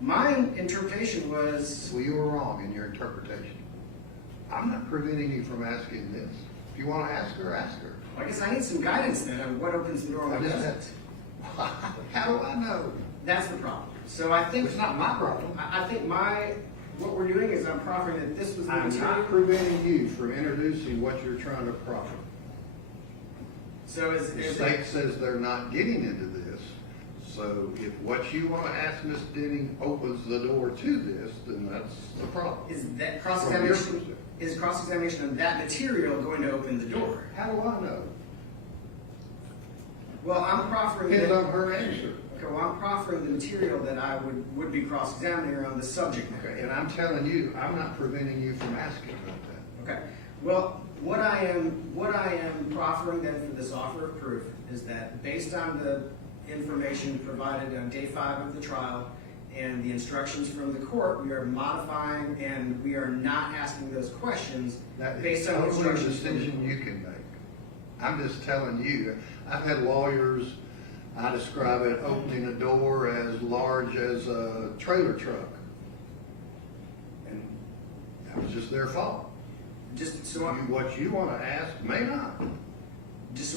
My interpretation was, Well, you were wrong in your interpretation. I'm not preventing you from asking this. If you want to ask her, ask her. I guess I need some guidance then on what opens the door and what doesn't. How do I know? That's the problem. So I think It's not my problem. I think what we're doing is I'm proffering that this was the I'm material. not preventing you from introducing what you're trying to proffer. So The state says they're not getting into this, so if what you want to ask Ms. Denning opens the door to this, then that's the problem. is that From your cross-examination, perspective. is cross-examination of that material going to open the door? How do I know? Well, I'm proffering Depends that, on her answer. okay, well, I'm proffering the material that I would be cross-examining around the subject matter. Okay, and I'm telling you, I'm not preventing you from asking about that. Okay, well, what I am proffering then for this offer of proof is that based on the information provided on day 5 of the trial and the instructions from the court, we are modifying and we are not asking those questions That based is on the totally a instructions from the decision court. you can make. I'm just telling you, I've had lawyers, I describe it opening a door as large as a trailer truck. And that was just their fault. Just so I What you want to ask may not.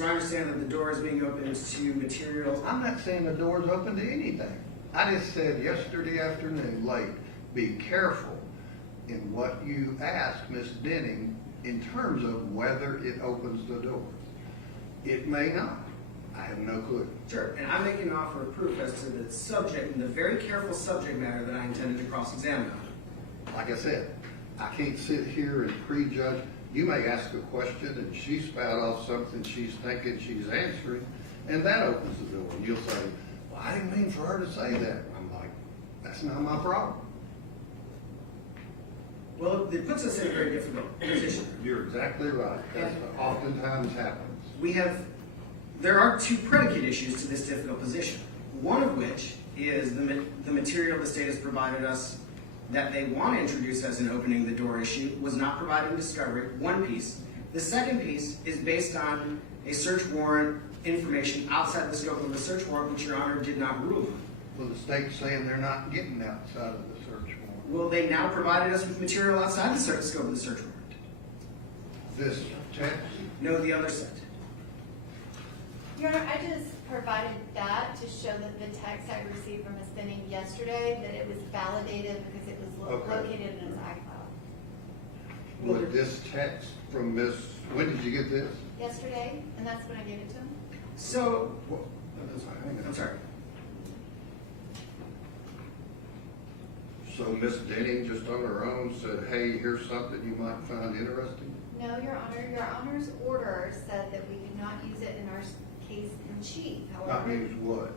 understand that the door is being opened to materials. I'm not saying the door's open to anything. I just said yesterday afternoon, late, be careful in what you ask Ms. Denning in terms of whether it opens the door. It may not. I have no clue. Sure, and I'm making an offer of proof as to the subject and the very careful subject matter that I intended to cross-examine on. Like I said, I can't sit here and prejudge. You may ask a question and she spout off something she's thinking she's answering, and that opens the door. And you'll say, well, I didn't mean for her to say that. I'm like, that's not my problem. Well, it puts us in a very difficult position. You're exactly right. That's what oftentimes happens. There are 2 predicate issues to this difficult position. One of which is the material the state has provided us that they want to introduce as an opening the door issue was not provided in discovery, one piece. The second piece is based on a search warrant information outside the scope of the search warrant, which Your Honor did not rule on. Well, the state's saying they're not getting outside of the search warrant. Well, they now provided us with material outside the scope of the search warrant. This text, No, the other set. Your Honor, I just provided that to show that the text I received from Ms. Benning yesterday, that it was validated because it was Okay. located in his iCloud. with this text from Miss, when did you get this? Yesterday, and that's when I gave it to him. So, Well, hang on. I'm sorry. So Miss Denning just on her own said, hey, here's something you might find interesting? No, Your Honor, Your Honor's order said that we could not use it in our case in chief. Not However, use what?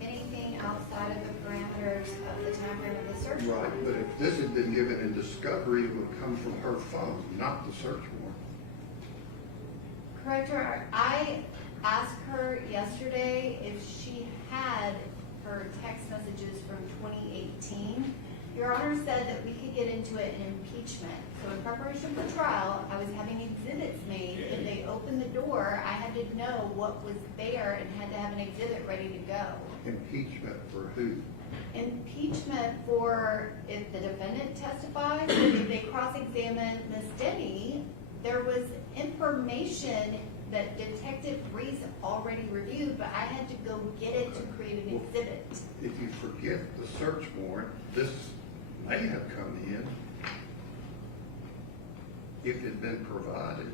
anything outside of the parameters of the time frame of the search Right, warrant. but if this had been given in discovery, it would come from her phone, not the search warrant. Correct, Your Honor. I asked her yesterday if she had her text messages from 2018. Your Honor said that we could get into it in impeachment. So in preparation for trial, I was having exhibits made. If they opened the door, I had to know what was there and had to have an exhibit ready to go. Impeachment for who? Impeachment for if the defendant testifies, if they cross-examine Ms. Denny, there was information that Detective Reese already reviewed, but I had to go get it to create an exhibit. If you forget the search warrant, this may have come in if it had been provided.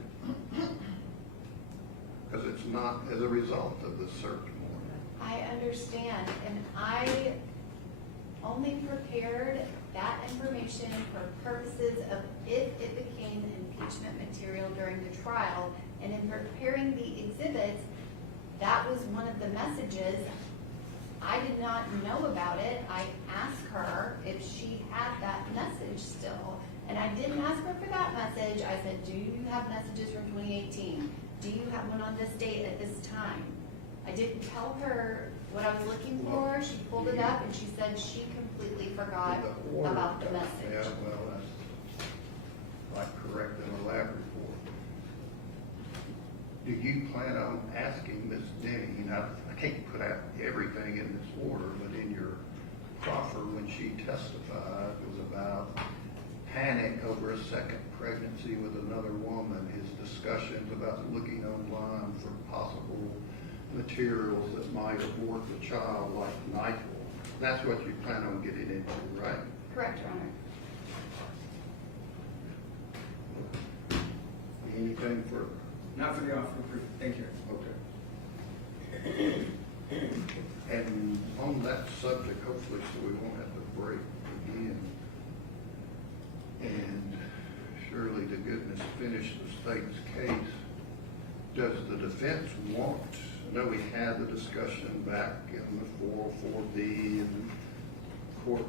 Because it's not as a result of the search warrant. I understand, and I only prepared that information for purposes of if it became impeachment material during the trial. And in preparing the exhibits, that was one of the messages. I did not know about it. I asked her if she had that message still. And I didn't ask her for that message. I said, do you have messages from 2018? Do you have one on this date at this time? I didn't tell her what I was looking for. She pulled it up and she said she completely forgot The order- about the Yeah, message. well, that's like correct in the lab report. Do you plan on asking Ms. Denny, I can't put out everything in this order, but in your proffer when she testified was about panic over a second pregnancy with another woman, his discussions about looking online for possible materials that might abort the child, like NICL. That's what you plan on getting into, right? Correct, Your Honor. Anything further? Not for the offer of proof. Thank you. Okay. And on that subject, hopefully, so we won't have to break again. And surely to goodness finish the state's case. Does the defense want, I know we had the discussion back in the 404B, and the court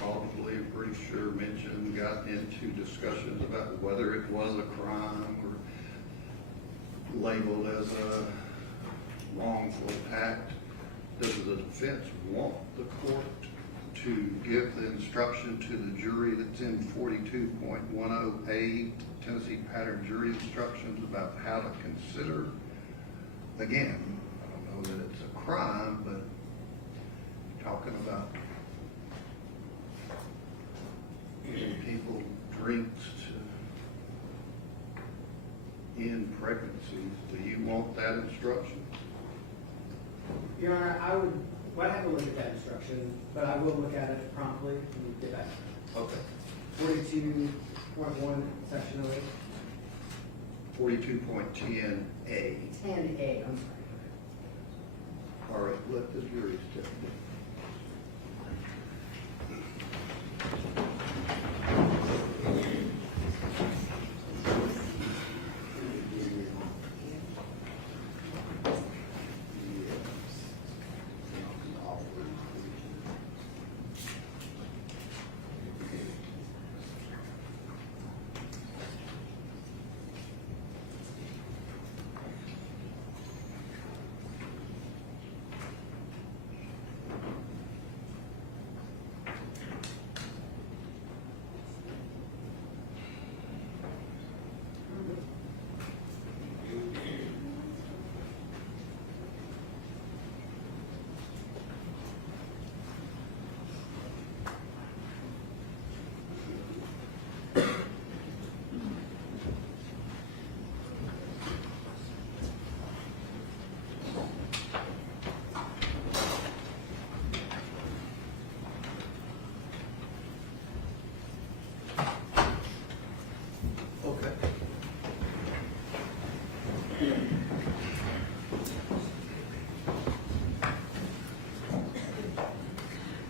probably, pretty sure, got into discussions about whether it was a crime or labeled as a wrongful act. Does the defense want the court to give the instruction to the jury that's in 42.10A, Tennessee Pattern Jury Instructions, about how to consider? Again, I don't know that it's a crime, but talking about giving people drinks to end pregnancies, do you want that instruction? Your Honor, well, I haven't looked at that instruction, but I will look at it promptly and get back. Okay. 42.1, section 08. 42.10A. 10A, I'm sorry. All right, let the jury step in.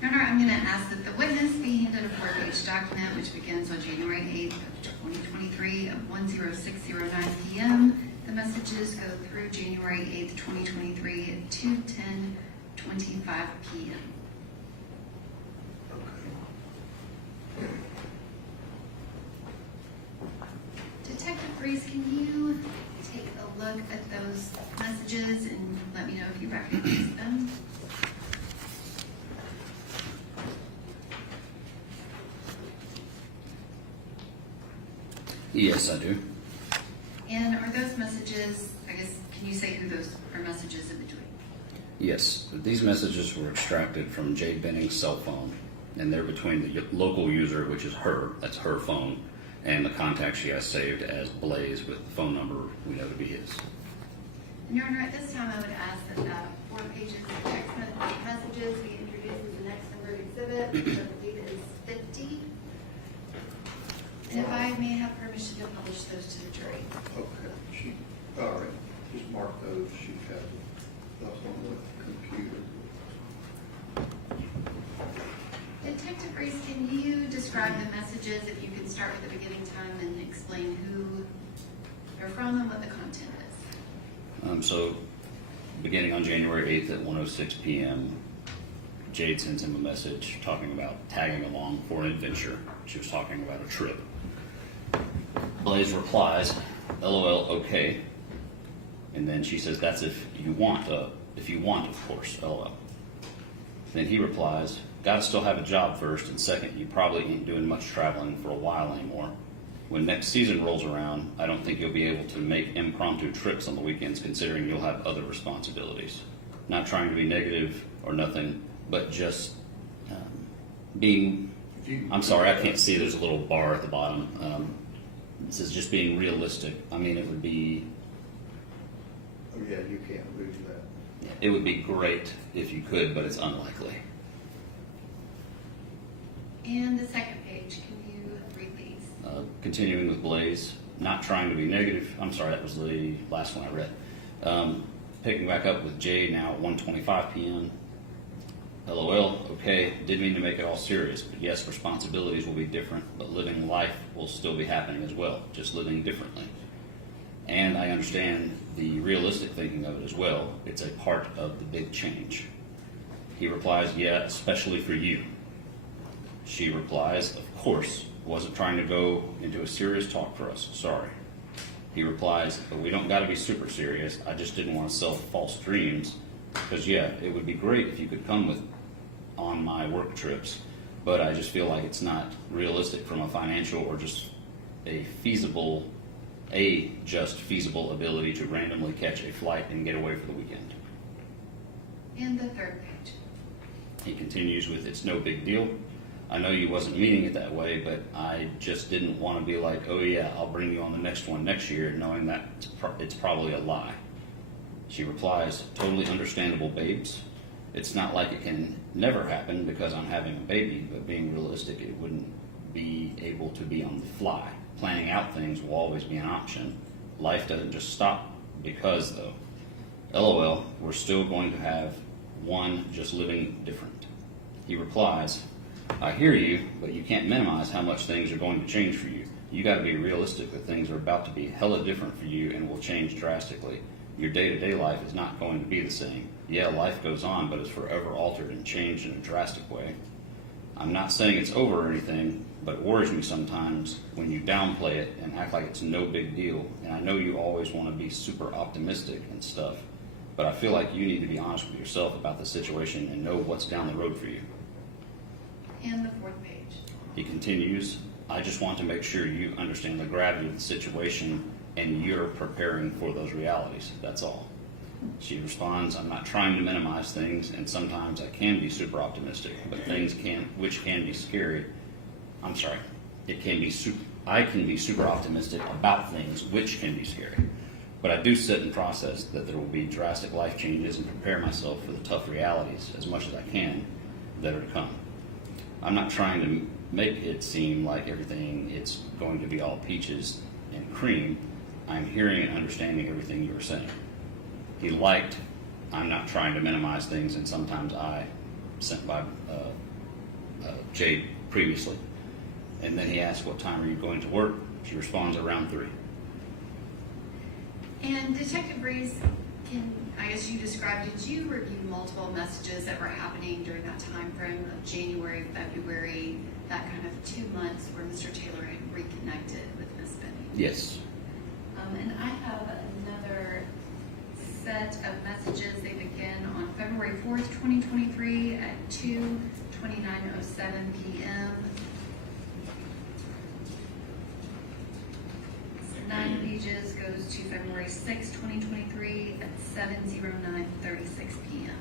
Your Honor, I'm going to ask that the witness be handed a 4-page document which begins on January 8th of 2023 at 1:06:09 p.m. The messages go through January 8th, 2023 at 2:10:25 p.m. Detective Breeze, can you take a look at those messages and let me know if you recognize them? Yes, I do. And are those messages, I guess, can you say who those are messages in between? Yes, these messages were extracted from Jade Benning's cell phone, and they're between the local user, which is her, that's her phone, and the contact she has saved as Blaise with the phone number we know to be his. And Your Honor, at this time, I would ask that 4 pages of text messages be introduced as the next numbered exhibit, which I believe is 50. And if I may have permission to publish those to the jury. Okay, all right, just mark those, she has those on the computer. Detective Reese, can you describe the messages, if you can start with the beginning time and explain who they're from and what the content is? So, beginning on January 8th at 1:06 p.m., Jade sends him a message talking about tagging along for an adventure. She was talking about a trip. Blaise replies, "LOL, okay." And then she says, "That's if you want, of course, LOL." Then he replies, "Gotta still have a job first, and second, you probably ain't doing much traveling for a while anymore. When next season rolls around, I don't think you'll be able to make impromptu trips on the weekends considering you'll have other responsibilities. Not trying to be negative or nothing, but just being, If you- I'm sorry, I can't see, there's a little bar at the bottom. It says just being realistic. I mean, it would be you can't lose that. It would be great if you could, but it's unlikely. And the second page, can you read these? Continuing with Blaise, not trying to be negative. I'm sorry, that was the last one I read. Picking back up with Jay now at 1:25 p.m. LOL, okay, didn't mean to make it all serious, but yes, responsibilities will be different, but living life will still be happening as well, just living differently. And I understand the realistic thinking of it as well. It's a part of the big change. He replies, yeah, especially for you. She replies, of course, wasn't trying to go into a serious talk for us, sorry. He replies, but we don't gotta be super serious, I just didn't want to sell false dreams, because yeah, it would be great if you could come with on my work trips, but I just feel like it's not realistic from a financial or just just feasible ability to randomly catch a flight and get away for the weekend. And the third page. He continues with, it's no big deal. I know you wasn't meaning it that way, but I just didn't want to be like, oh yeah, I'll bring you on the next one next year, knowing that it's probably a lie. She replies, totally understandable, babes. It's not like it can never happen because I'm having a baby, but being realistic, it wouldn't be able to be on the fly. Planning out things will always be an option. Life doesn't just stop because, though. LOL, we're still going to have one, just living different. He replies, I hear you, but you can't minimize how much things are going to change for you. You gotta be realistic that things are about to be hella different for you and will change drastically. Your day-to-day life is not going to be the same. Yeah, life goes on, but it's forever altered and changed in a drastic way. I'm not saying it's over or anything, but it worries me sometimes when you downplay it and act like it's no big deal. And I know you always want to be super optimistic and stuff, but I feel like you need to be honest with yourself about the situation and know what's down the road for you. And the fourth page. He continues, I just want to make sure you understand the gravity of the situation and you're preparing for those realities. That's all. She responds, I'm not trying to minimize things, and sometimes I can be super optimistic, but which can be scary. I'm sorry, I can be super optimistic about things which can be scary. But I do sit and process that there will be drastic life changes and prepare myself for the tough realities as much as I can that are to come. I'm not trying to make it seem like everything it's going to be all peaches and cream. I'm hearing and understanding everything you were saying. He liked, I'm not trying to minimize things, and sometimes I, sent by Jade previously. And then he asked, what time are you going to work? She responds, around 3. And Detective Breeze, as you described, did you review multiple messages that were happening during that time frame of January, February, that kind of 2 months where Mr. Taylor had reconnected with Miss Benny? Yes. And I have another set of messages. They begin on February 4th, 2023 at 2:29:07 p.m. 9 pages goes to February 6th, 2023 at 7:09:36 p.m.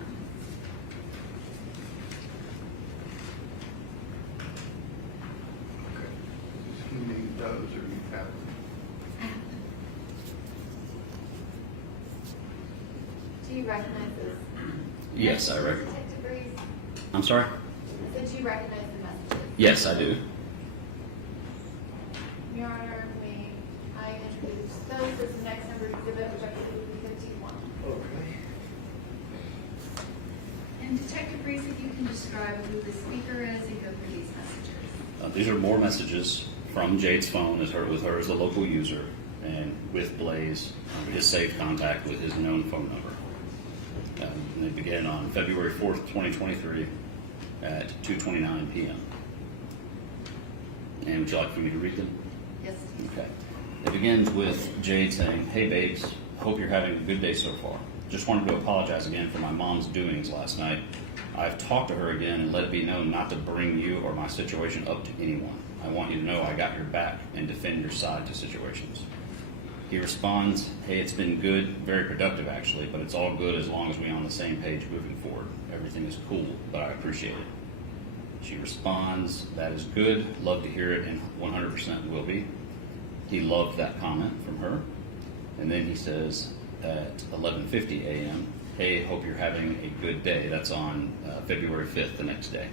Okay. You need those or you have them? Do you recognize this? Yes, I reckon. Detective Breeze, I'm sorry? did you recognize the messages? Yes, I do. Your Honor, may I introduce those as the next number exhibit, which I believe will be 51. Okay. And Detective Breeze, if you can describe who the speaker is and go through these messages. These are more messages from Jade's phone with her as the local user, and with Blaise, his saved contact with his known phone number. And they begin on February 4th, 2023 at 2:29 p.m. And would you like for me to read them? Yes. Okay. It begins with Jade saying, hey babes, hope you're having a good day so far. Just wanted to apologize again for my mom's doings last night. I've talked to her again and let it be known not to bring you or my situation up to anyone. I want you to know I got your back and defend your side to situations. He responds, hey, it's been good, very productive actually, but it's all good as long as we're on the same page moving forward. Everything is cool, but I appreciate it. She responds, that is good, love to hear it, and 100% will be. He loved that comment from her. And then he says at 11:50 a.m., hey, hope you're having a good day. That's on February 5th, the next day.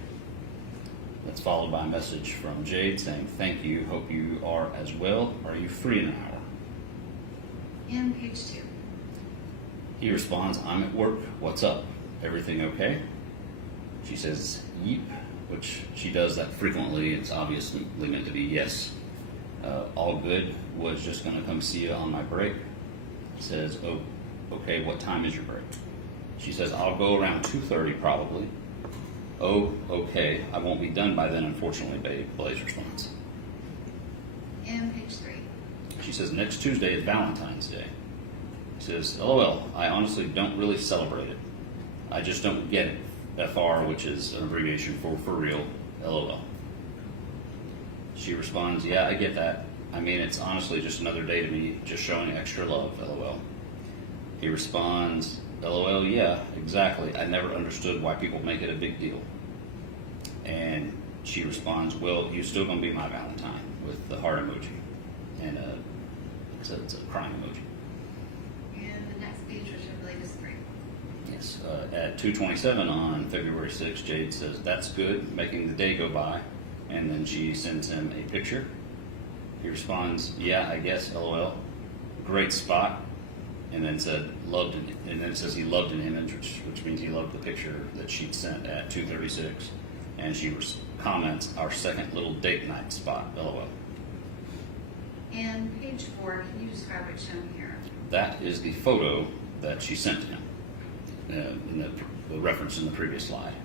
That's followed by a message from Jade saying, thank you, hope you are as well. Are you free in an hour? And page 2. He responds, I'm at work, what's up? Everything okay? She says, yeep, which she does that frequently. It's obviously meant to be yes. All good, was just gonna come see you on my break. He says, oh, okay, what time is your break? She says, I'll go around 2:30 probably. Oh, okay, I won't be done by then, unfortunately, babe, Blaise responds. And page 3. She says, next Tuesday is Valentine's Day. He says, LOL, I honestly don't really celebrate it. I just don't get it. FR, which is an abbreviation for real, LOL. She responds, yeah, I get that. I mean, it's honestly just another day to me, just showing extra love, LOL. He responds, LOL, yeah, exactly. I never understood why people make it a big deal. And she responds, well, you're still going to be my Valentine, with the heart emoji. And it's a crying emoji. And the next page, which I believe is 3. Yes. At 2:27 on February 6th, Jade says, that's good, making the day go by. And then she sends him a picture. He responds, yeah, I guess, LOL. Great spot. And then said, loved it. And then it says he loved an image, which means he loved the picture that she'd sent at 2:36. And she comments, our second little date night spot, LOL. And page 4, can you describe what's shown here? That is the photo that she sent to him, in the reference in the previous slide.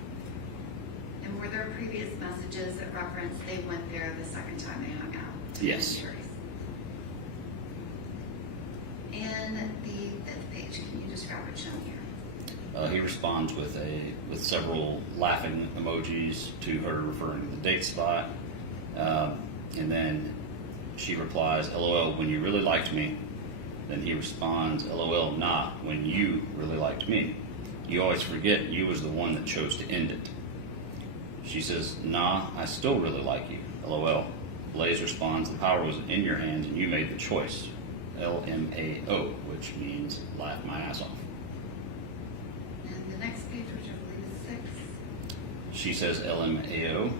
And were there previous messages that referenced they went there the second time they hung out? Yes. And the 5th page, can you describe what's shown here? He responds with several laughing emojis to her referring to the date spot, and then she replies, LOL, when you really liked me. Then he responds, LOL, nah, when you really liked me. You always forget you was the one that chose to end it. She says, nah, I still really like you, LOL. Blaise responds, the power was in your hands and you made the choice. LMAO, which means laugh my ass off. And the next page, which I believe is 6. She says, LMAO,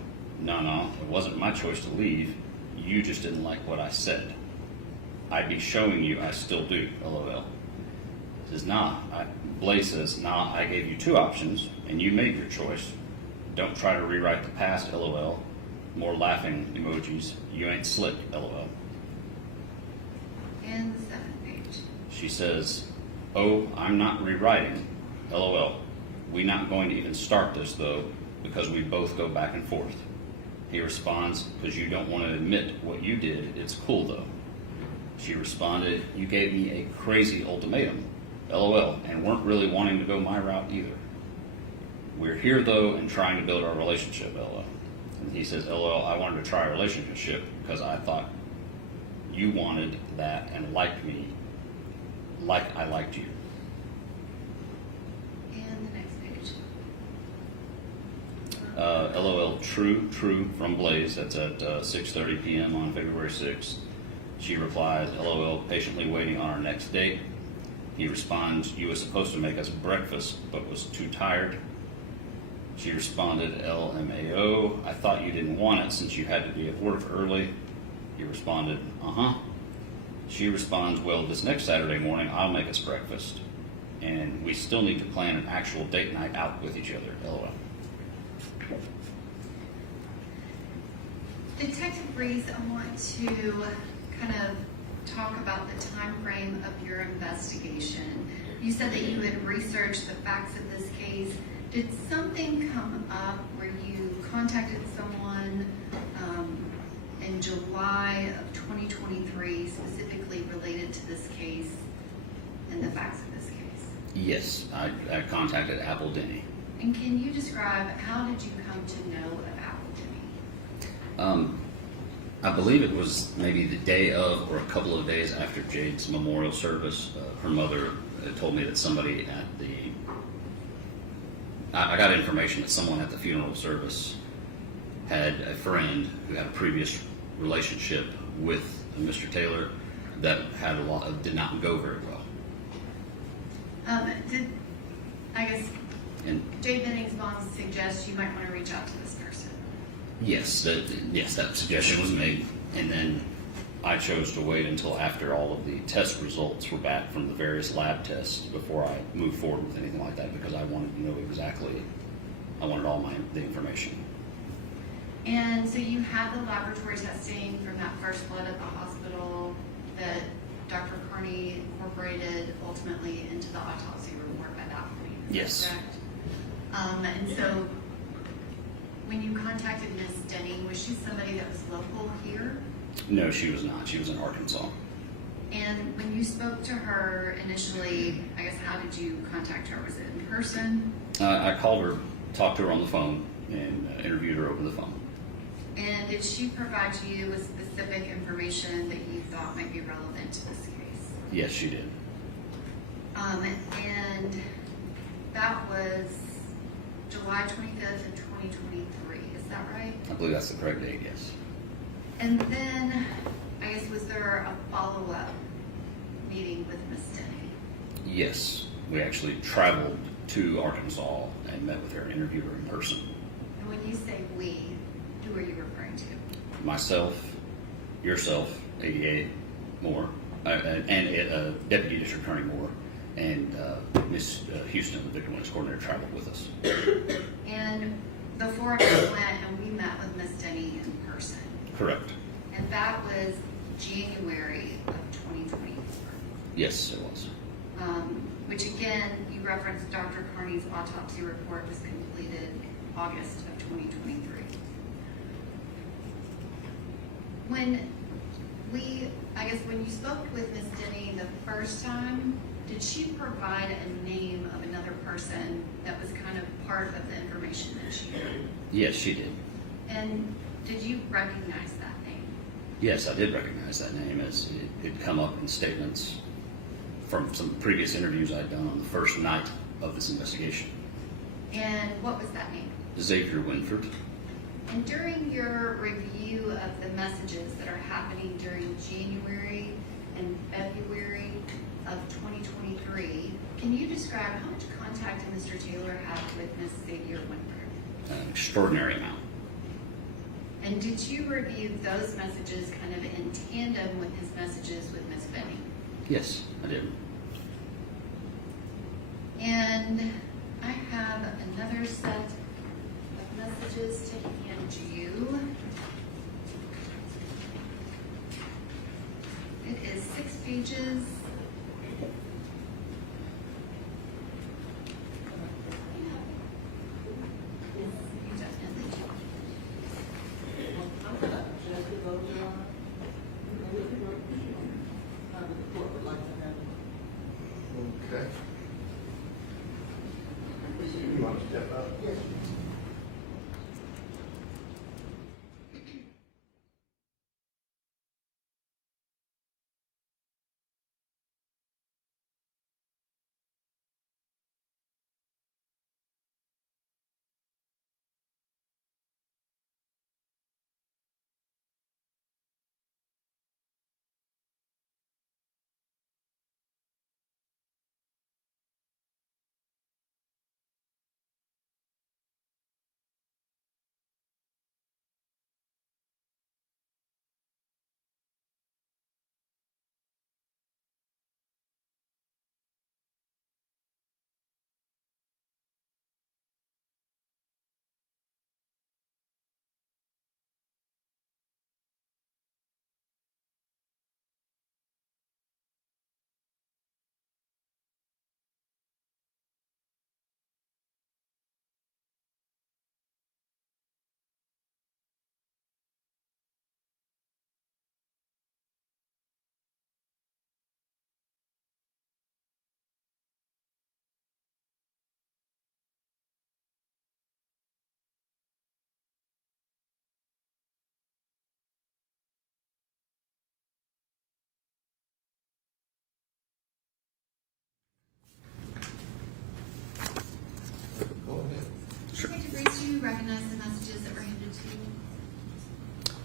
no, it wasn't my choice to leave. You just didn't like what I said. I'd be showing you I still do, LOL. Says, Blaise says, nah, I gave you 2 options and you made your choice. Don't try to rewrite the past, LOL. More laughing emojis. You ain't slick, LOL. And the 7th page. She says, oh, I'm not rewriting, LOL. We not going to even start this though, because we both go back and forth. He responds, because you don't want to admit what you did, it's cool though. She responded, you gave me a crazy ultimatum, LOL, and weren't really wanting to go my route either. We're here though and trying to build our relationship, LOL. And he says, LOL, I wanted to try a relationship because I thought you wanted that and liked me like I liked you. And the next page. LOL, true, from Blaise. That's at 6:30 p.m. on February 6th. She replies, LOL, patiently waiting on our next date. He responds, you were supposed to make us breakfast, but was too tired. She responded, LMAO, I thought you didn't want it since you had to be at work early. He responded, She responds, well, this next Saturday morning, I'll make us breakfast. And we still need to plan an actual date night out with each other, LOL. Detective Breeze, I want to kind of talk about the time frame of your investigation. You said that you had researched the facts of this case. Did something come up where you contacted someone in July of 2023 specifically related to this case and the facts of this case? Yes, I contacted Apple Denny. And can you describe how did you come to know of Apple Denny? I believe it was maybe the day of or a couple of days after Jade's memorial service. Her mother told me that somebody at I got information that someone at the funeral service had a friend who had a previous relationship with Mr. Taylor that had did not go very well. I guess And Jay Benning's mom suggests you might want to reach out to this person. yes, that suggestion was made, and then I chose to wait until after all of the test results were back from the various lab tests before I moved forward with anything like that, because I wanted to know exactly, I wanted all the information. And so you had the laboratory testing from that first blood at the hospital that Dr. Carney incorporated ultimately into the autopsy report by that point. Is that Yes. correct? And so when you contacted Ms. Denny, was she somebody that was local here? No, she was not. She was in Arkansas. And when you spoke to her initially, I guess, how did you contact her? Was it in person? I called her, talked to her on the phone, and interviewed her over the phone. And did she provide you with specific information that you thought might be relevant to this case? Yes, she did. And that was July 25th of 2023, is that right? I believe that's the correct date, yes. And then, I guess, was there a follow-up meeting with Ms. Denny? Yes, we actually traveled to Arkansas and met with her and interviewed her in person. And when you say we, who are you referring to? Myself, yourself, ADA Moore, and Deputy District Attorney Moore, and Ms. Houston, the victim witness coordinator, traveled with us. And the four of us went and we met with Ms. Denny in person. Correct. And that was January of 2024. Yes, it was. Which again, you referenced Dr. Carney's autopsy report was completed August of 2023. When you spoke with Ms. Denny the first time, did she provide a name of another person that was kind of part of the information that she had? Yes, she did. And did you recognize that name? Yes, I did recognize that name, as it had come up in statements from some previous interviews I'd done on the first night of this investigation. And what was that name? Xavier Winford. And during your review of the messages that are happening during January and February of 2023, can you describe how much contact Mr. Taylor had with Ms. Xavier Winford? An extraordinary amount. And did you review those messages kind of in tandem with his messages with Ms. Benny? Yes, I did. And I have another set of messages to hand you. It is 6 pages. You definitely do. Okay. You want to step up? Yes.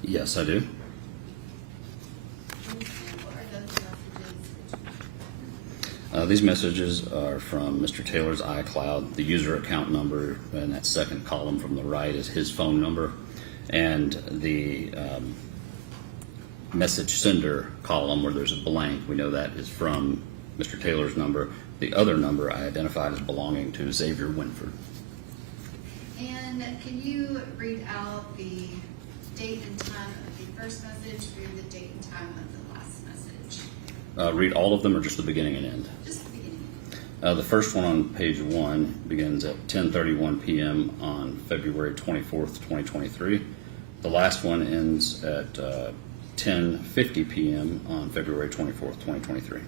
Yes, I do. What are those messages? These messages are from Mr. Taylor's iCloud. The user account number in that second column from the right is his phone number, and the message sender column where there's a blank, we know that is from Mr. Taylor's number. The other number I identified as belonging to Xavier Winford. And can you read out the date and time of the first message through the date and time of the last message? Read all of them or just the beginning and end? Just the beginning. The first one on page 1 begins at 10:31 p.m. on February 24th, 2023. The last one ends at 10:50 p.m. on February 24th, 2023.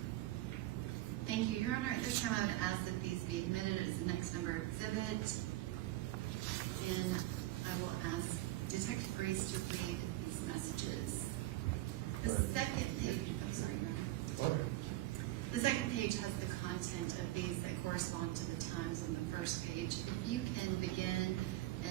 Thank you, Your Honor. At this time, I would ask that these be admitted as the next number exhibit. And I will ask Detective Breeze to read these messages. The second page, I'm sorry, Your Honor. The second page has the content of these that correspond to the times on the first page. If you can begin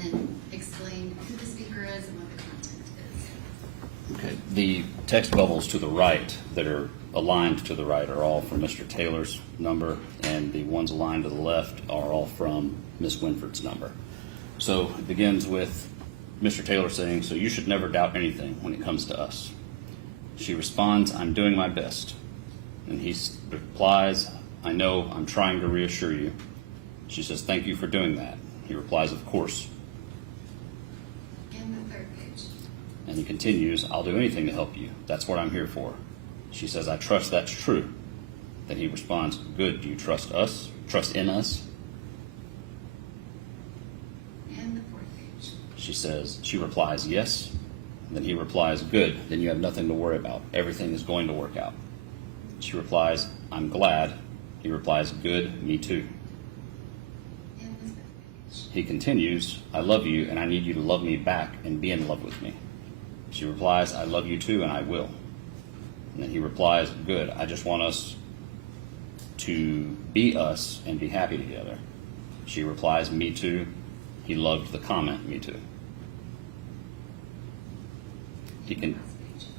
and explain who the speaker is and what the content is. Okay. The text bubbles to the right that are aligned to the right are all from Mr. Taylor's number, and the ones aligned to the left are all from Ms. Winford's number. So it begins with Mr. Taylor saying, "So you should never doubt anything when it comes to us." She responds, "I'm doing my best." And he replies, "I know, I'm trying to reassure you." She says, "Thank you for doing that." He replies, "Of course." And the third page. And he continues, "I'll do anything to help you. That's what I'm here for." She says, "I trust that's true." Then he responds, "Good, do you trust us? Trust in us?" And the fourth page. She replies, "Yes." Then he replies, "Good, then you have nothing to worry about. Everything is going to work out." She replies, "I'm glad." He replies, "Good, me too." And the fifth page. He continues, "I love you and I need you to love me back and be in love with me." She replies, "I love you too and I will." And then he replies, "Good, I just want us to be us and be happy together." She replies, "Me too." He loved the comment, "Me too."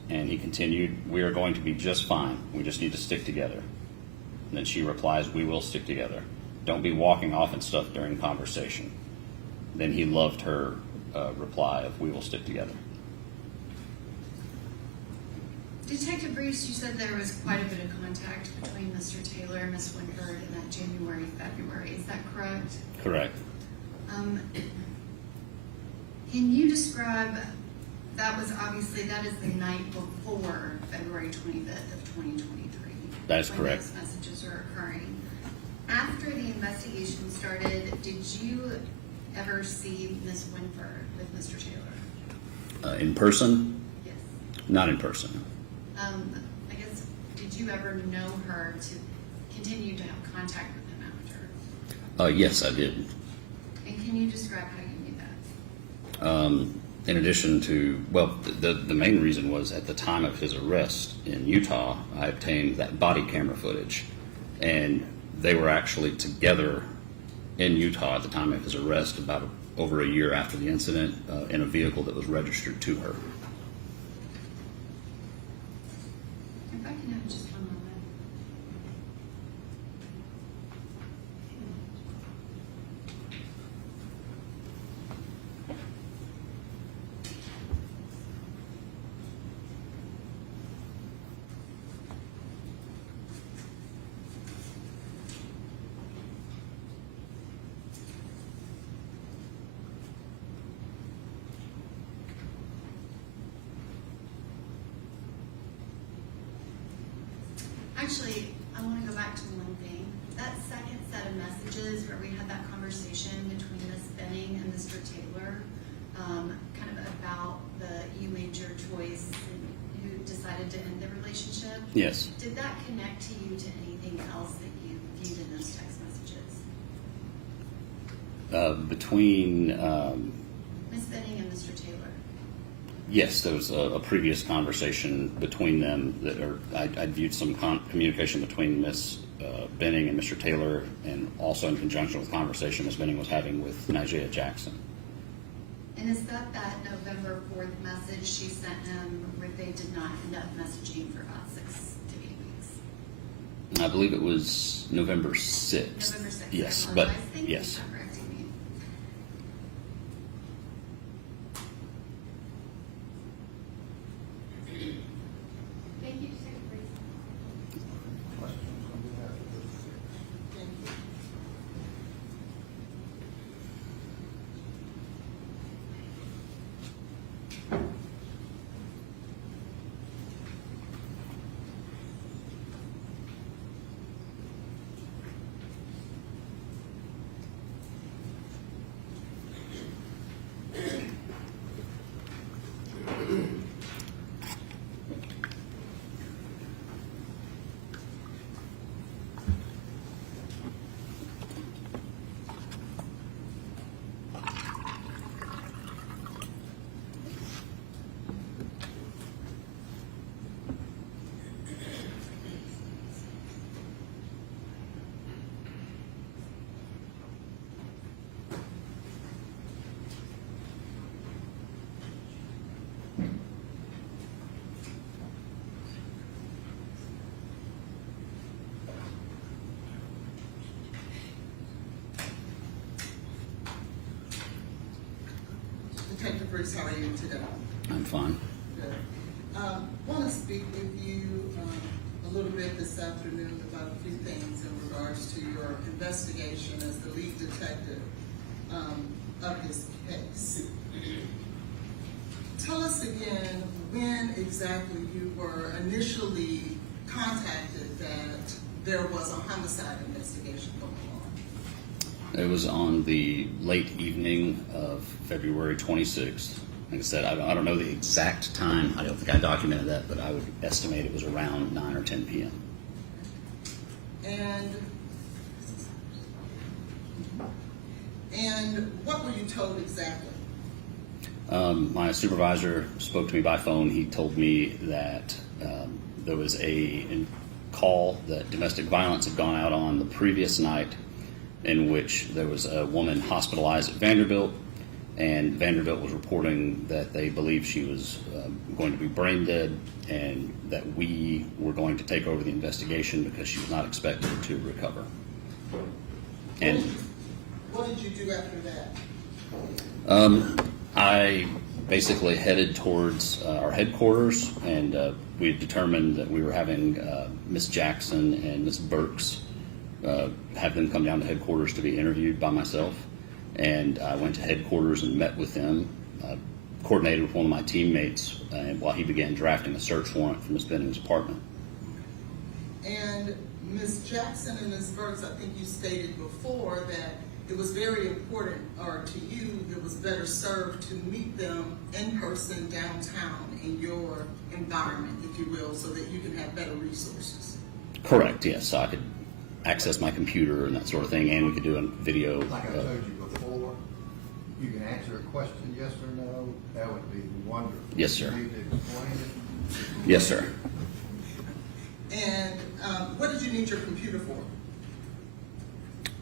And he continued, "We are going to be just fine. We just need to stick together." And then she replies, "We will stick together. Don't be walking off and stuff during conversation." Then he loved her reply of, "We will stick together." Detective Breeze, you said there was quite a bit of contact between Mr. Taylor and Ms. Winford in that January, February. Is that correct? Correct. Can you describe, that is the night before February 25th of 2023. That is correct. When those messages are occurring. After the investigation started, did you ever see Ms. Winford with Mr. Taylor? In person? Yes. Not in person. I guess, did you ever know her to continue to have contact with him after? Yes, I did. And can you describe how you knew that? In addition to, well, the main reason was at the time of his arrest in Utah, I obtained that body camera footage, and they were actually together in Utah at the time of his arrest, about over a year after the incident, in a vehicle that was registered to her. If I can have just one moment. Actually, I want to go back to one thing. That second set of messages where we had that conversation between Ms. Benning and Mr. Taylor, kind of about you made your choice and who decided to end the relationship. Yes. Did that connect to you to anything else that you viewed in those text messages? Between, Ms. Benning and Mr. Taylor. yes, there was a previous conversation between them that, or I viewed some communication between Ms. Benning and Mr. Taylor, and also in conjunction with conversation Ms. Benning was having with Nigella Jackson. And is that November 4th message she sent him where they did not end up messaging for about 6 to 8 weeks? I believe it was November 6th. November 6th. Yes, I but apologize. Thank you yes. for correcting me. Thank you, Secretary. Questions on behalf of the six? Thank you. Detective Bruce, how are you today? I'm fine. Good. Want to speak with you a little bit this afternoon about a few things in regards to your investigation as the lead detective of this case. Tell us again when exactly you were initially contacted that there was a homicide investigation going on. It was on the late evening of February 26th. Like I said, I don't know the exact time. I don't think I documented that, but I would estimate it was around 9 or 10 p.m. And what were you told exactly? My supervisor spoke to me by phone. He told me that there was a call that domestic violence had gone out on the previous night, in which there was a woman hospitalized at Vanderbilt, and Vanderbilt was reporting that they believed she was going to be brain dead, and that we were going to take over the investigation because she was not expected to recover. And What did you do after that? I basically headed towards our headquarters, and we had determined that we were having Miss Jackson and Miss Burks have them come down to headquarters to be interviewed by myself. And I went to headquarters and met with them, coordinated with one of my teammates while he began drafting a search warrant for Miss Benning's apartment. And Ms. Jackson and Ms. Burks, I think you stated before that it was very important, or to you, it was better served to meet them in person downtown in your environment, if you will, so that you can have better resources. Correct, yes. So I could access my computer and that sort of thing, and we could do a video. Like I told you before, you can answer a question yes or no, that would be wonderful. Yes, sir. You need to explain it. Yes, sir. And what did you need your computer for?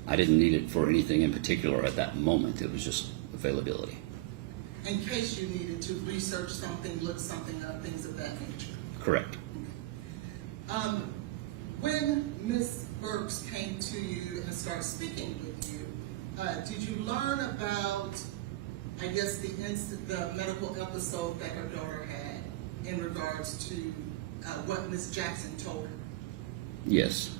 I didn't need it for anything in particular at that moment. It was just availability. In case you needed to research something, look something up, things of that nature. Correct. When Ms. Burks came to you and started speaking with you, did you learn about, I guess, the medical episode that her daughter had in regards to what Ms. Jackson told her? Yes.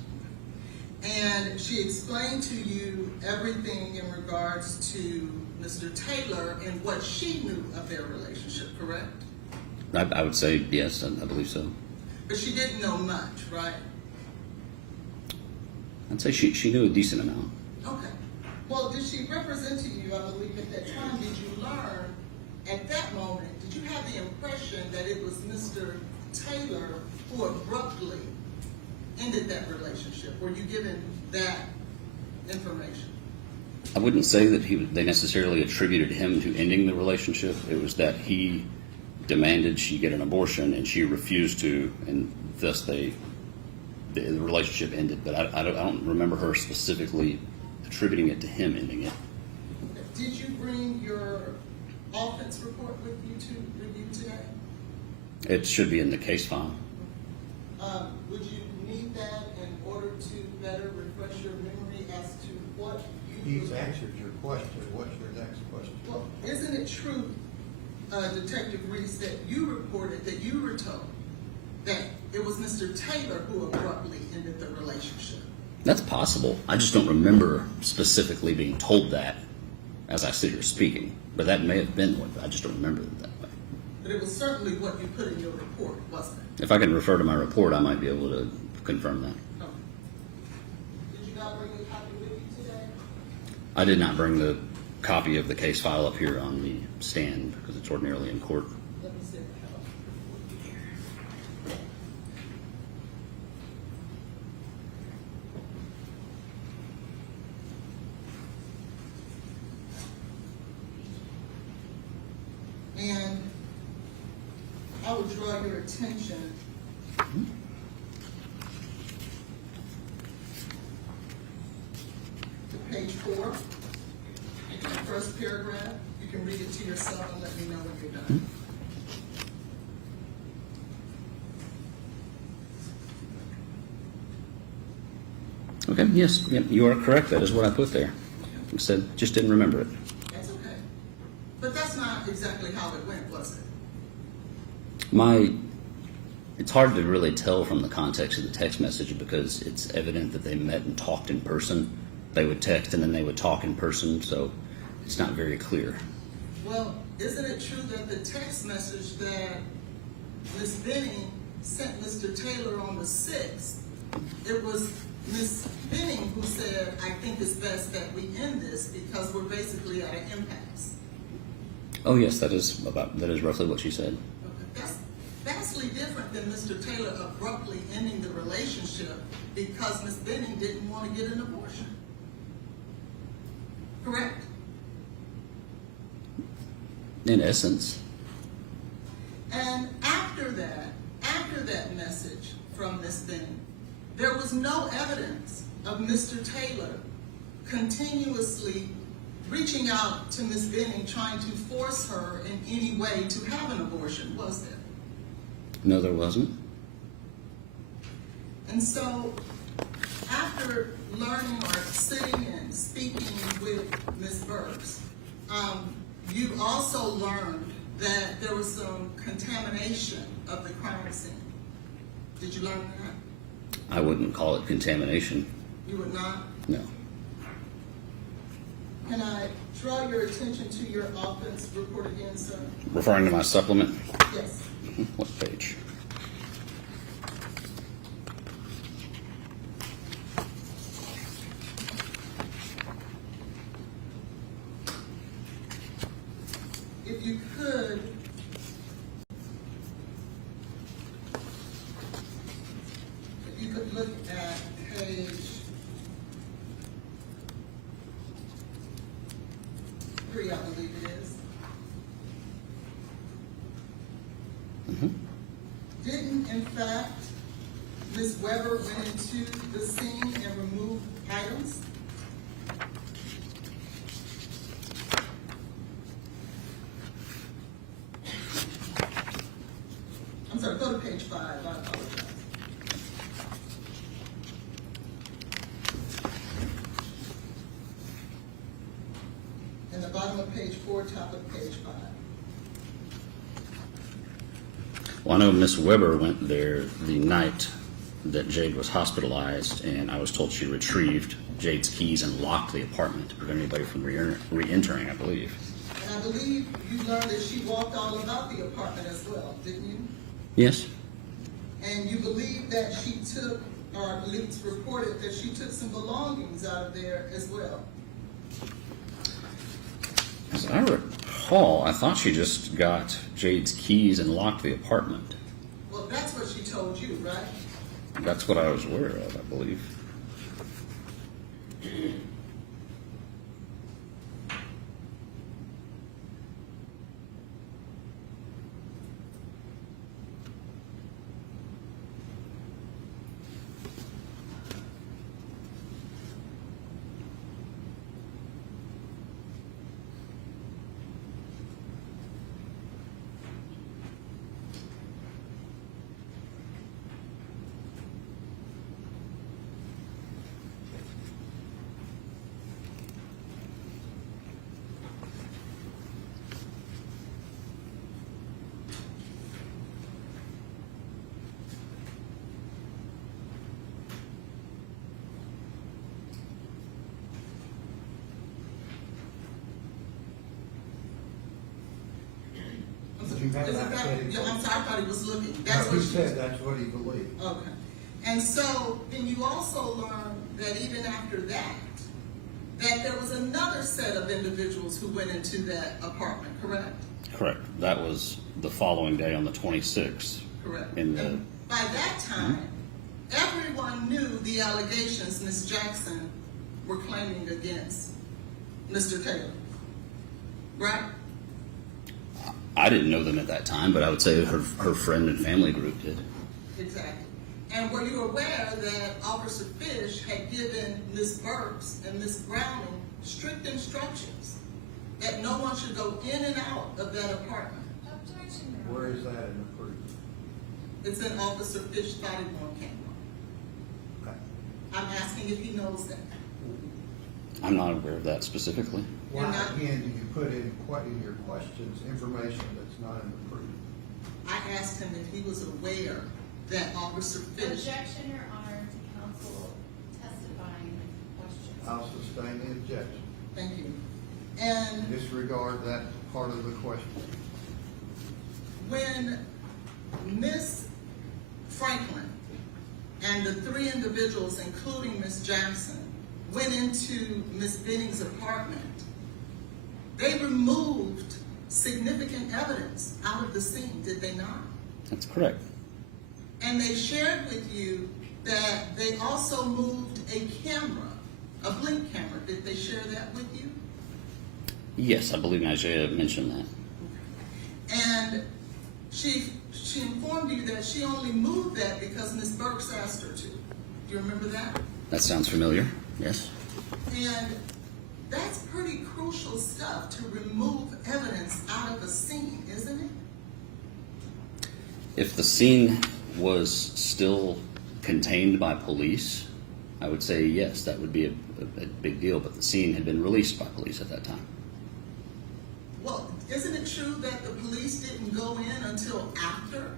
And she explained to you everything in regards to Mr. Taylor and what she knew of their relationship, correct? I would say yes, I believe so. But she didn't know much, right? I'd say she knew a decent amount. Okay. Well, did she represent to you, I believe, at that time? Did you learn at that moment, did you have the impression that it was Mr. Taylor who abruptly ended that relationship? Were you given that information? I wouldn't say that they necessarily attributed him to ending the relationship. It was that he demanded she get an abortion and she refused to, and thus the relationship ended. But I don't remember her specifically attributing it to him ending it. Did you bring your offense report with you to review today? It should be in the case file. Would you need that in order to better refresh your memory as to what you? He's answered your question. What's your next question? Well, isn't it true, Detective Reese, that you reported, that you were told that it was Mr. Taylor who abruptly ended the relationship? That's possible. I just don't remember specifically being told that as I sit here speaking. But that may have been what, I just don't remember it that way. But it was certainly what you put in your report, wasn't it? If I can refer to my report, I might be able to confirm that. Okay. Did you not bring a copy with you today? I did not bring the copy of the case file up here on the stand because it's ordinarily in court. Let me see if I have it. And I would draw your attention to page 4, the first paragraph. You can read it to yourself and let me know when you're done. Okay, yes, yep, you are correct. That is what I put there. I said, just didn't remember it. That's okay. But that's not exactly how it went, was it? It's hard to really tell from the context of the text message because it's evident that they met and talked in person. They would text and then they would talk in person, so it's not very clear. Well, isn't it true that the text message that Ms. Benning sent Mr. Taylor on the 6th, it was Ms. Benning who said, I think it's best that we end this because we're basically at an impasse. Oh yes, that is roughly what she said. Okay. That's vastly different than Mr. Taylor abruptly ending the relationship because Ms. Benning didn't want to get an abortion. Correct? In essence. And after that message from Ms. Benning, there was no evidence of Mr. Taylor continuously reaching out to Ms. Benning, trying to force her in any way to have an abortion, was there? No, there wasn't. And so, after learning or sitting and speaking with Ms. Burks, you also learned that there was some contamination of the crime scene. Did you learn that? I wouldn't call it contamination. You would not? No. Can I draw your attention to your offense report again, sir? Referring to my supplement? Yes. What page? If you could, look at page 3, I believe it is. Mm-hmm. Didn't, in fact, Ms. Weber went into the scene and removed items? I'm sorry, go to page 5, I apologize. In the bottom of page 4, top of page 5. Well, I know Miss Weber went there the night that Jade was hospitalized, and I was told she retrieved Jade's keys and locked the apartment to prevent anybody from re-entering, I believe. And I believe you learned that she walked all about the apartment as well, didn't you? Yes. And you believe that she took, or I believe it's reported that she took some belongings out of there as well. As I recall, I thought she just got Jade's keys and locked the apartment. Well, that's what she told you, right? That's what I was aware of, I believe. said he Yeah, I'm believed. sorry, I thought he was looking. No, That's what he she said that's what he believed. Okay. And so, then you also learn that even after that, that there was another set of individuals who went into that apartment, correct? Correct. That was the following day on the 26th. Correct. In the, And by that time, everyone knew the allegations Ms. Jackson were claiming against Mr. Taylor, right? I didn't know them at that time, but I would say her friend and family group did. Exactly. And were you aware that Officer Fish had given Ms. Burks and Ms. Browning strict instructions that no one should go in and out of that apartment? Objection, Where is that in the proof? It's in Officer Fish body-worn camera. Okay. I'm asking if he knows that. I'm not aware of that specifically. Why, You're not- again, do you put in your questions information that's not in the proof? I asked him if he was aware that Officer Fish. Objection, Your Honor, to counsel testifying questions. I'll sustain the objection. Thank you. And Disregard that part of the question. when Miss Franklin and the three individuals, including Miss Jackson, went into Miss Benning's apartment, they removed significant evidence out of the scene, did they not? That's correct. And they shared with you that they also moved a camera, a blink camera. Did they share that with you? Yes, I believe Isaiah mentioned that. And she informed you that she only moved that because Ms. Burks asked her to. Do you remember that? That sounds familiar. Yes. And that's pretty crucial stuff to remove evidence out of a scene, isn't it? If the scene was still contained by police, I would say yes, that would be a big deal, but the scene had been released by police at that time. Well, isn't it true that the police didn't go in until after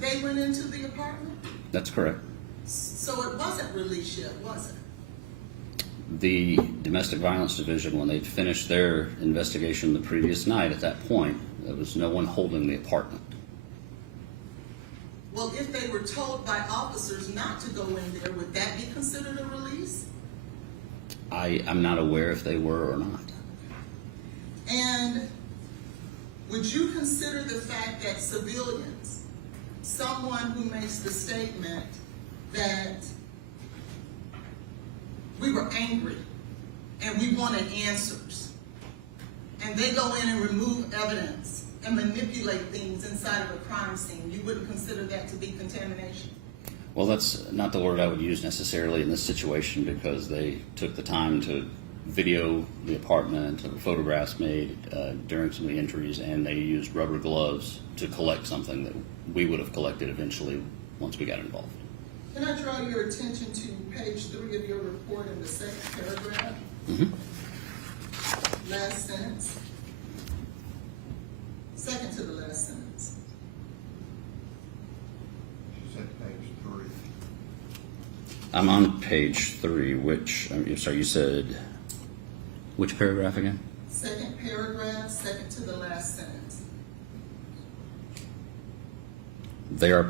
they went into the apartment? That's correct. So it wasn't released yet, was it? The Domestic Violence Division, when they'd finished their investigation the previous night, at that point, there was no one holding the apartment. Well, if they were told by officers not to go in there, would that be considered a release? I'm not aware if they were or not. And would you consider the fact that civilians, someone who makes the statement that we were angry and we wanted answers, and they go in and remove evidence and manipulate things inside of a crime scene, you wouldn't consider that to be contamination? Well, that's not the word I would use necessarily in this situation, because they took the time to video the apartment, there were photographs made during some of the entries, and they used rubber gloves to collect something that we would have collected eventually once we got involved. Can I draw your attention to page 3 of your report in the second paragraph? Last sentence. Second to the last sentence. She said page 3. I'm on page 3, which, I'm sorry, you said, which paragraph again? Second paragraph, second to the last sentence. They are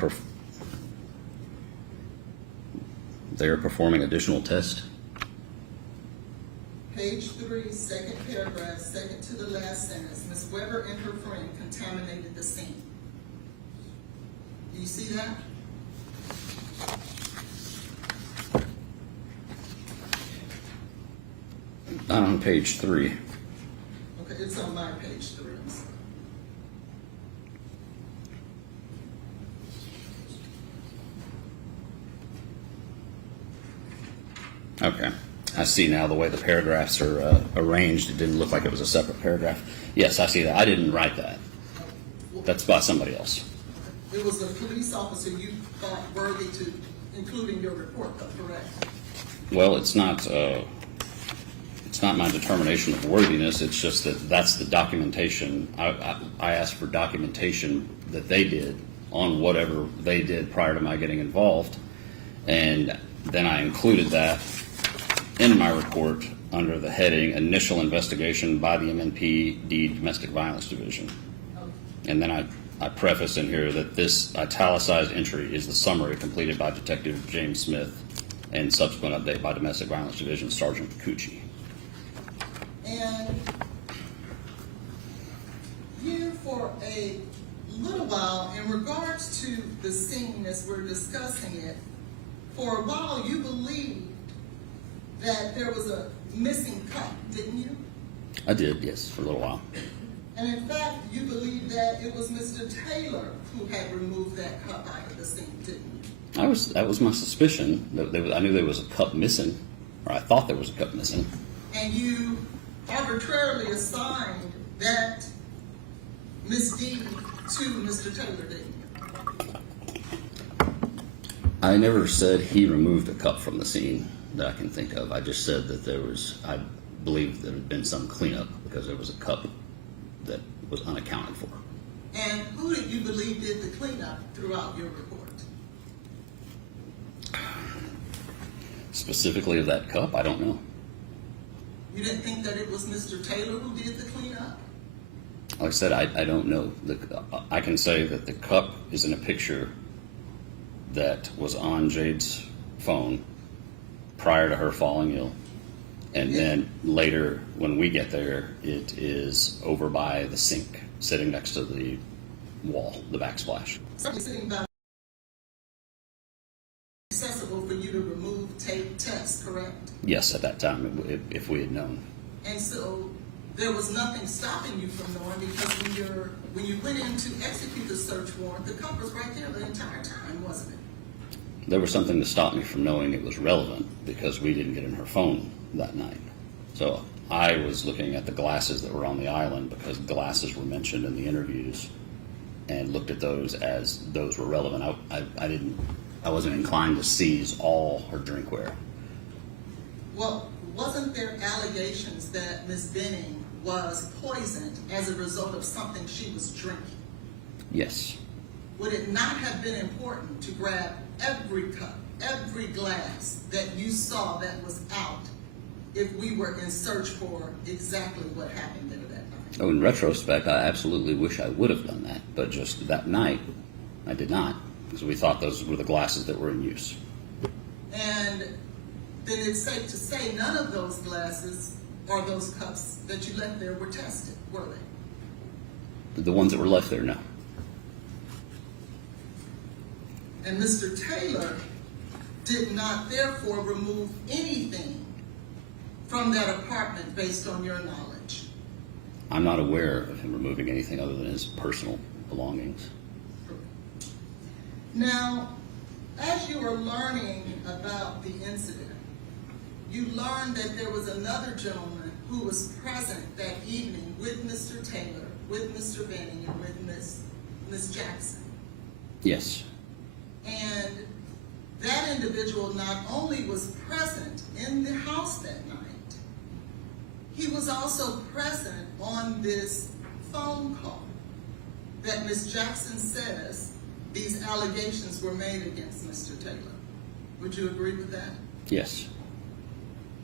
performing additional tests. Page 3, second paragraph, second to the last sentence. Ms. Weber and her friend contaminated the scene. Do you see that? Not on page 3. Okay, it's on my page 3. Okay. I see now the way the paragraphs are arranged. It didn't look like it was a separate paragraph. Yes, I see that. I didn't write that. That's by somebody else. It was a police officer you thought worthy to include in your report, though, correct? Well, it's not my determination of worthiness. It's just that that's the documentation. I asked for documentation that they did on whatever they did prior to my getting involved, and then I included that in my report under the heading Initial Investigation by the MNPD Domestic Violence Division. Okay. And then I I preface in here that this italicized entry is the summary completed by Detective James Smith and subsequent update by Domestic Violence Division Sergeant Cucci. And you, for a little while, in regards to the scene as we're discussing it, for a while you believed that there was a missing cup, didn't you? I did, yes, for a little while. And in fact, you believe that it was Mr. Taylor who had removed that cup out of the scene, didn't you? That was my suspicion. I knew there was a cup missing, or I thought there was a cup missing. And you arbitrarily assigned that misdeed to Mr. Taylor, didn't you? I never said he removed a cup from the scene that I can think of. I just said that I believe there had been some cleanup because there was a cup that was unaccounted for. And who did you believe did the cleanup throughout your report? Specifically of that cup, I don't know. You didn't think that it was Mr. Taylor who did the cleanup? Like I said, I don't know. I can say that the cup is in a picture that was on Jade's phone prior to her falling ill. And then later, when we get there, it is over by the sink, sitting next to the wall, the backsplash. Something sitting by accessible for you to remove, tape, test, correct? Yes, at that time, if we had known. And so there was nothing stopping you from knowing, because when you went in to execute the search warrant, the cup was right there the entire time, wasn't it? There was something to stop me from knowing it was relevant because we didn't get in her phone that night. So I was looking at the glasses that were on the island because glasses were mentioned in the interviews, and looked at those as those were relevant. I wasn't inclined to seize all her drinkware. Well, wasn't there allegations that Ms. Benning was poisoned as a result of something she was drinking? Yes. Would it not have been important to grab every cup, every glass that you saw that was out if we were in search for exactly what happened there that night? Oh, in retrospect, I absolutely wish I would have done that, but just that night, I did not, because we thought those were the glasses that were in use. And then it's safe to say none of those glasses or those cups that you left there were tested, were they? The ones that were left there, no. And Mr. Taylor did not therefore remove anything from that apartment based on your knowledge. I'm not aware of him removing anything other than his personal belongings. Now, as you were learning about the incident, you learned that there was another gentleman who was present that evening with Mr. Taylor, with Mr. Benning, and with Ms. Jackson. Yes. And that individual not only was present in the house that night, he was also present on this phone call that Ms. Jackson says these allegations were made against Mr. Taylor. Would you agree with that? Yes.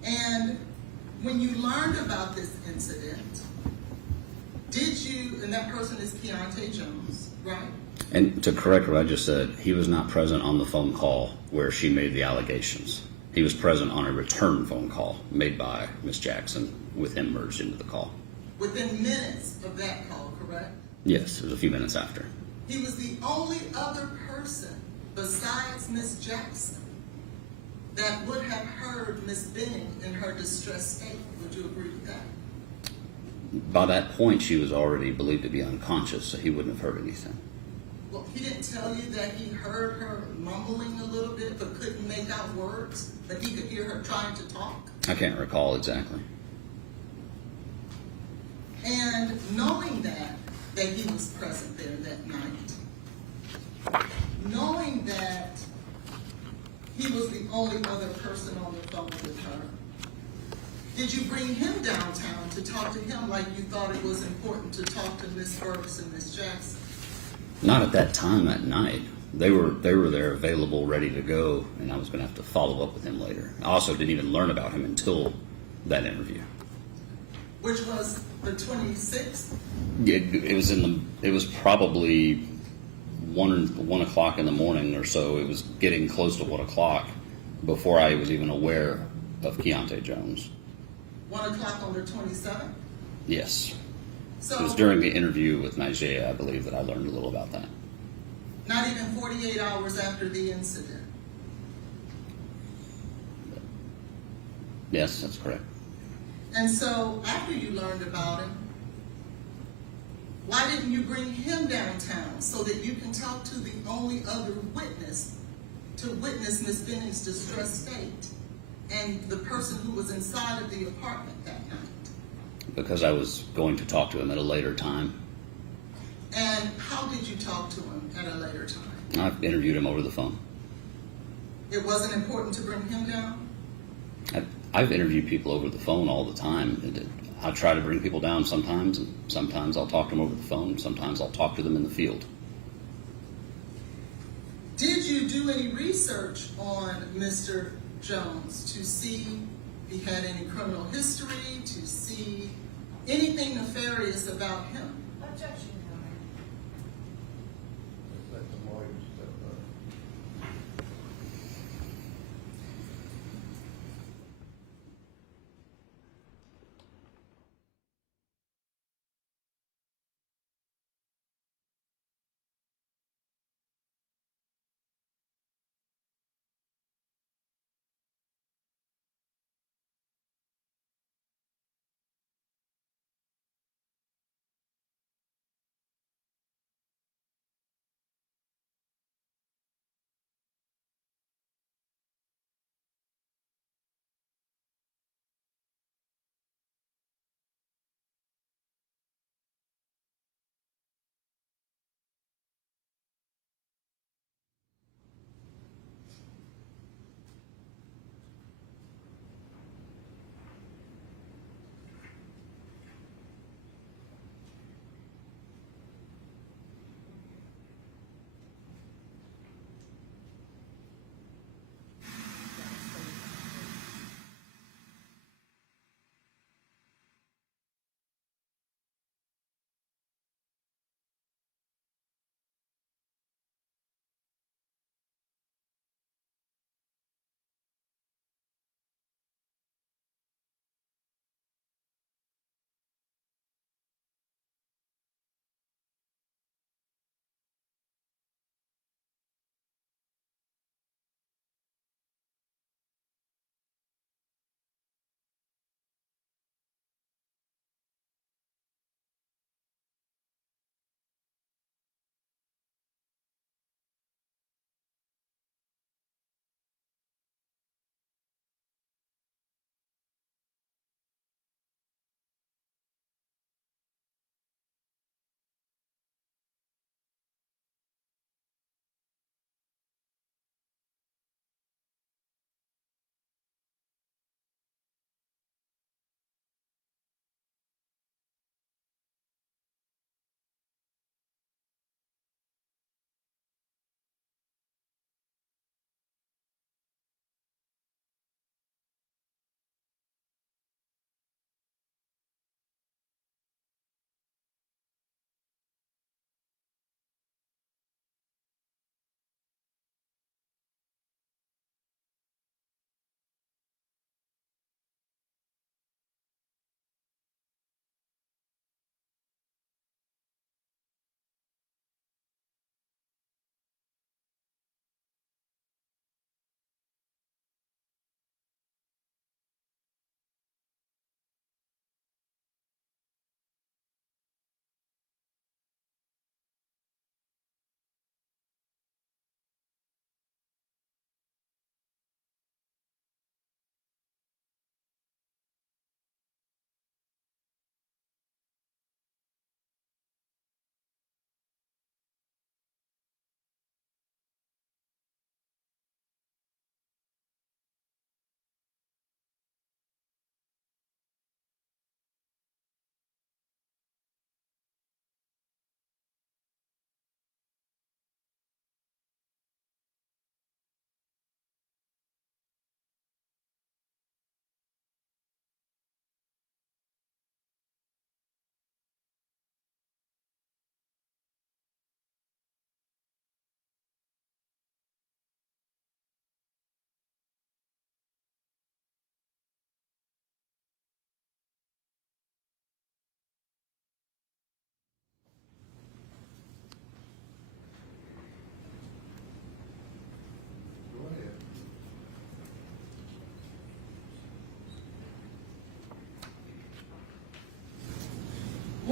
And when you learned about this incident, did you, and that person is Keontae Jones, right? And to correct what I just said, he was not present on the phone call where she made the allegations. He was present on a return phone call made by Ms. Jackson with him merged into the call. Within minutes of that call, correct? Yes, it was a few minutes after. He was the only other person besides Ms. Jackson that would have heard Ms. Benning in her distressed state. Would you agree with that? By that point, she was already believed to be unconscious, so he wouldn't have heard anything. Well, he didn't tell you that he heard her mumbling a little bit but couldn't make out words, but he could hear her trying to talk? I can't recall exactly. And knowing that he was present there that night, knowing that he was the only other person on the phone with her, did you bring him downtown to talk to him like you thought it was important to talk to Ms. Burks and Ms. Jackson? Not at that time at night. They were there available, ready to go, and I was going to have to follow up with him later. I also didn't even learn about him until that interview. Which was The 26th? It was probably 1 o'clock in the morning or so. It was getting close to 1 o'clock before I was even aware of Keontae Jones. 1 o'clock on the 27th? Yes. So, It was during the interview with Nigeria, I believe, that I learned a little about that. not even 48 hours after the incident. Yes, that's correct. And so, after you learned about him, why didn't you bring him downtown so that you can talk to the only other witness to witness Ms. Benning's distressed state and the person who was inside of the apartment that night? Because I was going to talk to him at a later time. And how did you talk to him at a later time? I've interviewed him over the phone. It wasn't important to bring him down? I've interviewed people over the phone all the time. I try to bring people down sometimes, and sometimes I'll talk to them over the phone, sometimes I'll talk to them in the field. Did you do any research on Mr. Jones to see if he had any criminal history, to see anything nefarious about him? Objection, Your Honor. Let the lawyers step up.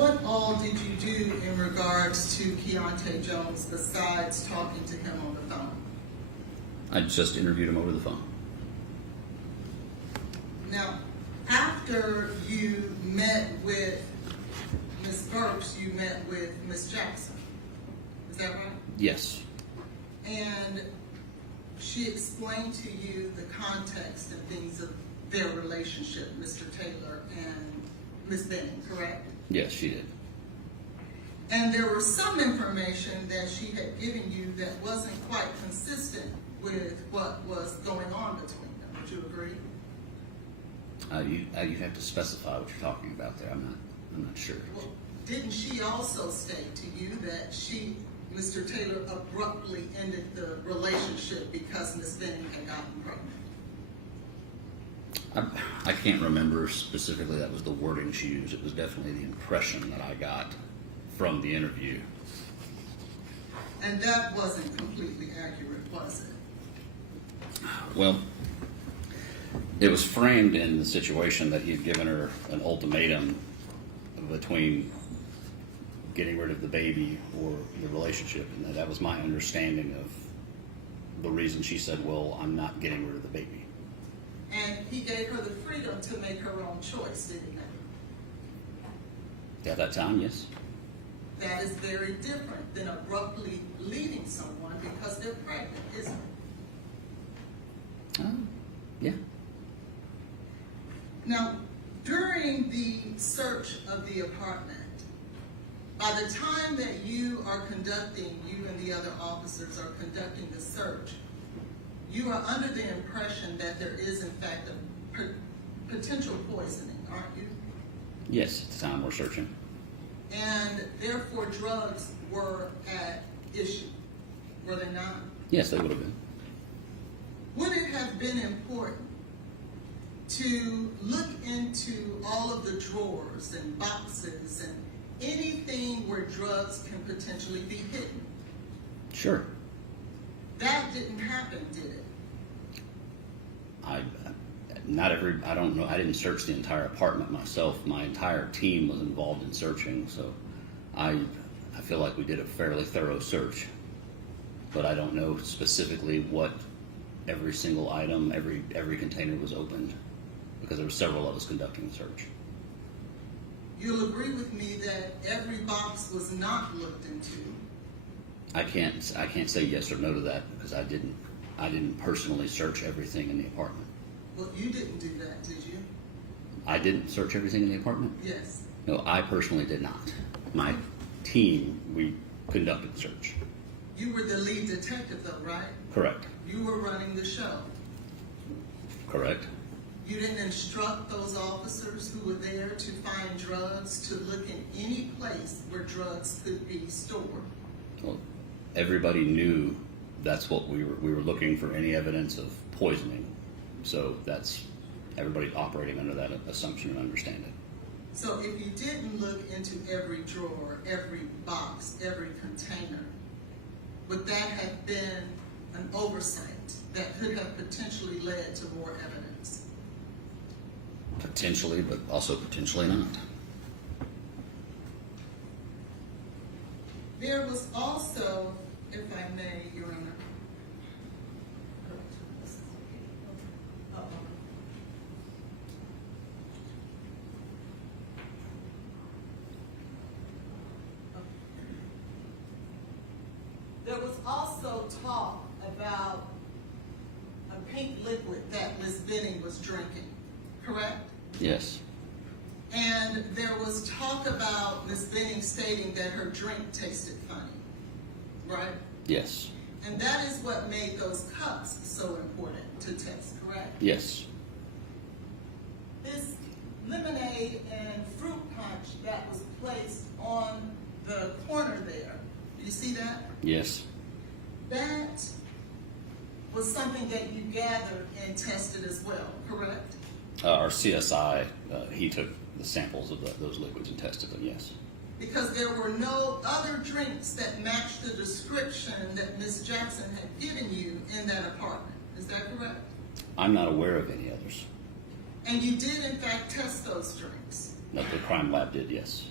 what all did you do in regards to Keontae Jones besides talking to him on the phone? I just interviewed him over the phone. Now, after you met with Ms. Burks, you met with Ms. Jackson. Is that right? Yes. And she explained to you the context and things of their relationship, Mr. Taylor and Ms. Benning, correct? Yes, she did. And there was some information that she had given you that wasn't quite consistent with what was going on between them. Would you agree? You have to specify what you're talking about there. I'm not sure. Well, didn't she also state to you that Mr. Taylor abruptly ended the relationship because Ms. Benning had gotten pregnant? I can't remember specifically that was the wording she used. It was definitely the impression that I got from the interview. And that wasn't completely accurate, was it? Well, it was framed in the situation that he'd given her an ultimatum between getting rid of the baby or the relationship, and that was my understanding of the reason she said, well, I'm not getting rid of the baby. And he gave her the freedom to make her own choice, didn't he? At that time, yes. That is very different than abruptly leaving someone because they're pregnant, isn't it? Yeah. Now, during the search of the apartment, by the time that you and the other officers are conducting the search, you are under the impression that there is, in fact, a potential poisoning, aren't you? Yes, at the time we're searching. And therefore, drugs were at issue, were they not? Yes, they would have been. Would it have been important to look into all of the drawers and boxes and anything where drugs can potentially be hidden? Sure. That didn't happen, did it? I don't know. I didn't search the entire apartment myself. My entire team was involved in searching, so I feel like we did a fairly thorough search. But I don't know specifically what every single item, every container was opened, because there were several of us conducting the search. You'll agree with me that every box was not looked into. I can't say yes or no to that because I didn't personally search everything in the apartment. Well, you didn't do that, did you? I didn't search everything in the apartment? Yes. No, I personally did not. My team, we conducted the search. You were the lead detective, though, right? Correct. You were running the show. Correct. You didn't instruct those officers who were there to find drugs to look in any place where drugs could be stored. Well, everybody knew that's what we were looking for, any evidence of poisoning. So that's everybody operating under that assumption and understanding. So if you didn't look into every drawer, every box, every container, would that have been an oversight that could have potentially led to more evidence? Potentially, but also potentially not. There was also, if I may, Your Honor. There was also talk about a pink liquid that Ms. Benning was drinking, correct? Yes. And there was talk about Ms. Benning stating that her drink tasted funny, right? Yes. And that is what made those cups so important to test, correct? Yes. This lemonade and fruit punch that was placed on the corner there, do you see that? Yes. That was something that you gathered and tested as well, correct? Our CSI, he took the samples of those liquids and tested them, yes. Because there were no other drinks that matched the description that Ms. Jackson had given you in that apartment. Is that correct? I'm not aware of any others. And you did, in fact, test those drinks. No, the crime lab did, yes.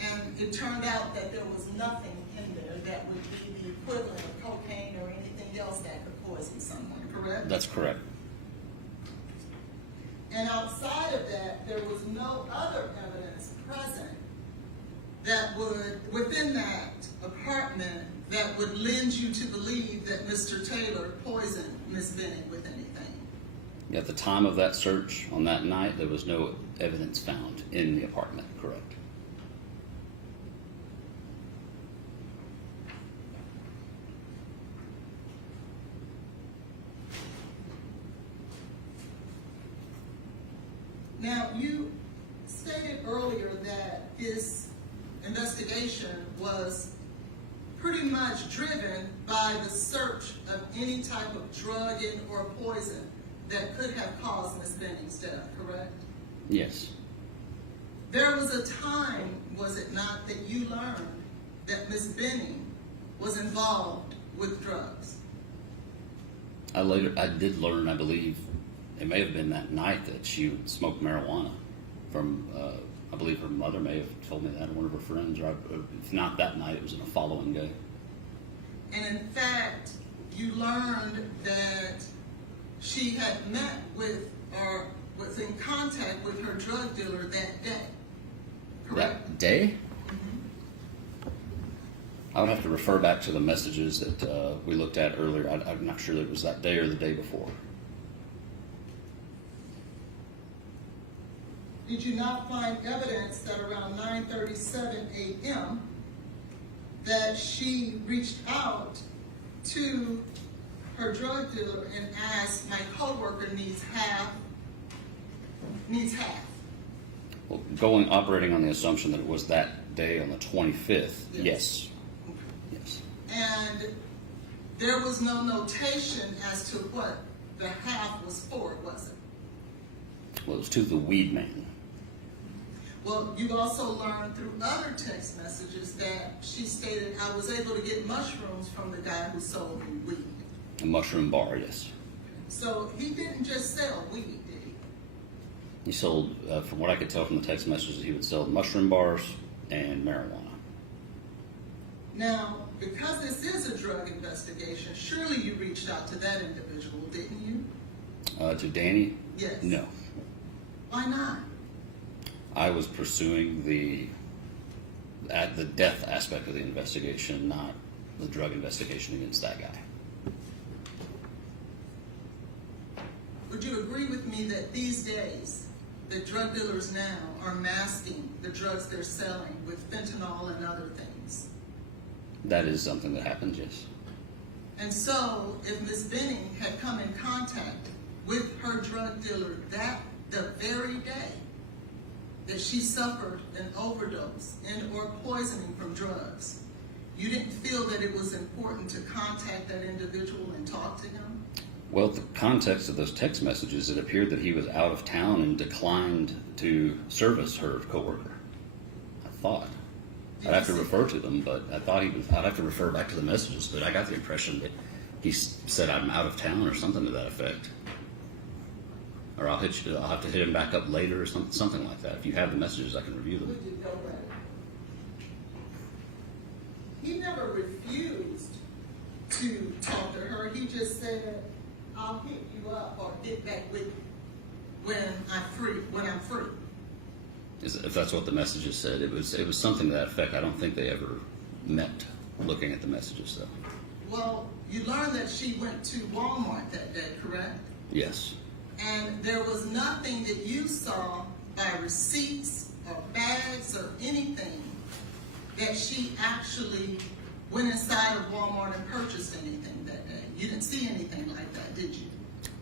and it turned out that there was nothing in there that would be the equivalent of cocaine or anything else that could poison someone, correct? That's correct. And outside of that, there was no other evidence present that would, within that apartment, that would lend you to believe that Mr. Taylor poisoned Miss Bennett with anything. At the time of that search on that night, there was no evidence found in the apartment, correct? Now, you stated earlier that this investigation was pretty much driven by the search of any type of drug or poison that could have caused Miss Benning's death, correct? Yes. There was a time, was it not, that you learned that Miss Benning was involved with drugs? I did learn, I believe, it may have been that night that she would smoke marijuana from, I believe her mother may have told me that, or one of her friends, or if not that night, it was in the following day. And in fact, you learned that she had met with or was in contact with her drug dealer that day, correct? That day? I would have to refer back to the messages that we looked at earlier. I'm not sure that it was that day or the day before. Did you not find evidence that around 9:37 a.m. that she reached out to her drug dealer and asked, my coworker needs half? Well, operating on the assumption that it was that day on the 25th, yes. Yes. And there was no notation as to what the half was for, was it? Well, it was to the weed man. Well, you also learned through other text messages that she stated, I was able to get mushrooms from the guy who sold me weed. A mushroom bar, yes. So he didn't just sell weed, did he? He sold, from what I could tell from the text messages, he would sell mushroom bars and marijuana. Now, because this is a drug investigation, surely you reached out to that individual, didn't you? To Danny? Yes. No. Why not? I was pursuing the death aspect of the investigation, not the drug investigation against that guy. Would you agree with me that these days, the drug dealers now are masking the drugs they're selling with fentanyl and other things? That is something that happens, yes. And so, if Ms. Benning had come in contact with her drug dealer the very day that she suffered an overdose and or poisoning from drugs, you didn't feel that it was important to contact that individual and talk to him? Well, the context of those text messages, it appeared that he was out of town and declined to service her coworker. I thought. I'd have to refer to them, but I thought I'd have to refer back to the messages, but I got the impression that he said I'm out of town or something to that effect. Or I'll have to hit him back up later or something like that. If you have the messages, I can review them. Would you go right? He never refused to talk to her. He just said, I'll hit you up or get back with you when I'm free. If that's what the messages said, it was something to that effect. I don't think they ever met looking at the messages, though. Well, you learned that she went to Walmart that day, correct? Yes. And there was nothing that you saw by receipts or bags or anything that she actually went inside of Walmart and purchased anything that day. You didn't see anything like that, did you?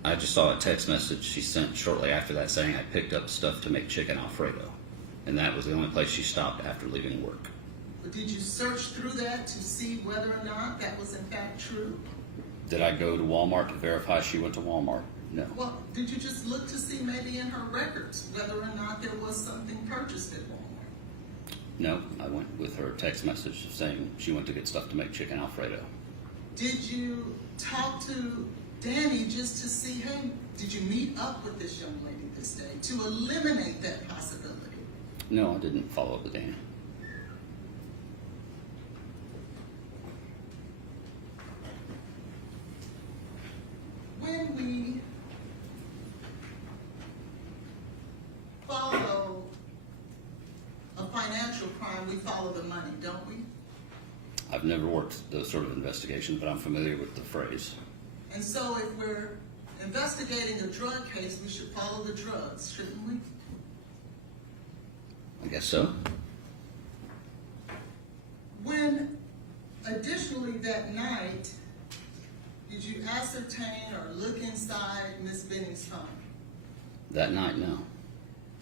I just saw a text message she sent shortly after that saying I picked up stuff to make chicken Alfredo. And that was the only place she stopped after leaving work. But did you search through that to see whether or not that was in fact true? Did I go to Walmart to verify she went to Walmart? No. Well, did you just look to see maybe in her records whether or not there was something purchased at Walmart? No, I went with her text message saying she went to get stuff to make chicken Alfredo. Did you talk to Danny just to see, hey, did you meet up with this young lady this day to eliminate that possibility? No, I didn't follow up with Danny. and we follow the money, don't we? I've never worked those sort of investigations, but I'm familiar with the phrase. And so if we're investigating a drug case, we should follow the drugs, shouldn't we? I guess so. When, additionally that night, did you ascertain or look inside Ms. Benning's phone? That night, no.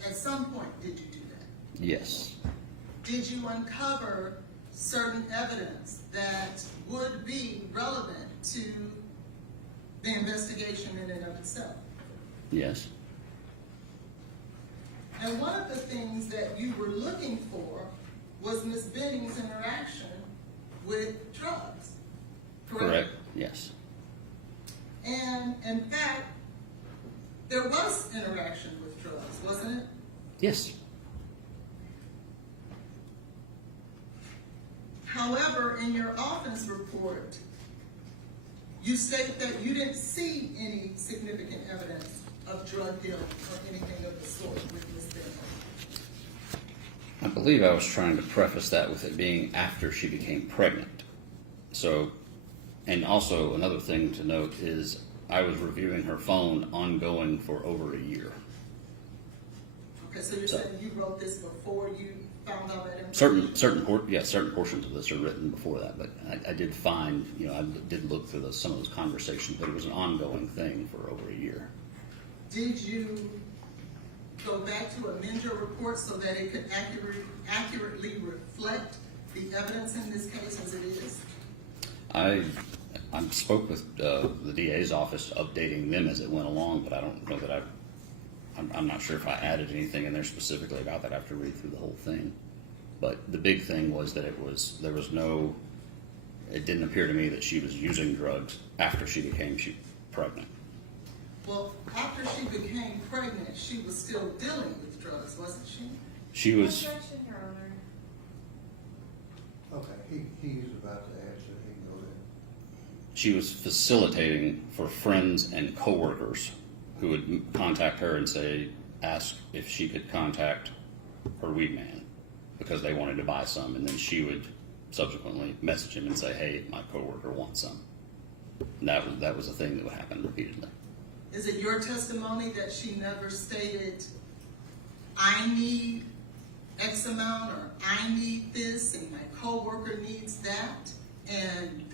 At some point, did you do that? Yes. Did you uncover certain evidence that would be relevant to the investigation in and of itself? Yes. And one of the things that you were looking for was Ms. Benning's interaction with drugs, correct? Yes. And in fact, there was interaction with drugs, wasn't it? Yes. However, in your offense report, you state that you didn't see any significant evidence of drug dealing or anything of the sort with Ms. Benning. I believe I was trying to preface that with it being after she became pregnant. So, and also another thing to note is I was reviewing her phone ongoing for over a year. Okay, so you're saying you wrote this before you found out that information? Certain portions of this are written before that, but I did find, I did look through some of those conversations, but it was an ongoing thing for over a year. Did you go back to amend your report so that it could accurately reflect the evidence in this case as it is? I spoke with the DA's office, updating them as it went along, but I don't know that I'm not sure if I added anything in there specifically about that. I have to read through the whole thing. But the big thing was that it didn't appear to me that she was using drugs after she became pregnant. Well, after she became pregnant, she was still dealing with drugs, wasn't she? She was, Objection, Your Honor. Okay, he's about to answer, he can go ahead. she was facilitating for friends and coworkers who would contact her and ask if she could contact her weed man because they wanted to buy some, and then she would subsequently message him and say, hey, my coworker wants some. And that was a thing that would happen repeatedly. Is it your testimony that she never stated, I need X amount, or I need this, and my coworker needs that, and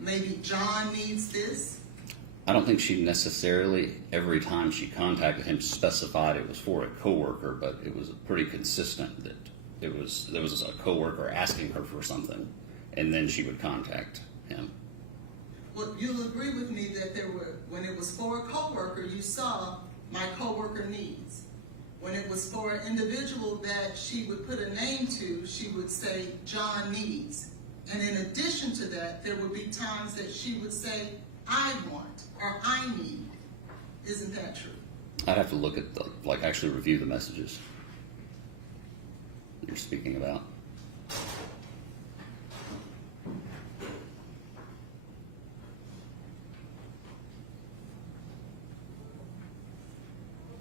maybe John needs this? I don't think she necessarily, every time she contacted him, specified it was for a coworker, but it was pretty consistent that there was a coworker asking her for something, and then she would contact him. Well, you'll agree with me that when it was for a coworker, you saw my coworker needs. When it was for an individual that she would put a name to, she would say John needs. And in addition to that, there would be times that she would say, I want, or I need. Isn't that true? I'd have to look at actually review the messages you're speaking about.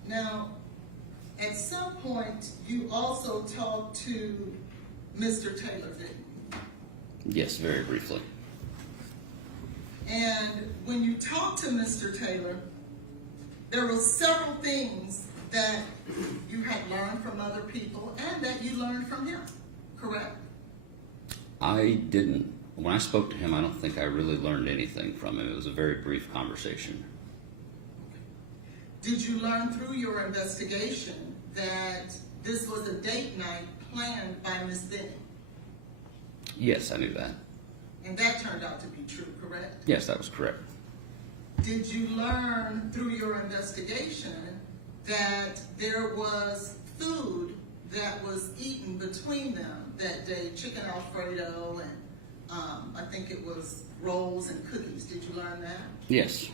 Now, at some point, you also talked to Mr. Taylor, didn't you? Yes, very briefly. And when you talked to Mr. Taylor, there were several things that you had learned from other people and that you learned from him, correct? I didn't. When I spoke to him, I don't think I really learned anything from him. It was a very brief conversation. Did you learn through your investigation that this was a date night planned by Ms. Benning? Yes, I knew that. And that turned out to be true, correct? Yes, that was correct. Did you learn through your investigation that there was food that was eaten between them that day, chicken Alfredo and I think it was rolls and cookies? Did you learn that? Yes.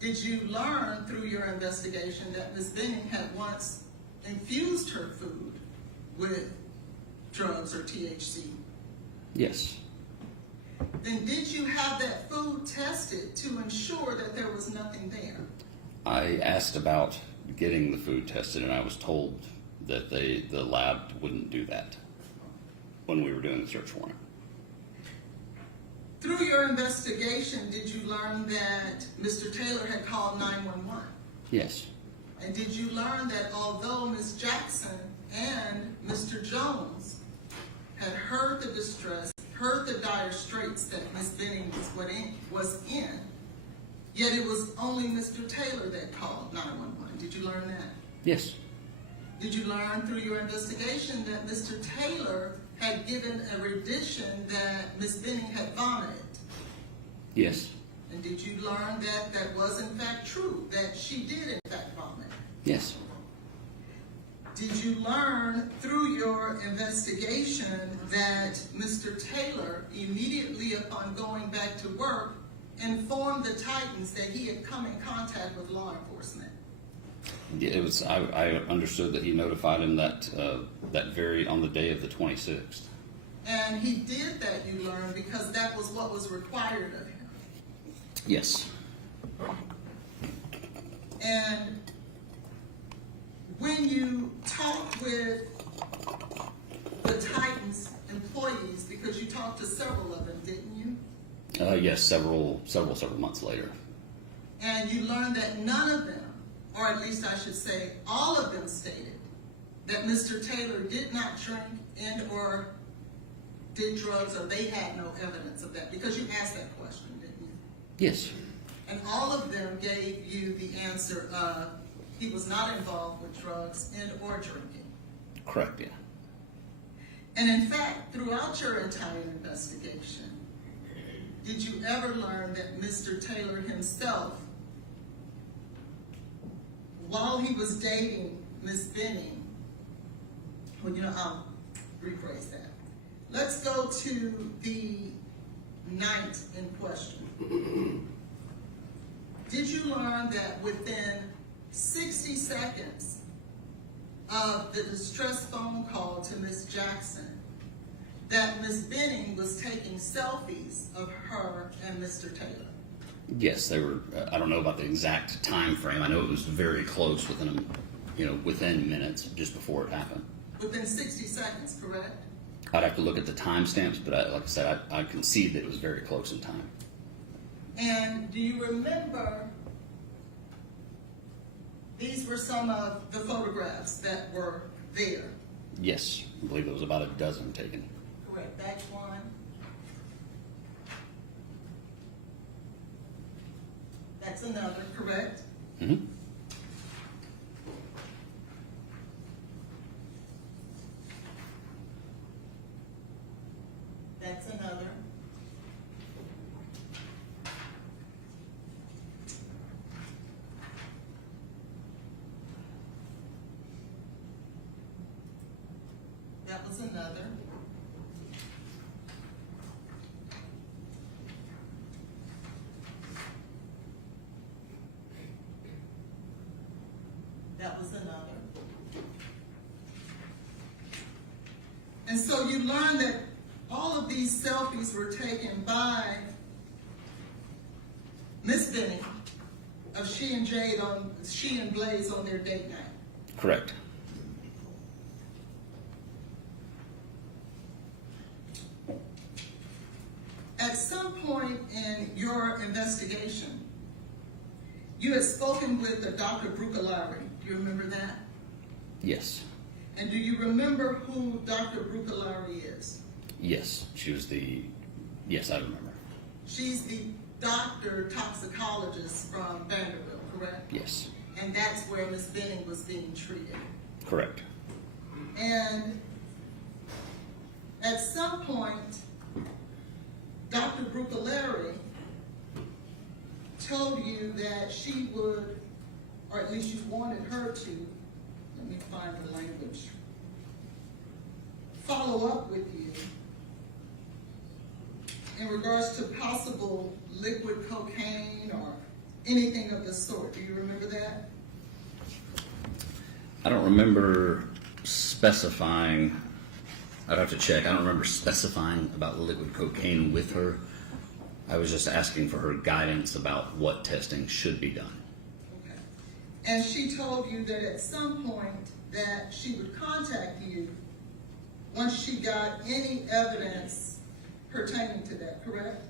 Did you learn through your investigation that Ms. Benning had once infused her food with drugs or THC? Yes. Then did you have that food tested to ensure that there was nothing there? I asked about getting the food tested, and I was told that the lab wouldn't do that. when we were doing the search warrant. Through your investigation, did you learn that Mr. Taylor had called 911? Yes. And did you learn that although Ms. Jackson and Mr. Jones had heard the distress, heard the dire straits that Ms. Benning was in, yet it was only Mr. Taylor that called 911? Did you learn that? Yes. Did you learn through your investigation that Mr. Taylor had given a rendition that Ms. Benning had vomited? Yes. And did you learn that that was in fact true, that she did in fact vomit? Yes. Did you learn through your investigation that Mr. Taylor, immediately upon going back to work, informed the Titans that he had come in contact with law enforcement? Yeah, it was. I understood that he notified him that on the day of the 26th. And he did that, you learned, because that was what was required of him. Yes. And when you talked with the Titans employees, because you talked to several of them, didn't you? Yes, several months later. And you learned that none of them, or at least I should say all of them, stated that Mr. Taylor did not drink and or did drugs, or they had no evidence of that, because you asked that question, didn't you? Yes. And all of them gave you the answer of he was not involved with drugs and or drinking. Correct. Yeah. And in fact, throughout your entire investigation, did you ever learn that Mr. Taylor himself, while he was dating Ms. Benning, well, you know, I'll rephrase that. Let's go to the night in question. Did you learn that within 60 seconds of the distress phone call to Ms. Jackson, that Ms. Benning was taking selfies of her and Mr. Taylor? Yes, they were. I don't know about the exact time frame. I know it was very close, within minutes, just before it happened. Within 60 seconds, correct? I'd have to look at the timestamps, but like I said, I concede that it was very close in time. And do you remember, these were some of the photographs that were there? Yes, I believe there was about a dozen taken. Correct, that's one. That's another, correct? Mm-hmm. That's another. That was another. That was another. And so you learn that all of these selfies were taken by Miss Benning of she and Blaise on their date night. Correct. At some point in your investigation, you had spoken with a Dr. Brucalari. Do you remember that? Yes. And do you remember who Dr. Brucalari is? Yes. Yes, I remember. She's the doctor toxicologist from Vanderbilt, correct? Yes. And that's where Miss Benning was being treated. Correct. And at some point, Dr. Brucalari told you that she would, or at least you wanted her to, let me find the language, follow up with you in regards to possible liquid cocaine or anything of the sort. Do you remember that? I don't remember specifying. I'd have to check. I don't remember specifying about liquid cocaine with her. I was just asking for her guidance about what testing should be done. Okay. And she told you that at some point that she would contact you once she got any evidence pertaining to that, correct?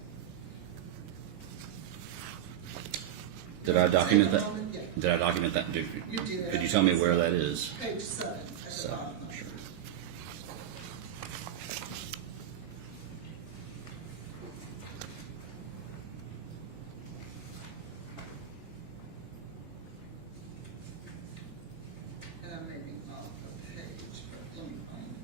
Did I document Take a that? moment, yeah. Did I document that? You did. Could you tell me where that is? Page 7 at the So, bottom. sure. And I may be off the page, but let me find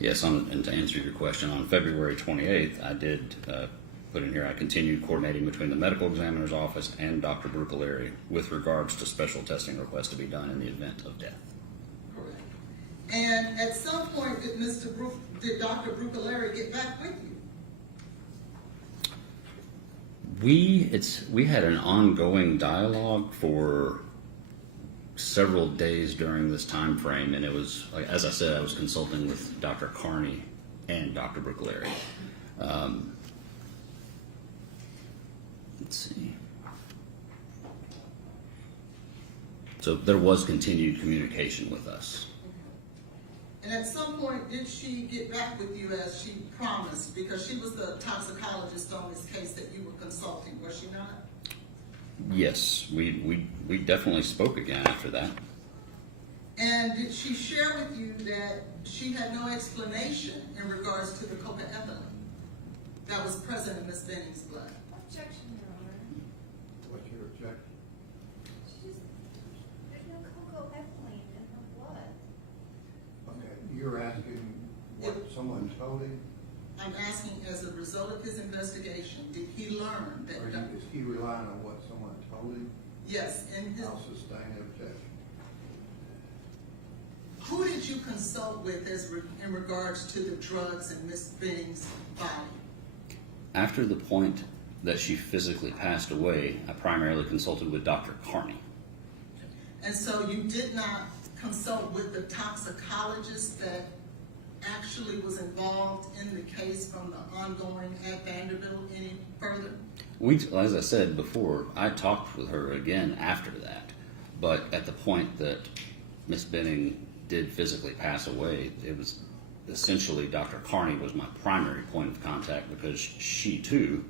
Yes, and to answer your question, on February 28th, I did put in here, I continued coordinating between the medical examiner's office and Dr. Brucaleri with regards to special testing requests to be done in the event of death. correct. And at some point, did Dr. Brucaleri get back with you? We had an ongoing dialogue for several days during this time frame, and it was, like, as I said, I was consulting with Dr. Carney and Dr. Brucaleri. Let's see. So there was continued communication with us. And at some point, did she get back with you as she promised? Because she was the toxicologist on this case that you were consulting, was she not? Yes, we definitely spoke again after that. And did she share with you that she had no explanation in regards to the cocaethylene that was present in Miss Benning's blood? Objection, Your Honor. What's your objection? There's no cocoa-ethylene in her blood. Okay, you're asking what someone told him, I'm asking, as a result of his investigation, did he learn or that? is he relying on what someone told him? Yes, in his, I'll sustain the objection. who did you consult with in regards to the drugs in Miss Benning's body? After the point that she physically passed away, I primarily consulted with Dr. Carney. And so you did not consult with the toxicologist that actually was involved in the case from the ongoing at Vanderbilt any further? As I said before, I talked with her again after that, but at the point that Miss Benning did physically pass away, it was essentially Dr. Carney was my primary point of contact, because she too,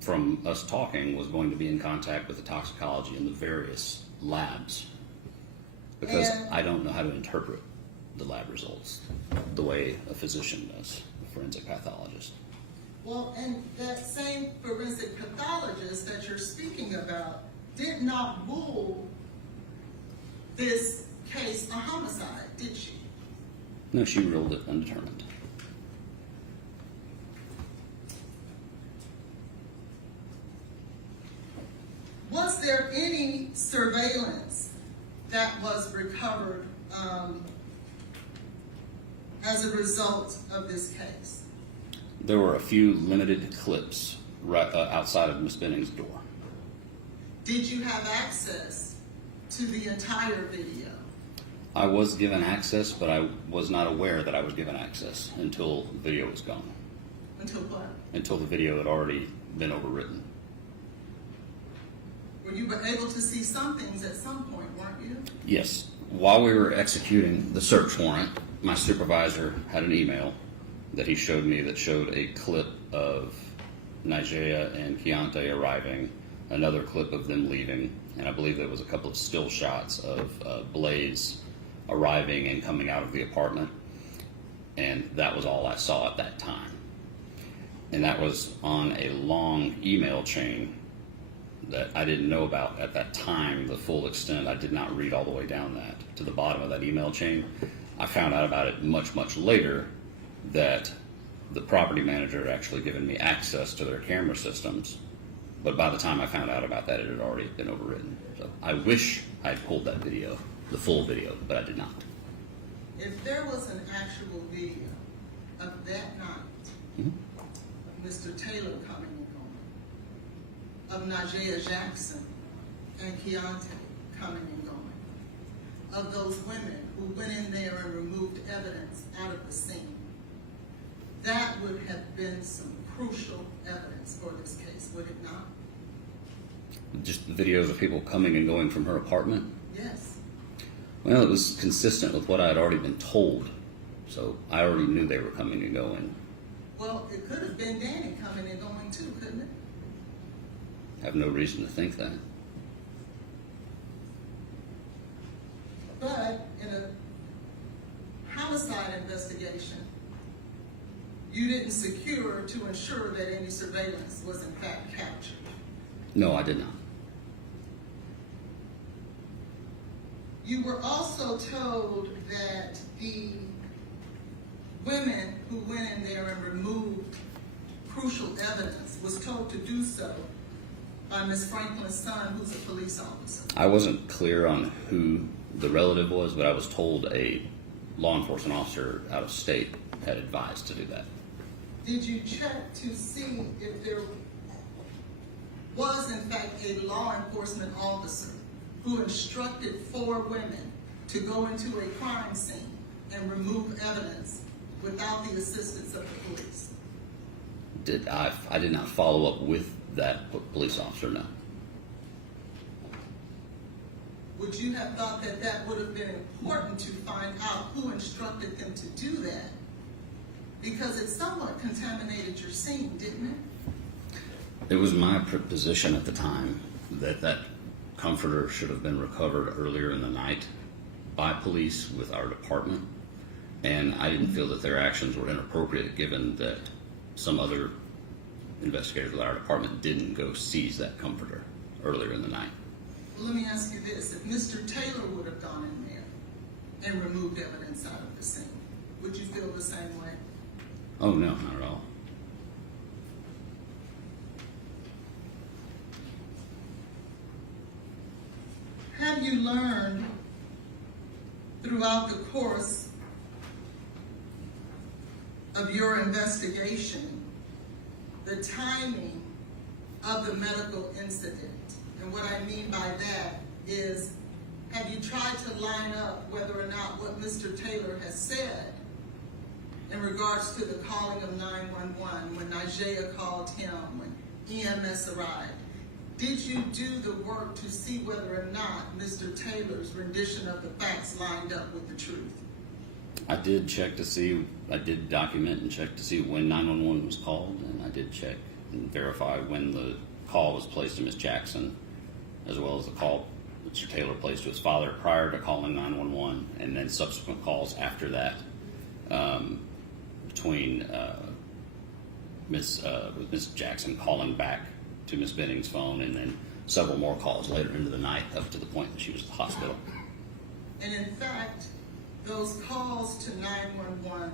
from us talking, was going to be in contact with the toxicology in the various labs, because And- I don't know how to interpret the lab results the way a physician does, a forensic pathologist. Well, and that same forensic pathologist that you're speaking about did not rule this case a homicide, did she? No, she ruled it undetermined. Was there any surveillance that was recovered as a result of this case? There were a few limited clips right outside of Miss Benning's door. Did you have access to the entire video? I was given access, but I was not aware that I was given access until the video was gone. Until what? Until the video had already been overwritten. Were you able to see some things at some point, weren't you? Yes. While we were executing the search warrant, my supervisor had an email that he showed me that showed a clip of Nigeria and Keontae arriving, another clip of them leaving, and I believe there was a couple of still shots of Blaise arriving and coming out of the apartment, and that was all I saw at that time. And that was on a long email chain that I didn't know about at that time, the full extent. I did not read all the way down that to the bottom of that email chain. I found out about it much, much later, that the property manager had actually given me access to their camera systems, but by the time I found out about that, it had already been overwritten. So I wish I had pulled that video, the full video, but I did not. If there was an actual video of that night, Mhm. of Mr. Taylor coming and going, of Najee Jackson and Keontae coming and going, of those women who went in there and removed evidence out of the scene, that would have been some crucial evidence for this case, would it not? Just the videos of people coming and going from her apartment. Yes. Well, it was consistent with what I had already been told, so I already knew they were coming and going. Well, it could have been Danny coming and going too, couldn't it? I have no reason to think that. But in a homicide investigation, you didn't secure to ensure that any surveillance was in fact captured. No, I did not. You were also told that the women who went in there and removed crucial evidence was told to do so by Ms. Franklin's son, who's a police officer. I wasn't clear on who the relative was, but I was told a law enforcement officer out of state had advised to do that. Did you check to see if there was in fact a law enforcement officer who instructed 4 women to go into a crime scene and remove evidence without the assistance of the police? I did not follow up with that police officer, no. Would you have thought that that would have been important to find out who instructed them to do that? Because it somewhat contaminated your scene, didn't it? It was my position at the time that that comforter should have been recovered earlier in the night by police with our department, and I didn't feel that their actions were inappropriate given that some other investigators with our department didn't go seize that comforter earlier in the night. Well, let me ask you this. If Mr. Taylor would have gone in there and removed evidence out of the scene, would you feel the same way? Oh, no, not at all. Have you learned throughout the course of your investigation the timing of the medical incident? And what I mean by that is, have you tried to line up whether or not what Mr. Taylor has said in regards to the calling of 911, when Nigea called him, when EMS arrived? Did you do the work to see whether or not Mr. Taylor's rendition of the facts lined up with the truth? I did check to see, I did document and check to see when 911 was called, and I did check and verify when the call was placed to Ms. Jackson, as well as the call Mr. Taylor placed to his father prior to calling 911, and then subsequent calls after that between Ms. Jackson calling back to Ms. Benning's phone, and then several more calls later into the night up to the point that she was at the hospital. And in fact, those calls to 911,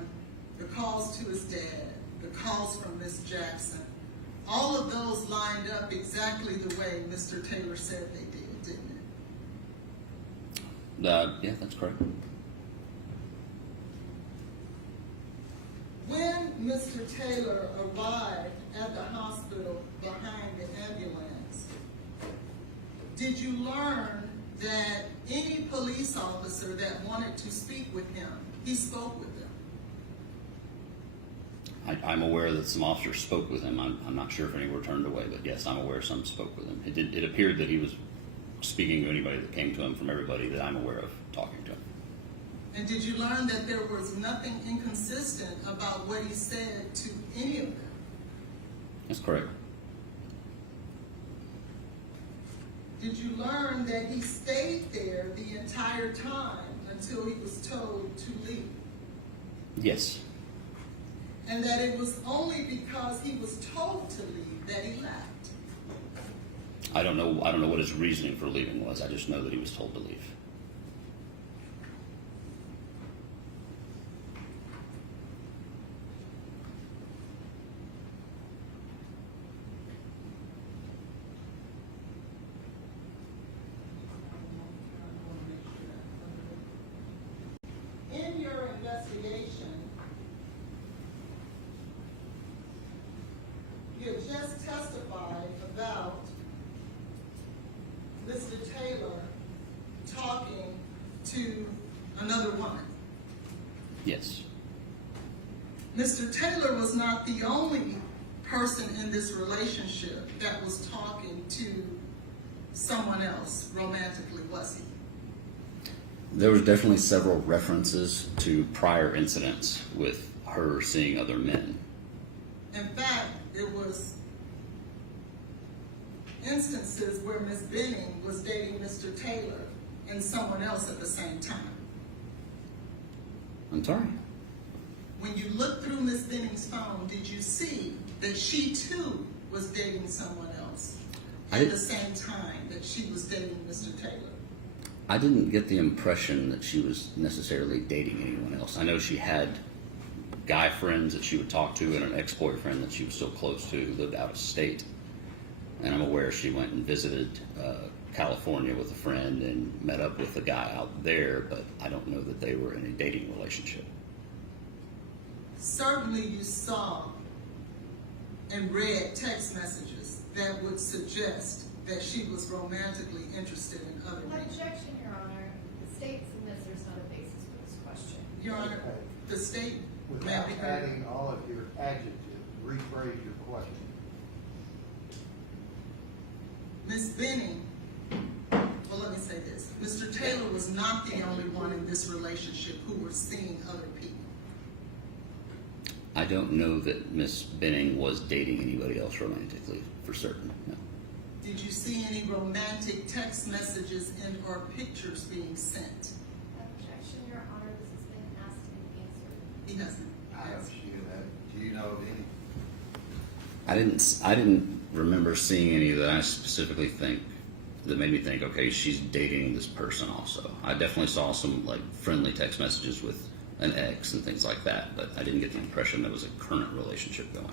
the calls to his dad, the calls from Ms. Jackson, all of those lined up exactly the way Mr. Taylor said they did, didn't it? Yeah, that's correct. When Mr. Taylor arrived at the hospital behind the ambulance, did you learn that any police officer that wanted to speak with him, he spoke with them? I'm aware that some officers spoke with him. I'm not sure if any were turned away, but yes, I'm aware some spoke with him. It appeared that he was speaking to anybody that came to him, from everybody that I'm aware of talking to him. And did you learn that there was nothing inconsistent about what he said to any of them? That's correct. Did you learn that he stayed there the entire time until he was told to leave? Yes. And that it was only because he was told to leave that he left? I don't know what his reasoning for leaving was. I just know that he was told to leave. In your investigation, you have just testified about Mr. Taylor talking to another woman. Yes. Mr. Taylor was not the only person in this relationship that was talking to someone else romantically, was he? There was definitely several references to prior incidents with her seeing other men. In fact, it was instances where Ms. Benning was dating Mr. Taylor and someone else at the same time. I'm sorry? When you looked through Ms. Benning's phone, did you see that she too was dating someone else at the same time that she was dating Mr. Taylor? I didn't get the impression that she was necessarily dating anyone else. I know she had guy friends that she would talk to and an ex-boyfriend that she was still close to who lived out of state. And I'm aware she went and visited California with a friend and met up with a guy out there, but I don't know that they were in a dating relationship. Certainly you saw and read text messages that would suggest that she was romantically interested in other men. Objection, Your Honor. The state submits there's not a basis for this question. Your Honor, the state may Without be heard. adding all of your adjectives, rephrase your question. Ms. Benning, well, let me say this. Mr. Taylor was not the only one in this relationship who was seeing other people. I don't know that Miss Benning was dating anybody else romantically, for certain, no. Did you see any romantic text messages and or pictures being sent? Objection, Your Honor. This has been asked and answered. He doesn't. I don't see that. Do you know of any? I didn't remember seeing any that I specifically think that made me think, okay, she's dating this person also. I definitely saw some like friendly text messages with an ex and things like that, but I didn't get the impression there was a current relationship going.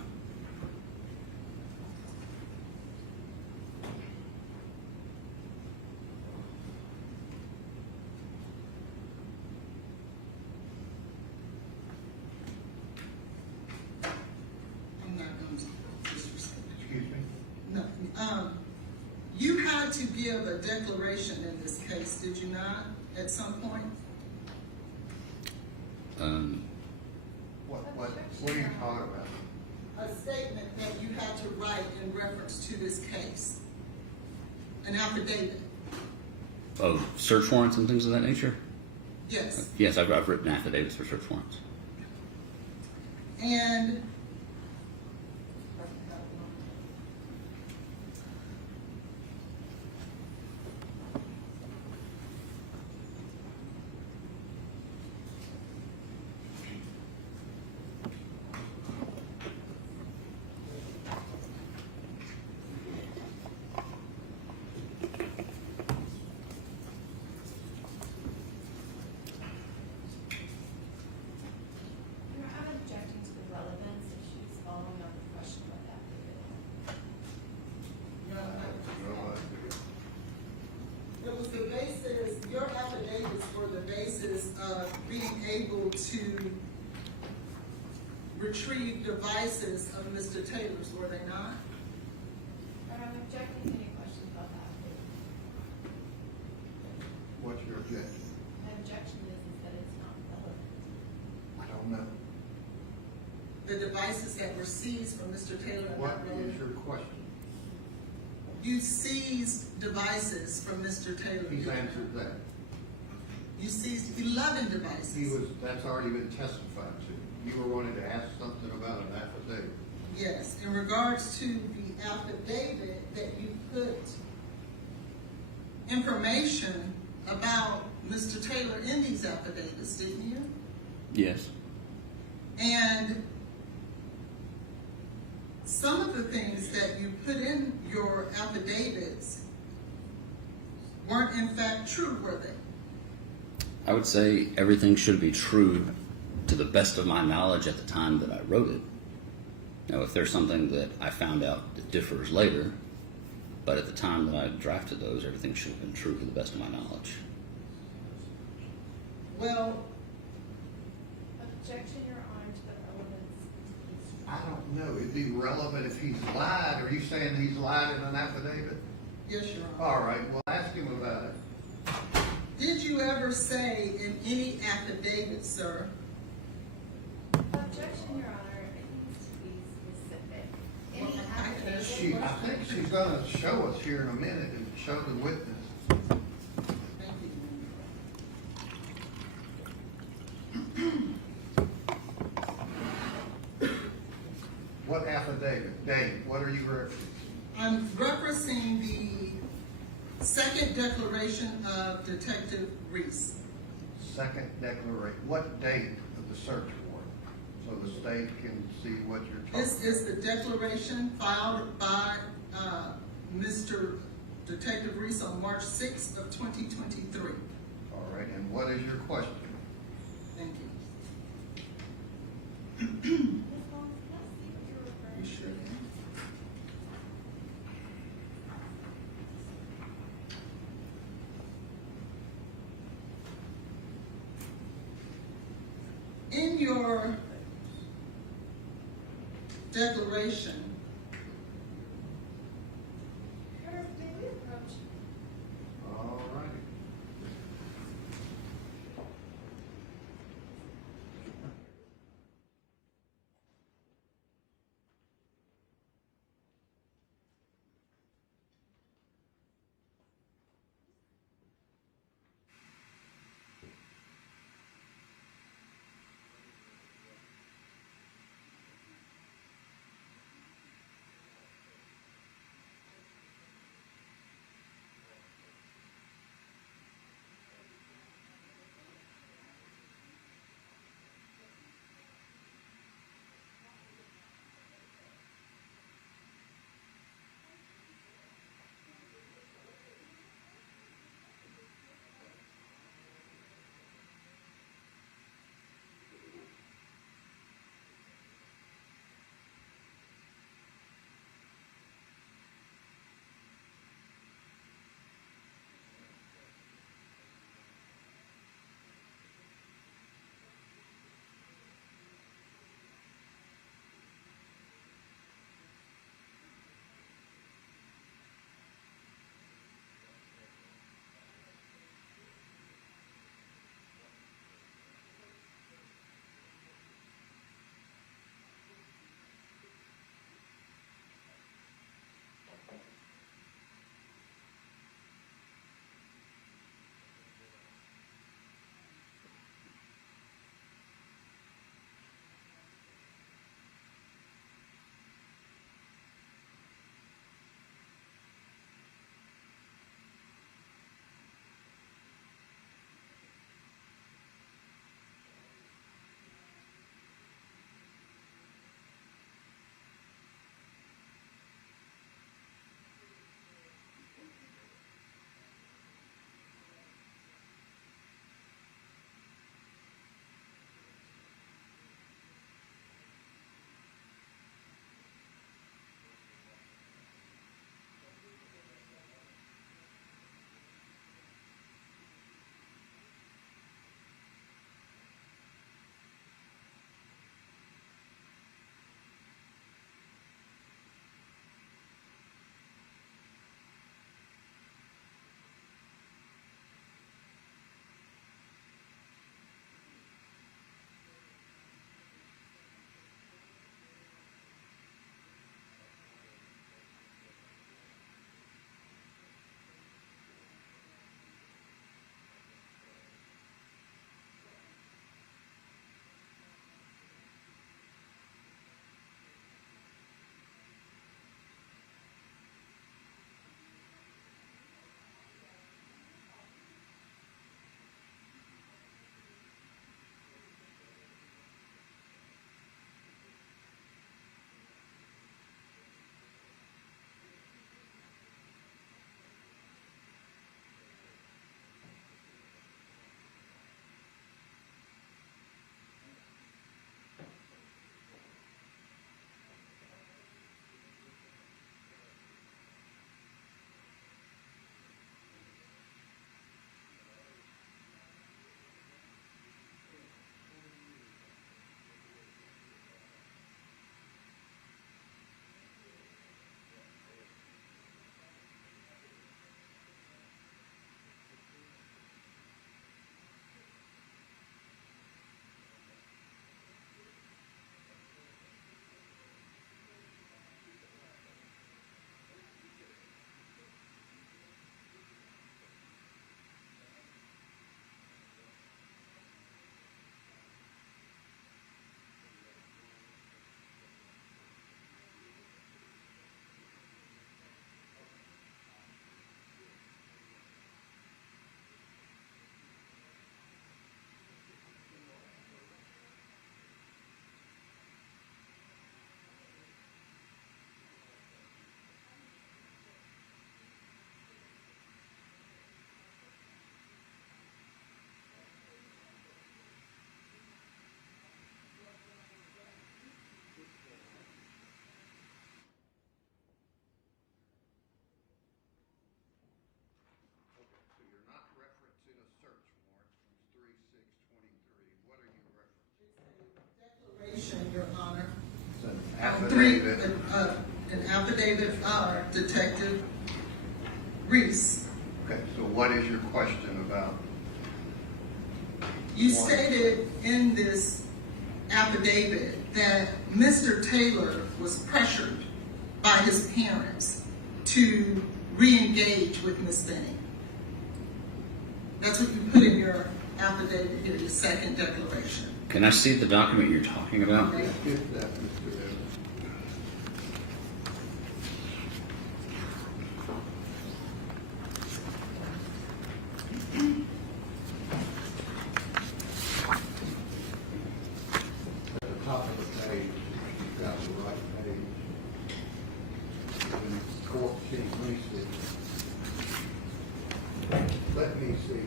I'm not going to disrespect. Excuse me? No. You had to give a declaration in this case, did you not, at some point? What are you talking about? A statement that you had to write in reference to this case. An affidavit. Of search warrants and things of that nature? Yes. Yes, I've written affidavits for search warrants. And I'm objecting to the relevance if she's following up the question about that. it was the basis, your affidavits were the basis of being able to retrieve devices of Mr. Taylor's, were they not? And I'm objecting to any questions about that. What's your objection? My objection is that it's not relevant. I don't know. The devices that were seized from Mr. Taylor are What not is relevant. your question? You seized devices from Mr. Taylor. He's did you not? answered that. You seized 11 devices. That's already been testified to. You were wanting to ask something about an affidavit. Yes, in regards to the affidavit that you put information about Mr. Taylor in these affidavits, didn't you? Yes. And some of the things that you put in your affidavits weren't in fact true, were they? I would say everything should be true to the best of my knowledge at the time that I wrote it. Now, if there's something that I found out that differs later, but at the time that I drafted those, everything should have been true to the best of my knowledge. Well, Objection, Your Honor, to the relevance. I don't know. It'd be relevant if he's lied. Are you saying he's lied in an affidavit? yes, Your Honor. All right, well, ask him about it. Did you ever say in any affidavit, sir, Objection, Your Honor. It needs to be specific. Any Well, I can affidavit I think she's gonna show us here in a minute and show the witness. Thank you. What affidavit? Dave, what are you referencing? I'm referencing the second declaration of Detective Reese. Second declaration, what date of the search warrant? So the state can see what you're talking about. This is the declaration filed by Mr. Detective Reese on March 6th of 2023. All right, and what is your question? Thank you. Ms. Holmes, can I see what you're referring You to? sure can. In your declaration, Sheriff, may we approach? All right. affidavit. An affidavit, Detective Reese. Okay, so what is your question about? You stated in this affidavit that Mr. Taylor was pressured by his parents to re-engage with Ms. Benning. That's what you put in your affidavit here, your second declaration. Can I see the document you're talking about? Okay. If that, Mr. Evans. At the top of the page, you've got the right page. And 14, let me see. Let me see.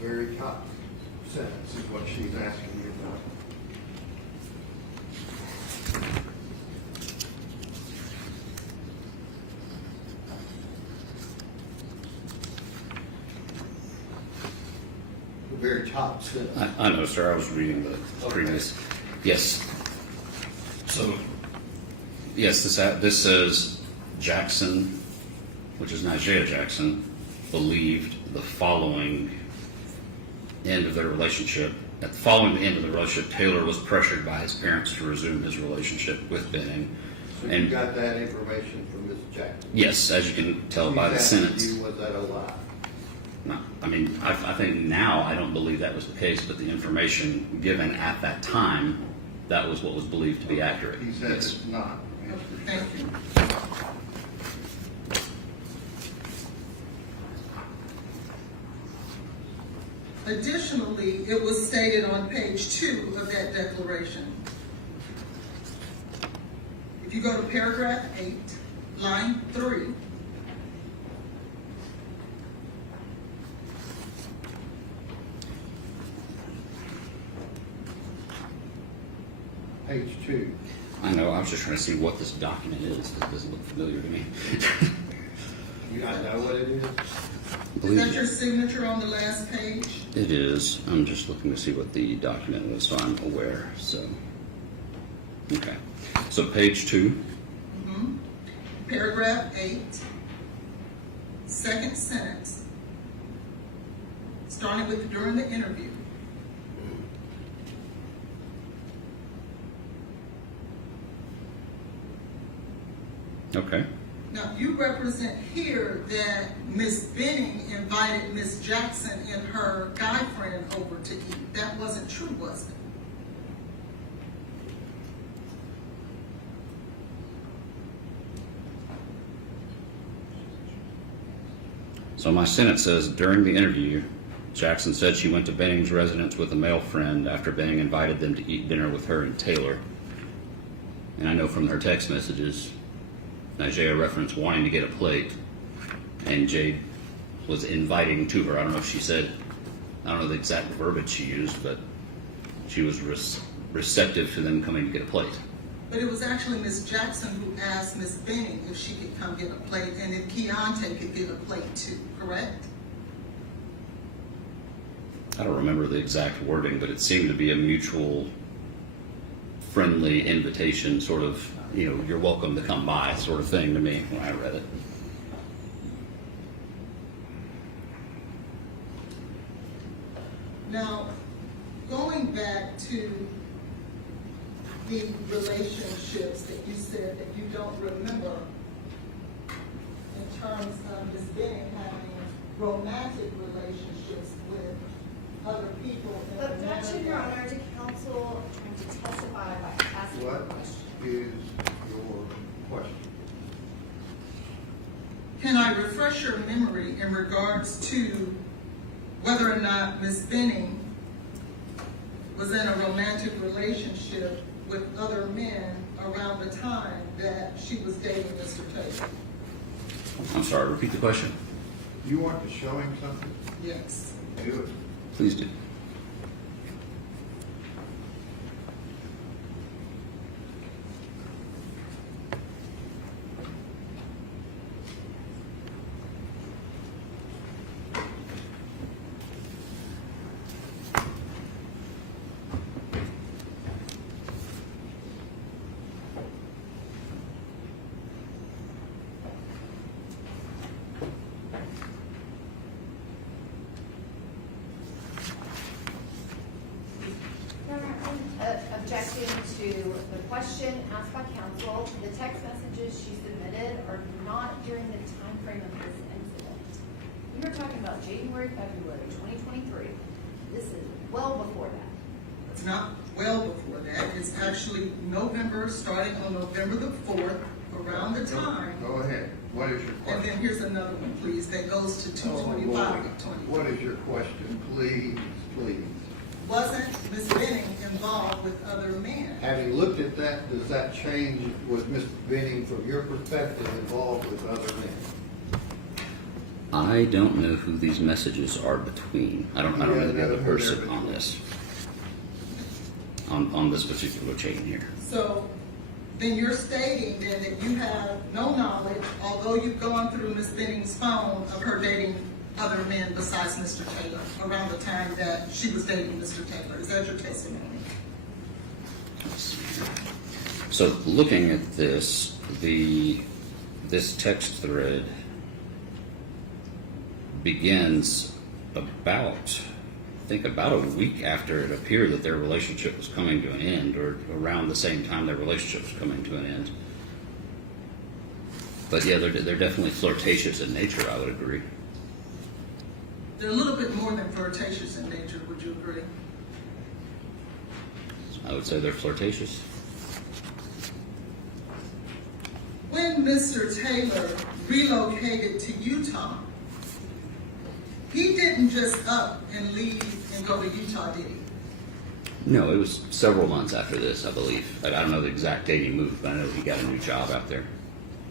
Very top sentence is what she's asking you about. The very top sentence. I know, sir. I was reading the previous. Yes. So, yes, this says Jackson, which is Nigeria Jackson, believed the following end of their relationship. At the following end of the relationship, Taylor was pressured by his parents to resume his relationship with Benning. So you And got that information from Ms. Jackson? yes, as you can tell by the She's asking sentence. you, was that a lie? No, I mean, I think now I don't believe that was the case, but the information given at that time, that was what was believed to be accurate. He said Yes. it's not. Thank you. Additionally, it was stated on page 2 of that declaration. If you go to paragraph 8, line 3, Page 2. I know, I was just trying to see what this document is. It doesn't look familiar to me. You not know what it is? is that your signature on the last page? It is. I'm just looking to see what the document was, so I'm aware. So, okay. So page 2. Paragraph 8, second sentence, starting with during the interview. Okay. Now, you represent here that Ms. Benning invited Ms. Jackson and her guy friend over to eat. That wasn't true, was it? So my sentence says, during the interview, Jackson said she went to Benning's residence with a male friend after Benning invited them to eat dinner with her and Taylor. And I know from her text messages, Nigeria referenced wanting to get a plate, and Jade was inviting to her. I don't know if she said, I don't know the exact verbiage she used, but she was receptive to them coming to get a plate. But it was actually Ms. Jackson who asked Ms. Benning if she could come get a plate and if Keontae could get a plate too, correct? I don't remember the exact wording, but it seemed to be a mutual friendly invitation, sort of, you know, you're welcome to come by sort of thing to me when I read it. Now, going back to the relationships that you said that you don't remember in terms of Ms. Benning having romantic relationships with other people. in Objection, Your another- Honor, to counsel trying to testify by asking a What question. is your question? Can I refresh your memory in regards to whether or not Ms. Benning was in a romantic relationship with other men around the time that she was dating Mr. Taylor? I'm sorry, repeat the question. You want to show him something? Yes. Do it. Please do. question asked by council, the text messages she submitted are not during the time frame of this incident. You were talking about January, February 2023. This is well before that. It's not well before that. It's actually November, starting on November the 4th, around the time. Go ahead. What is your And question? then here's another one, please, that goes to 225 of 20. What is your question? Please, please. Wasn't Ms. Benning involved with other men? Having looked at that, does that change, was Mr. Benning, from your perspective, involved with other men? I don't know who these messages are between. I don't know the other person on this. On this particular chain here. So then you're stating then that you have no knowledge, although you've gone through Ms. Benning's phone, of her dating other men besides Mr. Taylor around the time that she was dating Mr. Taylor. Is that your testimony? Let's see here. So looking at this, this text thread begins about a week after it appeared that their relationship was coming to an end, or around the same time their relationship was coming to an end. But yeah, they're definitely flirtatious in nature, I would agree. They're a little bit more than flirtatious in nature, would you agree? I would say they're flirtatious. When Mr. Taylor relocated to Utah, he didn't just up and leave and go to Utah, did he? No, it was several months after this, I believe. I don't know the exact date he moved, but I know he got a new job out there.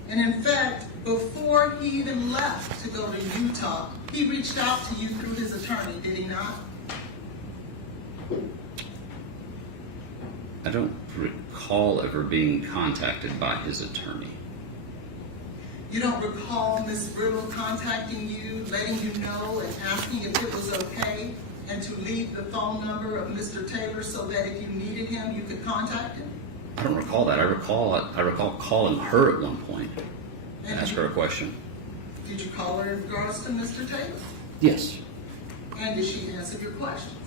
And in fact, before he even left to go to Utah, he reached out to you through his attorney, did he not? I don't recall ever being contacted by his attorney. You don't recall Ms. Riddle contacting you, letting you know and asking if it was okay, and to leave the phone number of Mr. Taylor so that if you needed him, you could contact him? I don't recall that. I recall calling her at one point and ask her a question. Did you call her in regards to Mr. Taylor? Yes. And did she answer your questions?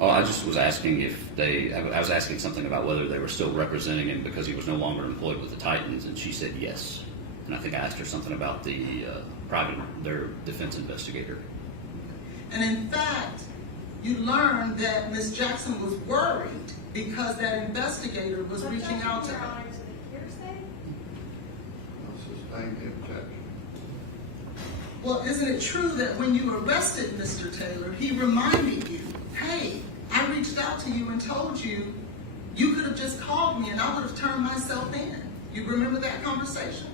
Oh, I just was asking I was asking something about whether they were still representing him because he was no longer employed with the Titans, and she said yes. And I think I asked her something about their defense investigator. And in fact, you learned that Ms. Jackson was worried because that investigator was reaching out to Your her. Honor, to the hearsay? Sustained objection. Well, isn't it true that when you arrested Mr. Taylor, he reminded you, hey, I reached out to you and told you you could have just called me and I would have turned myself in. You remember that conversation?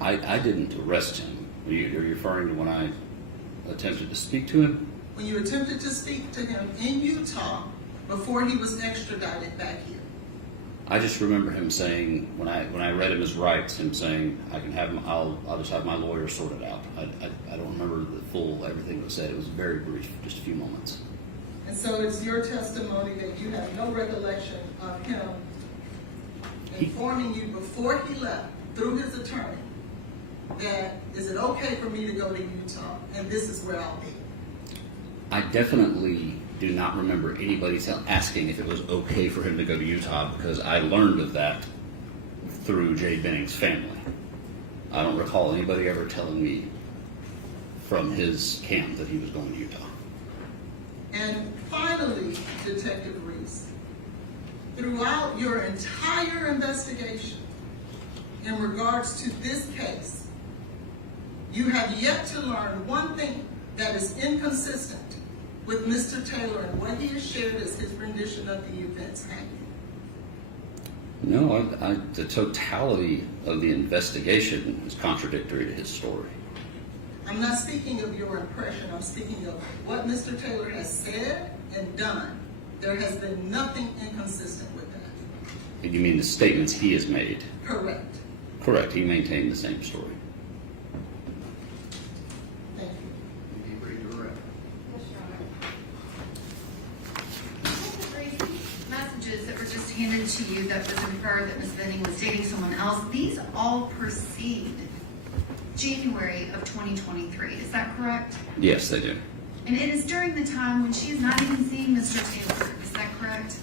I didn't arrest him. Are you referring to when I attempted to speak to him? When you attempted to speak to him in Utah before he was extradited back here. I just remember him saying, when I read him his rights, him saying, I'll just have my lawyer sort it out. I don't remember the full everything that was said. It was very brief, just a few moments. And so it's your testimony that you have no recollection of him informing you before he left through his attorney that, is it okay for me to go to Utah and this is where I'll be? I definitely do not remember anybody asking if it was okay for him to go to Utah, because I learned of that through Jay Benning's family. I don't recall anybody ever telling me from his camp that he was going to Utah. And finally, Detective Reese, throughout your entire investigation in regards to this case, you have yet to learn one thing that is inconsistent with Mr. Taylor and what he has shared as his rendition of the events, have you? No, the totality of the investigation is contradictory to his story. I'm not speaking of your impression. I'm speaking of what Mr. Taylor has said and done. There has been nothing inconsistent with that. You mean the statements he has made? Correct. Correct. He maintained the same story. Thank you. You redirect. Yes, Your Honor. Detective Reese, messages that were just handed to you that was inferred that Ms. Benning was dating someone else, these all precede January of 2023. Is that correct? Yes, they do. And it is during the time when she is not even seeing Mr. Taylor. Is that correct?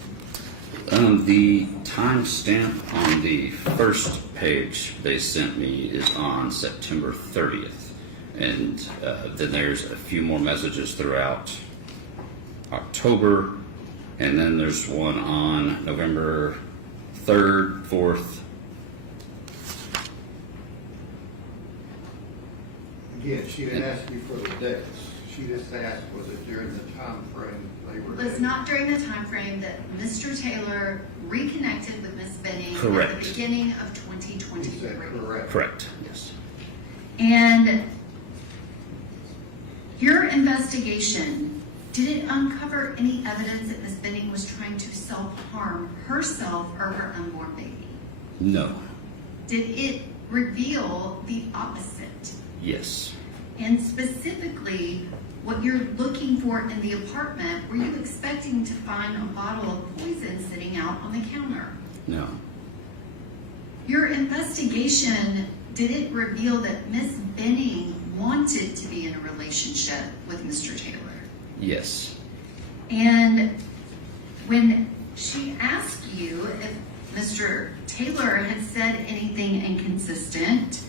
The timestamp on the first page they sent me is on September 30th. And then there's a few more messages throughout October. And then there's one on November 3rd, 4th. Again, she didn't ask me for the dates. She just asked, was it during the time frame they were? It was not during the time frame that Mr. Taylor reconnected with Ms. Benning at Correct. the beginning of She 2023. said correct. Correct, yes. And your investigation, did it uncover any evidence that Ms. Benning was trying to self-harm herself or her unborn baby? No, Did it reveal the opposite? yes. And specifically, what you're looking for in the apartment, were you expecting to find a bottle of poison sitting out on the counter? No, Your investigation, did it reveal that Miss Benning wanted to be in a relationship with Mr. Taylor? yes. And when she asked you if Mr. Taylor had said anything inconsistent,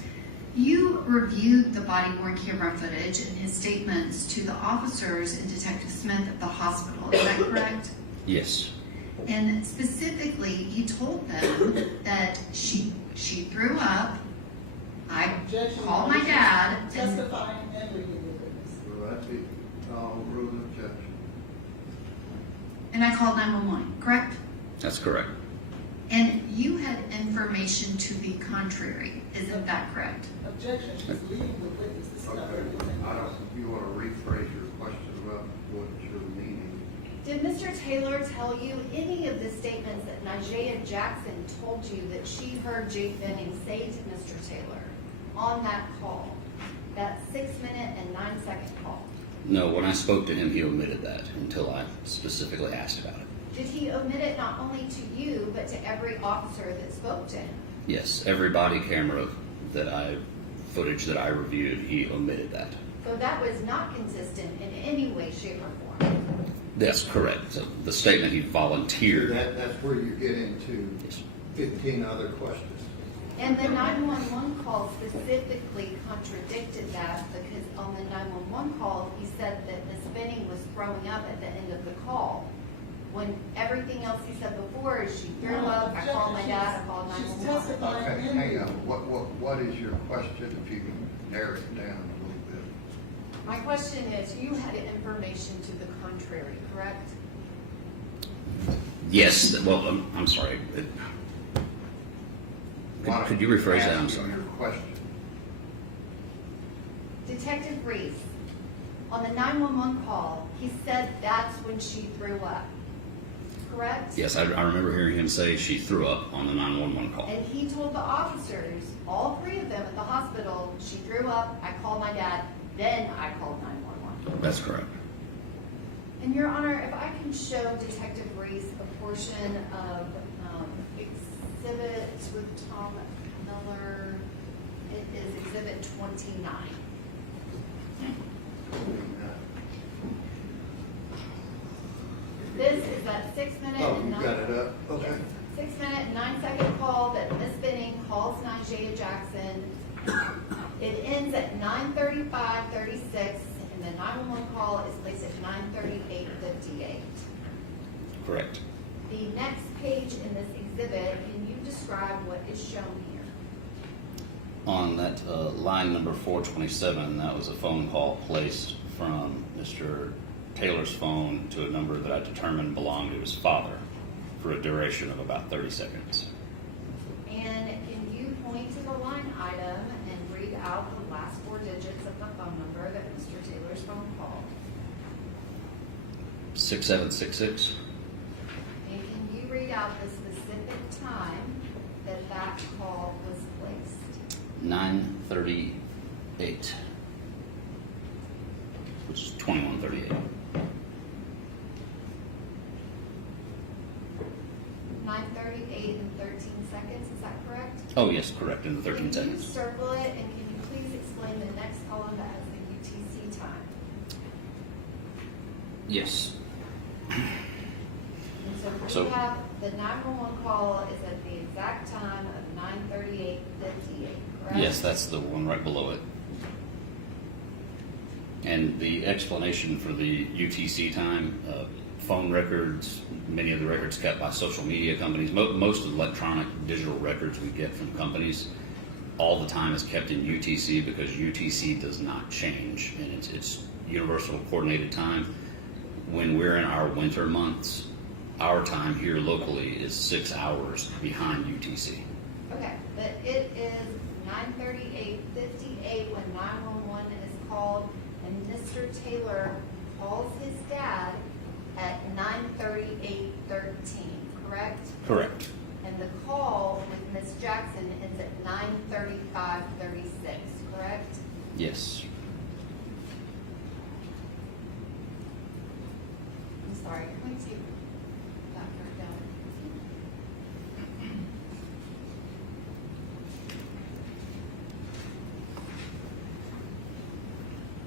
you reviewed the body-worn camera footage and his statements to the officers and Detective Smith at the hospital. Is that correct? Yes, And specifically, you told them that she threw up. I Objection. called my dad. And, Testifying and reading the witness. Will that be, rule of objection? and I called 911, correct? that's correct. And you had information to the contrary. Isn't that correct? Objection, she's leading the witness. This is not Okay, her doing. I don't, you want to rephrase your question about what you're meaning? Did Mr. Taylor tell you any of the statements that Najee Jackson told you that she heard Jake Benning say to Mr. Taylor on that call, that 6-minute and 9-second call? No, when I spoke to him, he omitted that until I specifically asked about it. Did he omit it not only to you, but to every officer that spoke to him? Yes, every body camera footage that I reviewed, he omitted that. So that was not consistent in any way, shape, or form. That's correct. So the statement he volunteered. That's where you get into Yes. 15 other questions. And the 911 call specifically contradicted that, because on the 911 call, he said that Ms. Benning was throwing up at the end of the call. When everything else he said before is she threw up, I called my dad, I called She's 911. testifying Okay, and hang reading. on. What is your question, if you can narrow it down a little bit? My question is, you had information to the contrary, correct? Yes, well, I'm sorry. Why Could don't you rephrase that? I'm ask sorry. Your question. Detective Reese, on the 911 call, he said that's when she threw up, correct? Yes, I remember hearing him say she threw up on the 911 call. And he told the officers, all 3 of them at the hospital, she threw up, I called my dad, then I called 911. That's correct. And Your Honor, if I can show Detective Reese a portion of exhibit with Tom Miller, it is exhibit 29. This is that 6-minute Oh, and you 9. got it up? Okay. 6-minute and 9-second call that Miss Benning calls Najee Jackson. It ends at 9:35:36, and the 911 call is placed at 9:38:58. Correct. The next page in this exhibit, can you describe what is shown here? On that line number 427, that was a phone call placed from Mr. Taylor's phone to a number that I determined belonged to his father for a duration of about 30 seconds. And can you point to the line item and read out the last 4 digits of the phone number that Mr. Taylor's phone called? 6766. And can you read out the specific time that that call was placed? 9:38, which is 21:38. 9:38 and 13 seconds, is that correct? Oh, yes, correct, in the 13 Can you seconds. circle it, and can you please explain the next column that has the UTC time? Yes. And so So- we have the 911 call is at the exact time of 9:38:58, correct? Yes, that's the one right below it. And the explanation for the UTC time, phone records, many of the records kept by social media companies, most of the electronic digital records we get from companies, all the time is kept in UTC because UTC does not change, and it's universal coordinated time. When we're in our winter months, our time here locally is 6 hours behind UTC. Okay, but it is 9:38:58 when 911 is called, and Mr. Taylor calls his dad at 9:38:13, correct? Correct. And the call with Ms. Jackson is at 9:35:36, correct? Yes. I'm sorry, can we take that part down?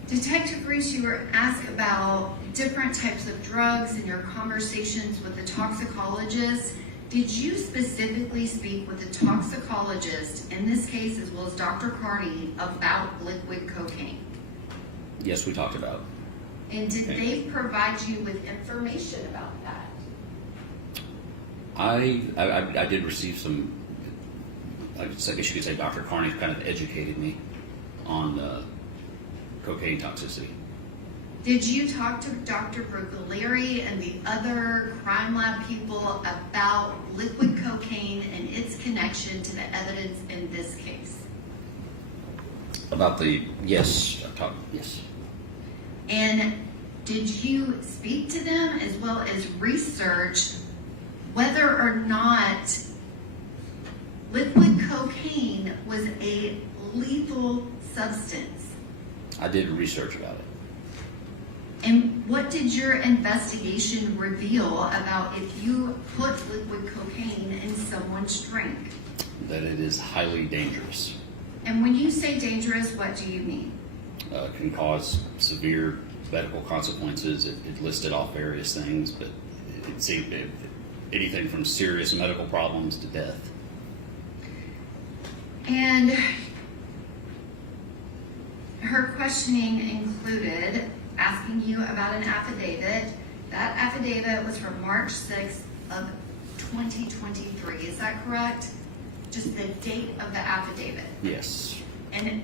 Detective Reese, you were asked about different types of drugs in your conversations with the toxicologist. Did you specifically speak with the toxicologist in this case, as well as Dr. Carney, about liquid cocaine? Yes, we talked about it. And did they provide you with information about that? I did receive some, I guess you could say Dr. Carney kind of educated me on cocaine toxicity. Did you talk to Dr. Brugleri and the other crime lab people about liquid cocaine and its connection to the evidence in this case? About yes, I talked, yes. And did you speak to them as well as research whether or not liquid cocaine was a lethal substance? I did research about it. And what did your investigation reveal about if you put liquid cocaine in someone's drink? That it is highly dangerous. And when you say dangerous, what do you mean? Can cause severe medical consequences. It listed off various things, but it seemed anything from serious medical problems to death. And her questioning included asking you about an affidavit. That affidavit was from March 6th of 2023. Is that correct? Just the date of the affidavit. Yes. And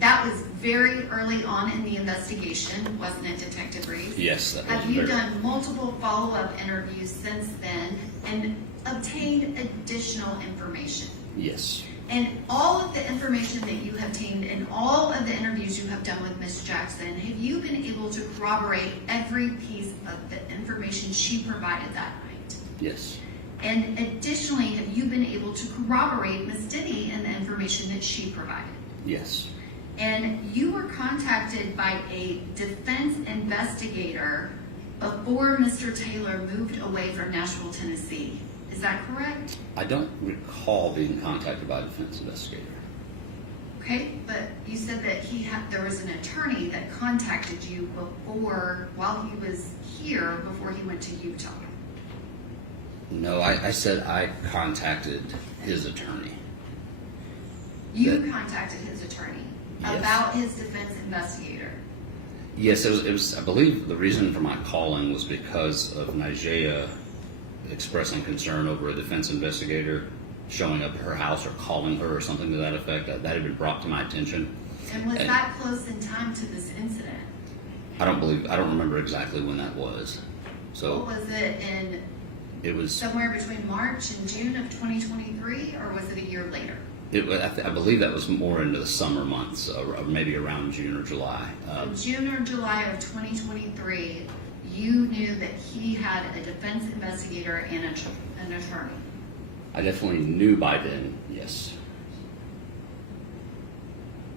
that was very early on in the investigation, wasn't it, Detective Reese? Yes, that was Have you very- done multiple follow-up interviews since then and obtained additional information? Yes. And all of the information that you have obtained and all of the interviews you have done with Ms. Jackson, have you been able to corroborate every piece of the information she provided that night? Yes. And additionally, have you been able to corroborate Ms. Denny and the information that she provided? Yes. And you were contacted by a defense investigator before Mr. Taylor moved away from Nashville, Tennessee. Is that correct? I don't recall being contacted by a defense investigator. Okay, but you said that there was an attorney that contacted you while he was here before he went to Utah. No, I said I contacted his attorney. You That- contacted his attorney Yes. about his defense investigator. Yes, it was. I believe the reason for my calling was because of Nigeria expressing concern over a defense investigator showing up at her house or calling her or something to that effect. That had been brought to my attention. And was And- that close in time to this incident? I don't remember exactly when that was. What So was it in it was. somewhere between March and June of 2023, or was it a year later? I believe that was more into the summer months, or maybe around June or July. So June or July of 2023, you knew that he had a defense investigator and an attorney. I definitely knew by then. Yes.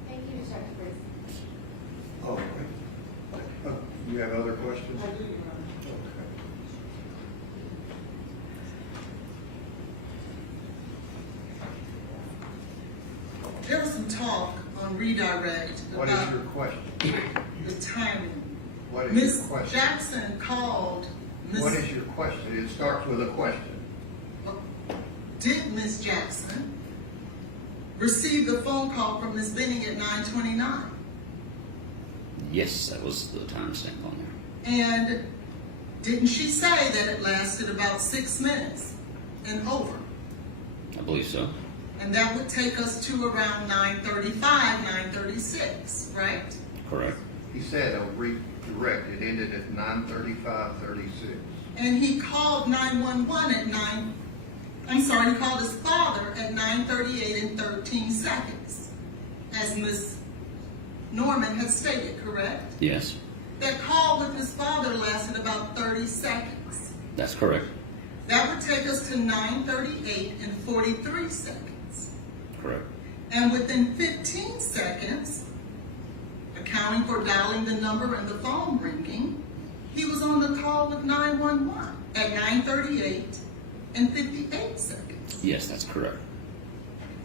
Thank you, Dr. Bruce. Oh, okay. You have other questions? I do, Your Honor. Okay. There was some talk on redirect What is about your question? the timing. What is your Ms. question? Jackson called What Ms. is your question? It starts with a question. did Ms. Jackson receive the phone call from Ms. Benning at 9:29? Yes, that was the timestamp on there. And didn't she say that it lasted about 6 minutes and over? I believe so. And that would take us to around 9:35, 9:36, right? Correct. He said, I'll redirect, it ended at 9:35:36. And he called 911 at he called his father at 9:38 and 13 seconds, as Ms. Norman had stated, correct? Yes, That call with his father lasted about 30 seconds. that's correct. That would take us to 9:38 and 43 seconds. Correct. And within 15 seconds, accounting for dialing the number and the phone ringing, he was on the call with 911 at 9:38 and 58 seconds. Yes, that's correct.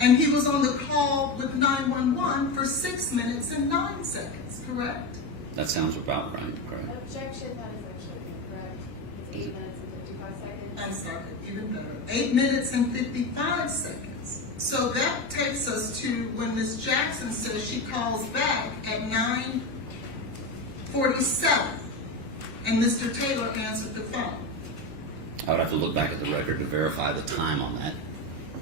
And he was on the call with 911 for 6 minutes and 9 seconds, correct? That sounds about right. Correct. Objection, that is actually incorrect. It's 8 minutes and 55 seconds. I'm sorry, even better. 8 minutes and 55 seconds. So that takes us to when Ms. Jackson says she calls back at 9:47 and Mr. Taylor answered the phone. I would have to look back at the record to verify the time on that.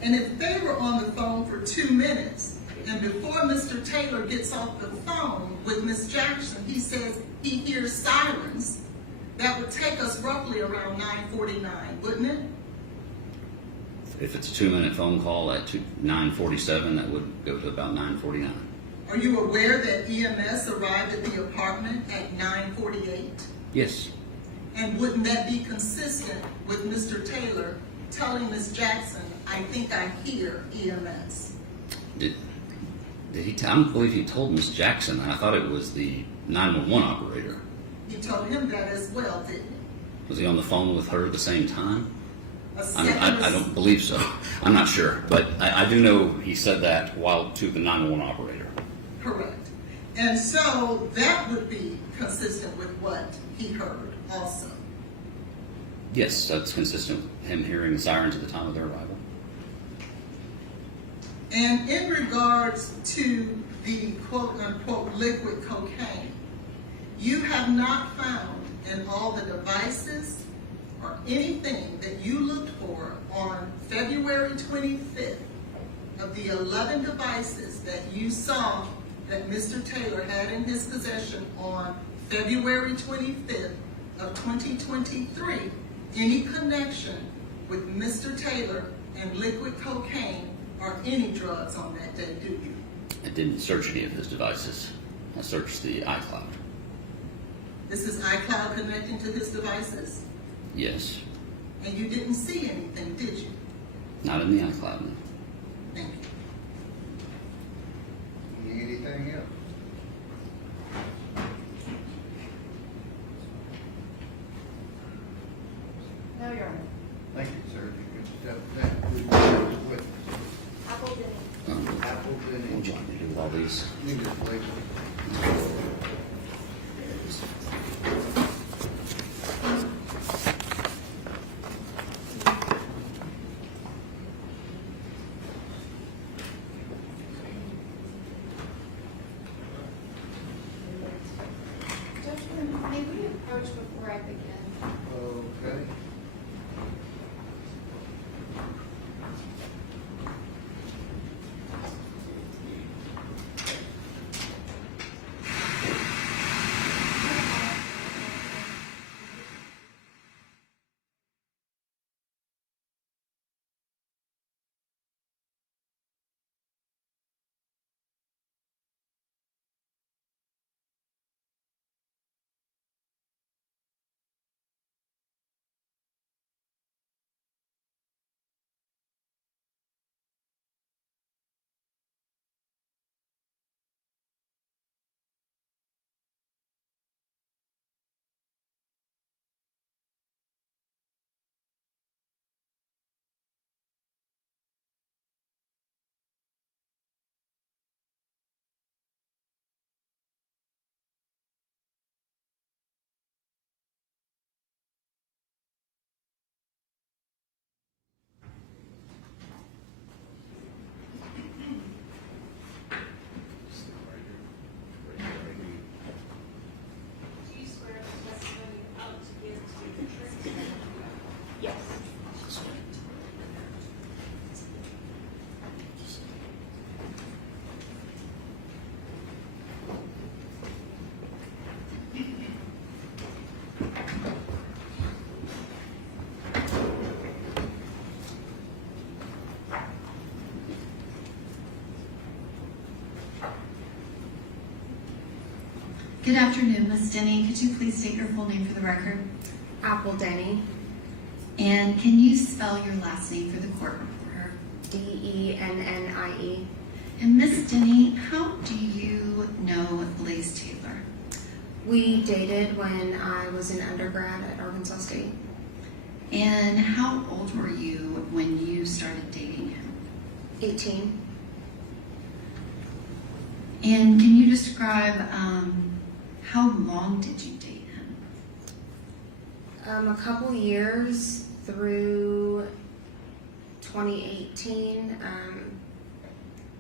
And if they were on the phone for 2 minutes, and before Mr. Taylor gets off the phone with Ms. Jackson, he says he hears sirens, that would take us roughly around 9:49, wouldn't it? If it's a 2-minute phone call at 9:47, that would go to about 9:49. Are you aware that EMS arrived at the apartment at 9:48? Yes, And wouldn't that be consistent with Mr. Taylor telling Ms. Jackson, I think I hear EMS? did he? I don't believe he told Miss Jackson that. I thought it was the 911 operator. He told him that as well, didn't he? Was he on the phone with her at the same time? A I don't believe so. I'm not sure, but I do know he said that while to the 911 operator. Correct. And so that would be consistent with what he heard also. Yes, that's consistent with him hearing the sirens at the time of their arrival. And in regards to the quote-unquote liquid cocaine, you have not found in all the devices or anything that you looked for on February 25th of the 11 devices that you saw that Mr. Taylor had in his possession on February 25th of 2023, any connection with Mr. Taylor and liquid cocaine or any drugs on that day, do you? I didn't search any of his devices. I searched the iCloud. This is iCloud connecting to his devices? Yes, And you didn't see anything, did you? not in the iCloud. No. Thank you. Anything else? No, Your Honor. Thank you, sir. You can step back. With Appleton. Appleton What would you like me to do with all these? Need your place. Judge, may we approach before I begin? Okay. Good afternoon, Ms. Denny. Could you please state your full name for the record? Apple Denny, And can you spell your last name for the court reporter? Dennie. And Ms. Denny, how do you know Blaise Taylor? We dated when I was an undergrad at Arkansas State. And how old were you when you started dating him? 18. And can you describe how long did you date him? A couple years through 2018.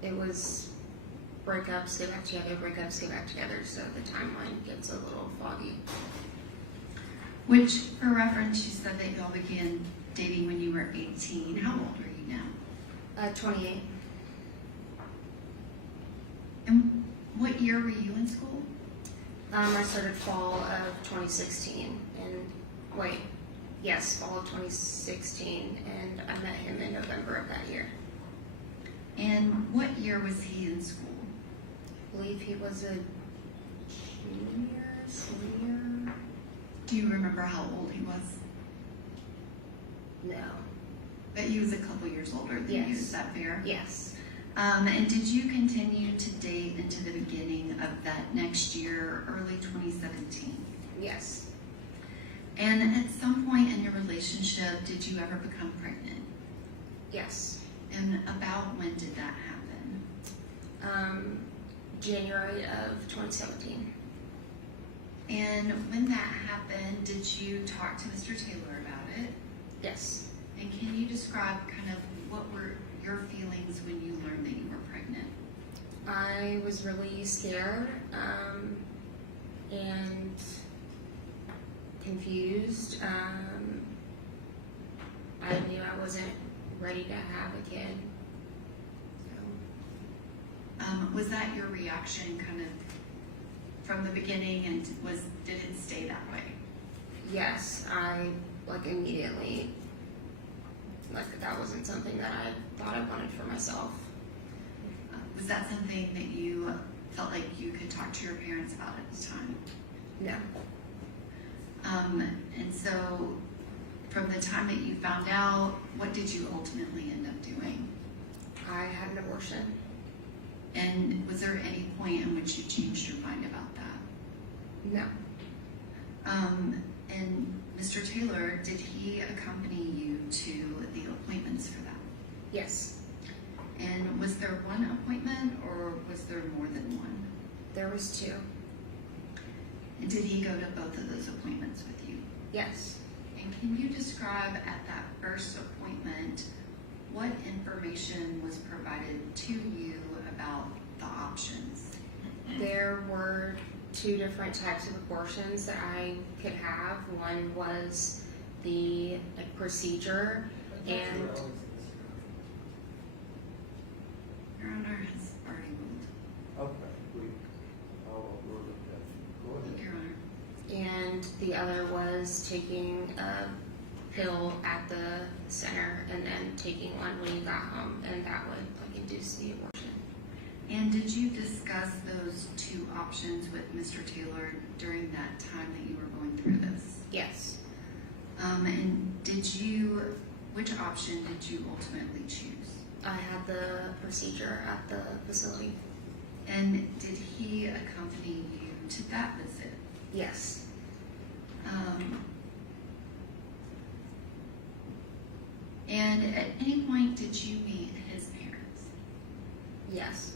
It was breakups, get back together, breakups, get back together, so the timeline gets a little foggy. Which, for reference, you said that y'all began dating when you were 18. How old are you now? 28. And what year were you in school? I started fall of 2016, fall of 2016, and I met him in November of that year. And what year was he in school? I believe he was a senior. Do you remember how old he was? No. But he was a couple years older than you, Yes. is that fair? Yes. And did you continue to date into the beginning of that next year, early 2017? Yes. And at some point in your relationship, did you ever become pregnant? Yes. And about when did that happen? January of 2017. And when that happened, did you talk to Mr. Taylor about it? Yes. And can you describe kind of what were your feelings when you learned that you were pregnant? I was really scared and confused. I knew I wasn't ready to have a kid. So, Was that your reaction kind of from the beginning, and did it stay that way? yes, I immediately that wasn't something that I thought I wanted for myself. Was that something that you felt like you could talk to your parents about at the time? No. And so from the time that you found out, what did you ultimately end up doing? I had an abortion. And was there any point in which you changed your mind about that? No. And Mr. Taylor, did he accompany you to the appointments for that? Yes. And was there one appointment or was there more than one? There was 2. And did he go to both of those appointments with you? Yes. And can you describe at that first appointment what information was provided to you about the options? There were 2 different types of abortions that I could have. One was the procedure, and Your Honor has already moved. Okay, we'll look at Go ahead. Your Honor. and the other was taking a pill at the center and then taking one when you got home, and that would induce the abortion. And did you discuss those 2 options with Mr. Taylor during that time that you were going through this? Yes. And which option did you ultimately choose? I had the procedure at the facility. And did he accompany you to that visit? Yes. And at any point did you meet his parents? Yes.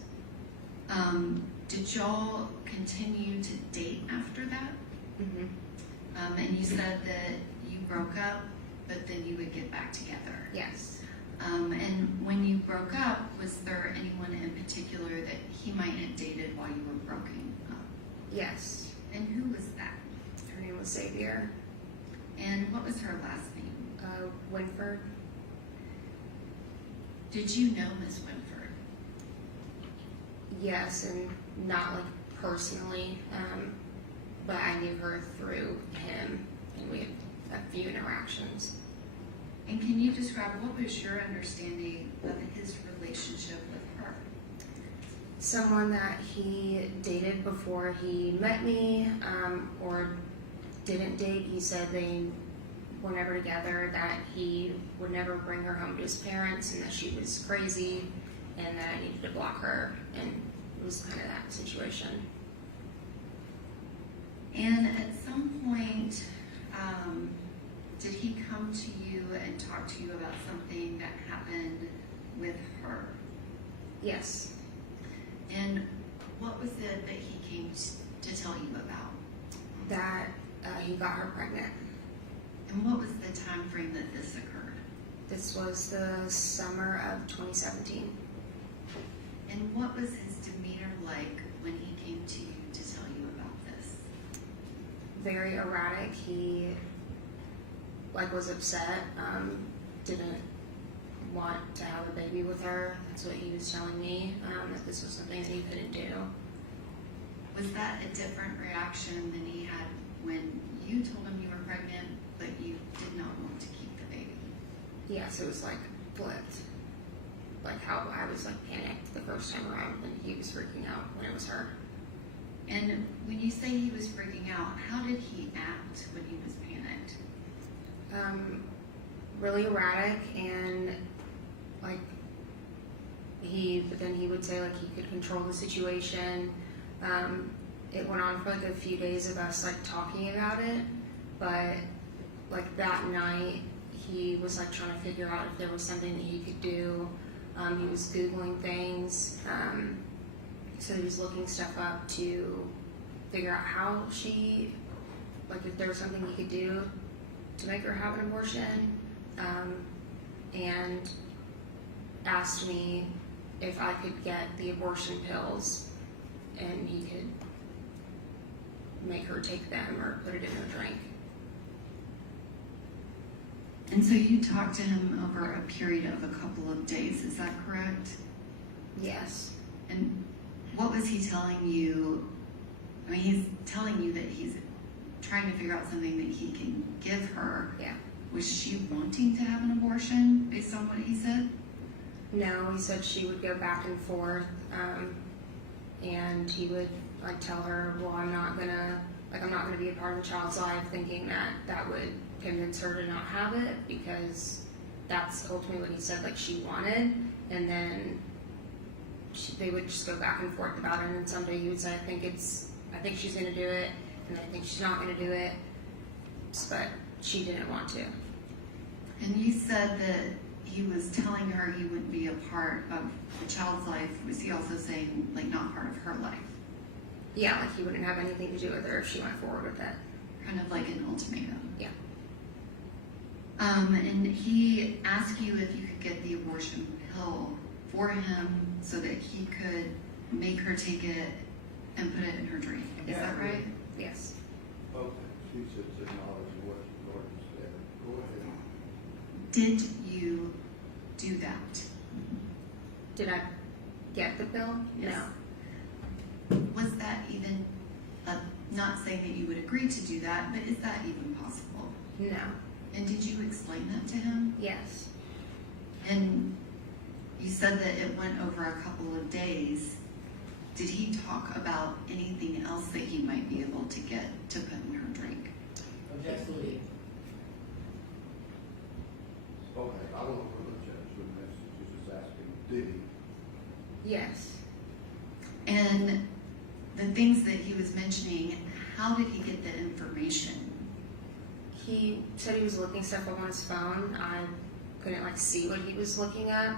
Did y'all continue to date after that? Mm-hmm. And you said that you broke up, but then you would get back together. Yes. And when you broke up, was there anyone in particular that he might have dated while you were broken up? Yes. And who was that? Her name was Xavier. And what was her last name? Winford. Did you know Miss Winford? Yes, and not personally, but I knew her through him, and we had a few interactions. And can you describe what was your understanding of his relationship with her? someone that he dated before he met me, or didn't date. He said they were never together, that he would never bring her home to his parents, and that she was crazy, and that I needed to block her, and it was kind of that situation. And at some point, did he come to you and talk to you about something that happened with her? Yes. And what was it that he came to tell you about? That he got her pregnant. And what was the time frame that this occurred? This was the summer of 2017. And what was his demeanor like when he came to you to tell you about this? Very erratic. He was upset, didn't want to have a baby with her. That's what he was telling me, that this was something that he couldn't do. Was that a different reaction than he had when you told him you were pregnant, but you did not want to keep the baby? Yes, it was flipped. How I was panicked the first time around, and he was freaking out when it was her. And when you say he was freaking out, how did he act when he was panicked? Really erratic, and but then he would say he could control the situation. It went on for a few days of us talking about it, but that night he was trying to figure out if there was something that he could do. He was Googling things, so he was looking stuff up to figure out how she, if there was something he could do to make her have an abortion, and asked me if I could get the abortion pills and he could make her take them or put it in her drink. And so you talked to him over a period of a couple of days, is that correct? Yes. And what was he telling you? I mean, he's telling you that he's trying to figure out something that he can give her. Yeah. Was she wanting to have an abortion based on what he said? No, he said she would go back and forth, and he would tell her, well, I'm not gonna be a part of the child's life, thinking that would convince her to not have it, because that's ultimately what he said she wanted. And then they would just go back and forth about it, and then someday he would say, I think she's gonna do it, and I think she's not gonna do it, but she didn't want to. And you said that he was telling her he wouldn't be a part of the child's life. Was he also saying not part of her life? Yeah, he wouldn't have anything to do with her if she went forward with it. Kind of like an ultimatum. Yeah. And he asked you if you could get the abortion pill for him so that he could make her take it and put it in her drink. Is that right? Yes. Okay, she just acknowledging what the Lord said. Go ahead. Did you do that? Did I get the pill? Yes. No. Was that even, not saying that you would agree to do that, but is that even possible? No. And did you explain that to him? Yes. And you said that it went over a couple of days. Did he talk about anything else that he might be able to get to put in her drink? Objection. Okay, I don't know where the judge would message, she's just asking, did he? Yes. And the things that he was mentioning, how did he get the information? He said he was looking stuff up on his phone. I couldn't see what he was looking at,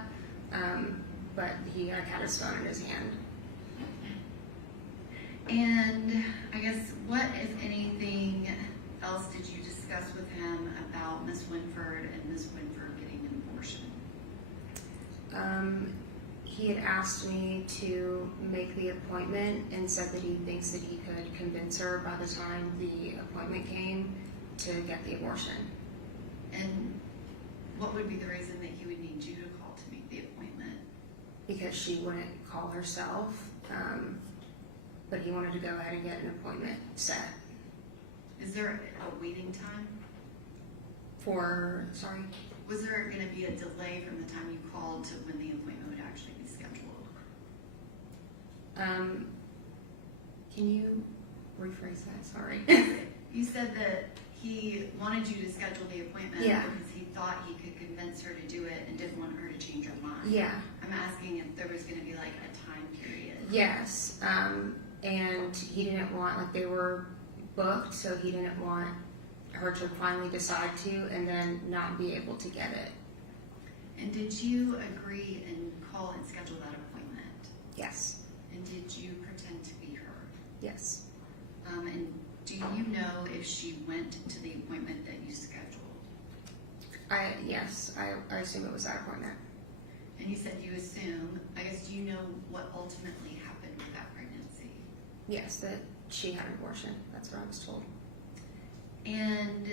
but he had his phone in his hand. And I guess what, if anything, else did you discuss with him about Miss Winford and Miss Winford getting an abortion? He had asked me to make the appointment and said that he thinks that he could convince her by the time the appointment came to get the abortion. And what would be the reason that he would need you to call to make the appointment? Because she wouldn't call herself, but he wanted to go ahead and get an appointment set. Is there a waiting time? Sorry? Was there going to be a delay from the time you called to when the appointment would actually be scheduled? Can you rephrase that? Sorry. You said that he wanted you to schedule the appointment Yeah. because he thought he could convince her to do it and didn't want her to change her mind. Yeah. I'm asking if there was going to be like a time period. Yes. And he didn't want, like, they were booked, so he didn't want her to finally decide to and then not be able to get it. And did you agree and call and schedule that appointment? Yes. And did you pretend to be her? Yes. And do you know if she went to the appointment that you scheduled? Yes. I assume it was that appointment. And you said you assume. I guess do you know what ultimately happened with that pregnancy? Yes, that she had an abortion. That's what I was told. And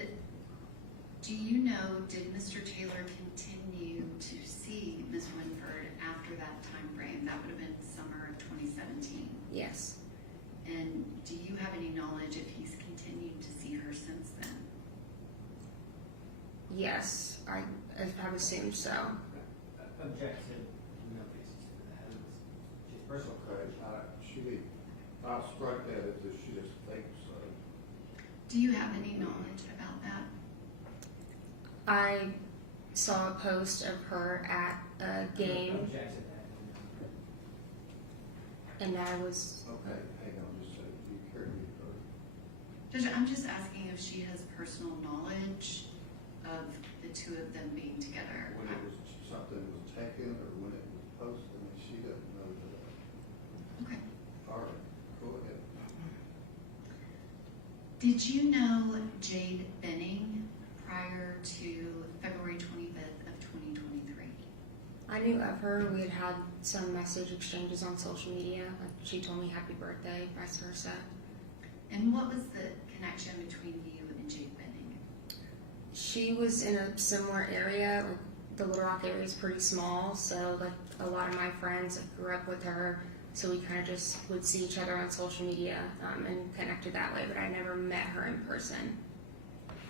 do you know, did Mr. Taylor continue to see Ms. Winford after that time frame? That would have been summer of 2017. Yes. And do you have any knowledge if he's continued to see her since then? Yes. I have assumed so. Objection, no basis for that. It was just personal. Okay, I strike that as if she just thinks so. Do you have any knowledge about that? I saw a post of her at a game, Objection, that. and I was, Okay, hang on just a second, you carry me Judge, I'm just asking if she has personal knowledge of the two of them being together. when it was, something was taken or when it was posted, and she doesn't know that. Okay. All right, go ahead. Did you know Jade Benning prior to February 25th of 2023? I knew of her. We had had some message exchanges on social media. Like, she told me happy birthday, vice versa. And what was the connection between you and Jade Benning? She was in a similar area. Like, the Little Rock area is pretty small, so like a lot of my friends grew up with her. So we kind of just would see each other on social media and connected that way. But I never met her in person.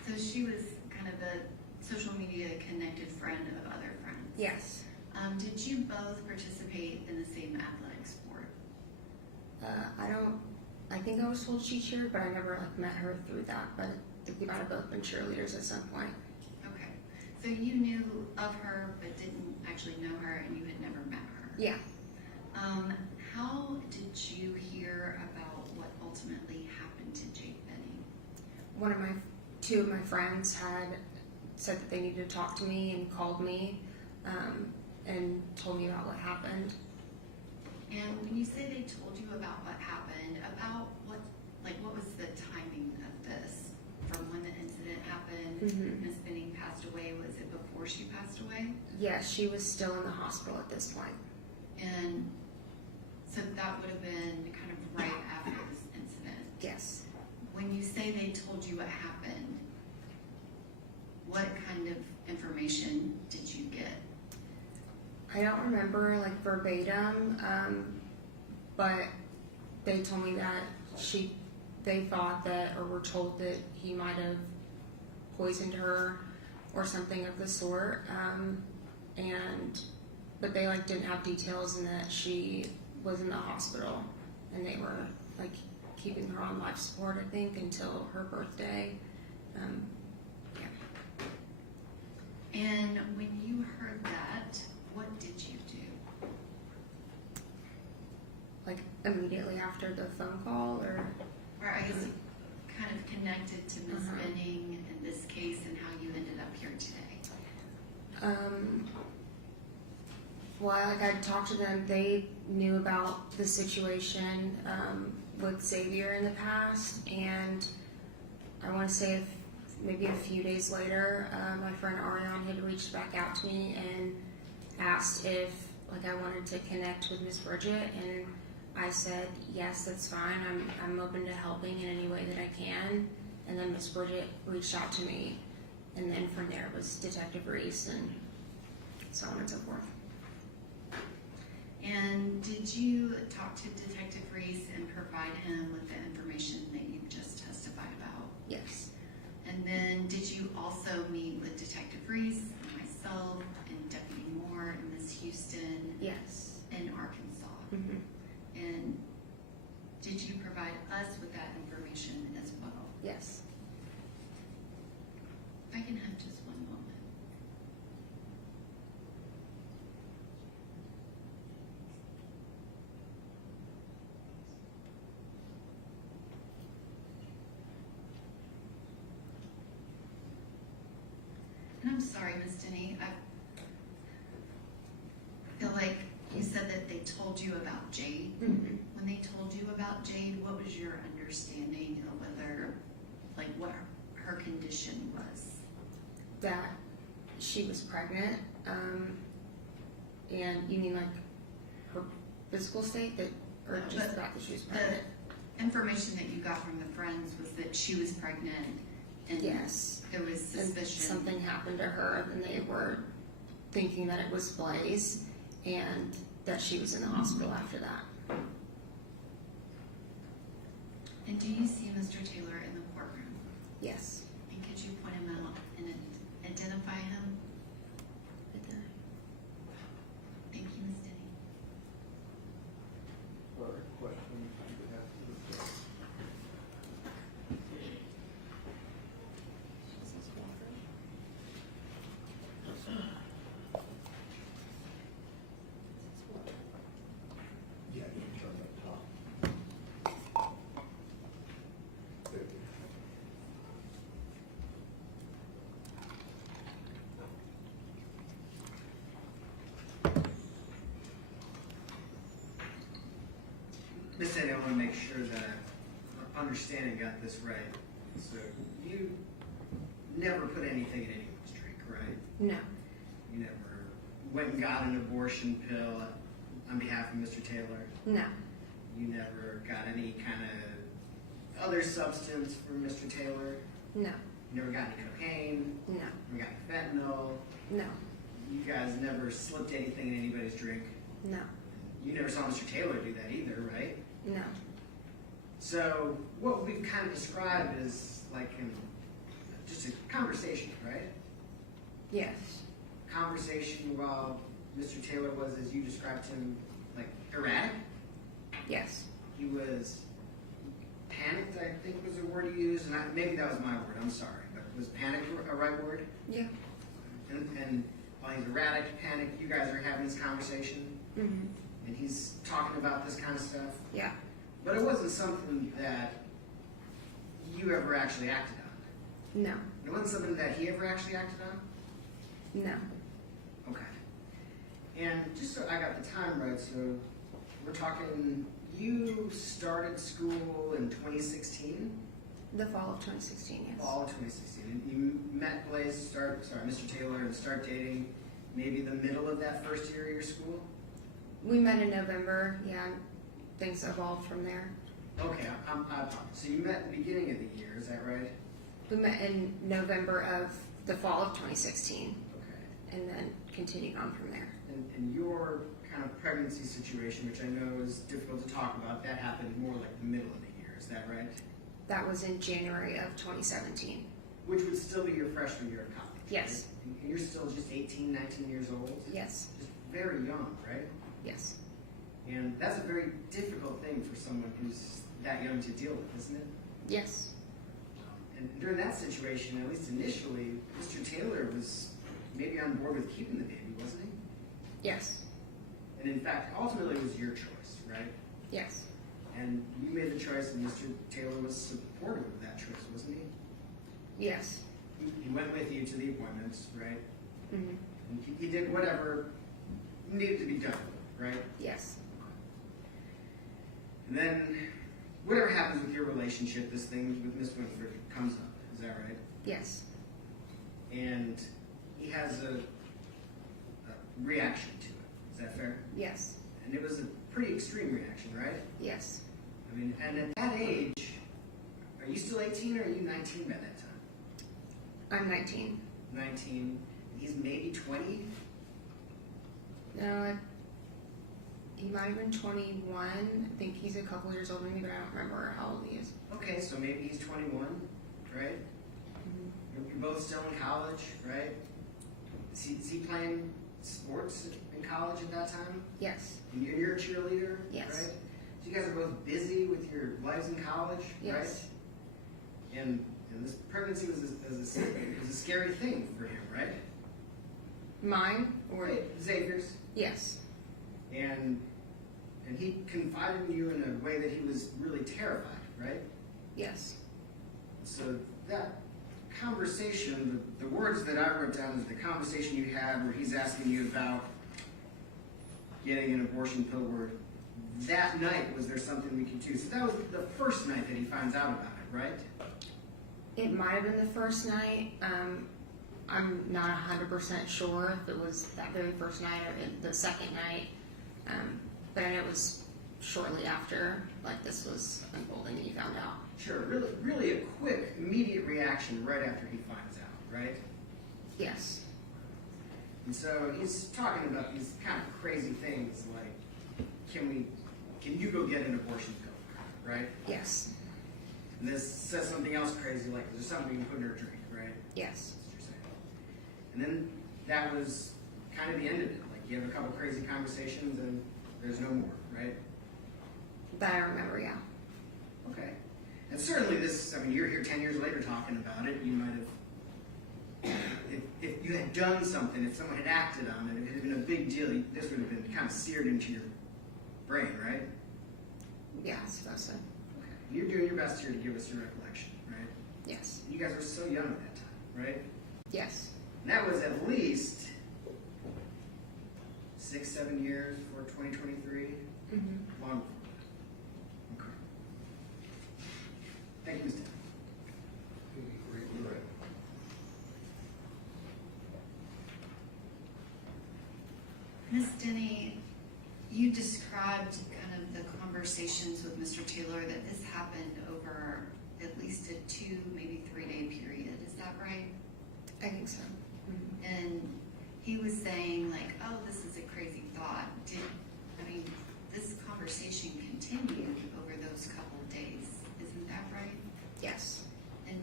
So she was kind of a social media connected friend of other friends. Yes. Did you both participate in the same athletic sport? I think I was told she cheered, but I never like met her through that. But I think we might have both been cheerleaders at some point. Okay. So you knew of her but didn't actually know her and you had never met her. Yeah. How did you hear about what ultimately happened to Jade Benning? Two of my friends had said that they needed to talk to me and called me and told me about what happened. And when you say they told you about what happened, about what was the timing of this? From when the incident happened, Mhm. Ms. Benning passed away, was it before she passed away? Yes, she was still in the hospital at this point. And so that would have been kind of right after this incident. Yes. When you say they told you what happened, what kind of information did you get? I don't remember like verbatim, but they told me that they thought that or were told that he might have poisoned her or something of the sort. But they like didn't have details and that she was in the hospital and they were like keeping her on life support, I think, until her birthday. Yeah. And when you heard that, what did you do? Like immediately after the phone call, or Or I guess kind of connected to Ms. Uh-huh. Benning and this case and how you ended up here today. well, like I talked to them, they knew about the situation with Xavier in the past, and I want to say maybe a few days later, my friend Ariane had reached back out to me and asked if like I wanted to connect with Miss Bridget, and I said yes, that's fine. I'm open to helping in any way that I can. And then Miss Bridget reached out to me, and then from there was Detective Reese and so on and so forth. And did you talk to Detective Reese and provide him with the information that you just testified about? Yes. And then did you also meet with Detective Reese and myself and Deputy Moore and Ms. Houston Yes. in Arkansas? Mm-hmm. And can have just one moment. And I'm sorry, Miss Denny, I feel like you said that they told you about Jade. Mhm. When they told you about Jade, what was your understanding of whether, like, what her condition was? That she was pregnant, and you mean like her physical state, that, or just But the fact that she was the pregnant? information that you got from the friends was that she was pregnant and Yes. there was And suspicion. something happened to her, and they were thinking that it was Blaise, and that she was in the hospital after that. And do you see Mr. Taylor in the courtroom? Yes. And could you point him out and identify him? Thank you, Ms. Denny. Or questions on behalf of the court? Yeah, you can turn up top. There you go. Miss Sandy, I want to make sure that I'm understanding got this right. So you never put anything in anyone's drink, right? No. You never went and got an abortion pill on behalf of Mr. Taylor. No. You never got any kind of other substance from Mr. Taylor. No. You never got any cocaine. No. Never got fentanyl. No. You guys never slipped anything in anybody's drink. No. You never saw Mr. Taylor do that either, right? No. So what we've kind of described is like just a conversation, right? Yes. Conversation while Mr. Taylor was, as you described him, like erratic. Yes. He was panicked, I think was the word you used, and maybe that was my word, I'm sorry, but was panic a right word? Yeah. And while he's erratic, panicked, you guys are having this conversation, Mhm. and he's talking about this kind of stuff. Yeah. But it wasn't something that you ever actually acted on. No. It wasn't something that he ever actually acted on? No. Okay. And just so I got the time right, so we're talking, you started school in 2016? The fall of 2016. Yes. Fall of 2016. And you met Mr. Taylor, and start dating maybe the middle of that first year of your school? We met in November. Yeah. Things evolved from there. Okay, I apologize. So you met at the beginning of the year, is that right? We met in November of the fall of 2016, Okay. and then continued on from there. And your kind of pregnancy situation, which I know is difficult to talk about, that happened more like the middle of the year, is that right? That was in January of 2017. Which would still be your freshman year of college. Yes. Right? And you're still just 18, 19 years old? Yes. Just very young, right? Yes. And that's a very difficult thing for someone who's that young to deal with, isn't it? Yes. And during that situation, at least initially, Mr. Taylor was maybe on board with keeping the baby, wasn't he? Yes. And in fact, ultimately it was your choice, right? Yes. And you made the choice, and Mr. Taylor was supportive of that choice, wasn't he? Yes. He went with you to the appointments, right? Mhm. And he did whatever needed to be done, right? Yes. And then, whatever happens with your relationship, this thing with Miss Winford comes up. Is that right? Yes. And he has a reaction to it. Is that fair? Yes. And it was a pretty extreme reaction, right? Yes. I mean, and at that age, are you still 18 or are you 19 by that time? I'm 19. 19. He's maybe 20. No, he might have been 21. I think he's a couple years older than me, but I don't remember how old he is. Okay, so maybe he's 21, right? You're both still in college, right? Is he playing sports in college at that time? Yes. And you're a cheerleader, Yes. right? So you guys are both busy with your lives in college, Yes. right? And this pregnancy was a scary thing for him, right? Mine or Xavier's. yes, And he confided in you in a way that he was really terrified, right? yes, So that conversation, the words that I wrote down is the conversation you had where he's asking you about getting an abortion pill where that night was there something we could do. So that was the first night that he finds out about it, right? it might have been the first night. I'm not 100% sure if it was that very first night or the second night, but I know it was shortly after, like, this was unfolding and you found out. Sure, really a quick, immediate reaction right after he finds out, right? Yes, And so he's talking about these kind of crazy things like, can you go get an abortion pill, right? yes, And this says something else crazy like, is there something we can put in her drink, right? yes, That's what you're saying. And then that was kind of the end of it. Like, you have a couple crazy conversations and there's no more, right? that I remember, yeah. Okay. And certainly this, I mean, you're here 10 years later talking about it. You might have, if you had done something, if someone had acted on it, if it had been a big deal, this would have been kind of seared into your brain, right? Yeah, I suppose so. Okay. You're doing your best here to give us your recollection, right? Yes, You guys were so young at that time, right? yes, And that was at least 6-7 years before 2023. mm-hmm. Long before that. Okay. Thank you, Ms. Taylor. Ms. Denny, you described kind of the conversations with Mr. Taylor that this happened over at least a 2, maybe 3-day period. Is that right? I think so. And he was saying like, oh, this is a crazy thought. This conversation continued over those couple of days. Isn't that right? Yes, And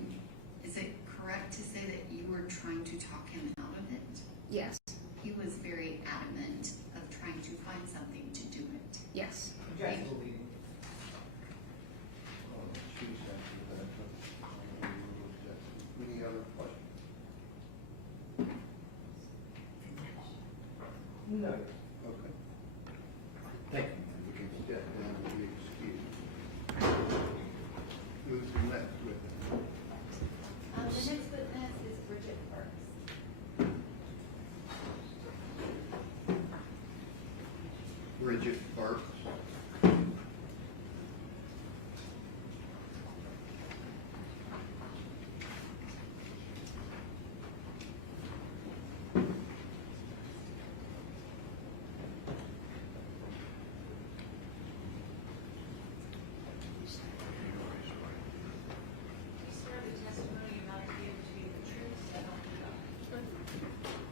is it correct to say that you were trying to talk him out of it? yes, He was very adamant of trying to find something to do it. yes. Objection to leading. Any other questions? No. Okay. Thank you. You can step down and be excused. Who's the next witness? The next witness is Bridget Burks. Bridget Burks. You swear the testimony you're about to give to be the truth, so help you God.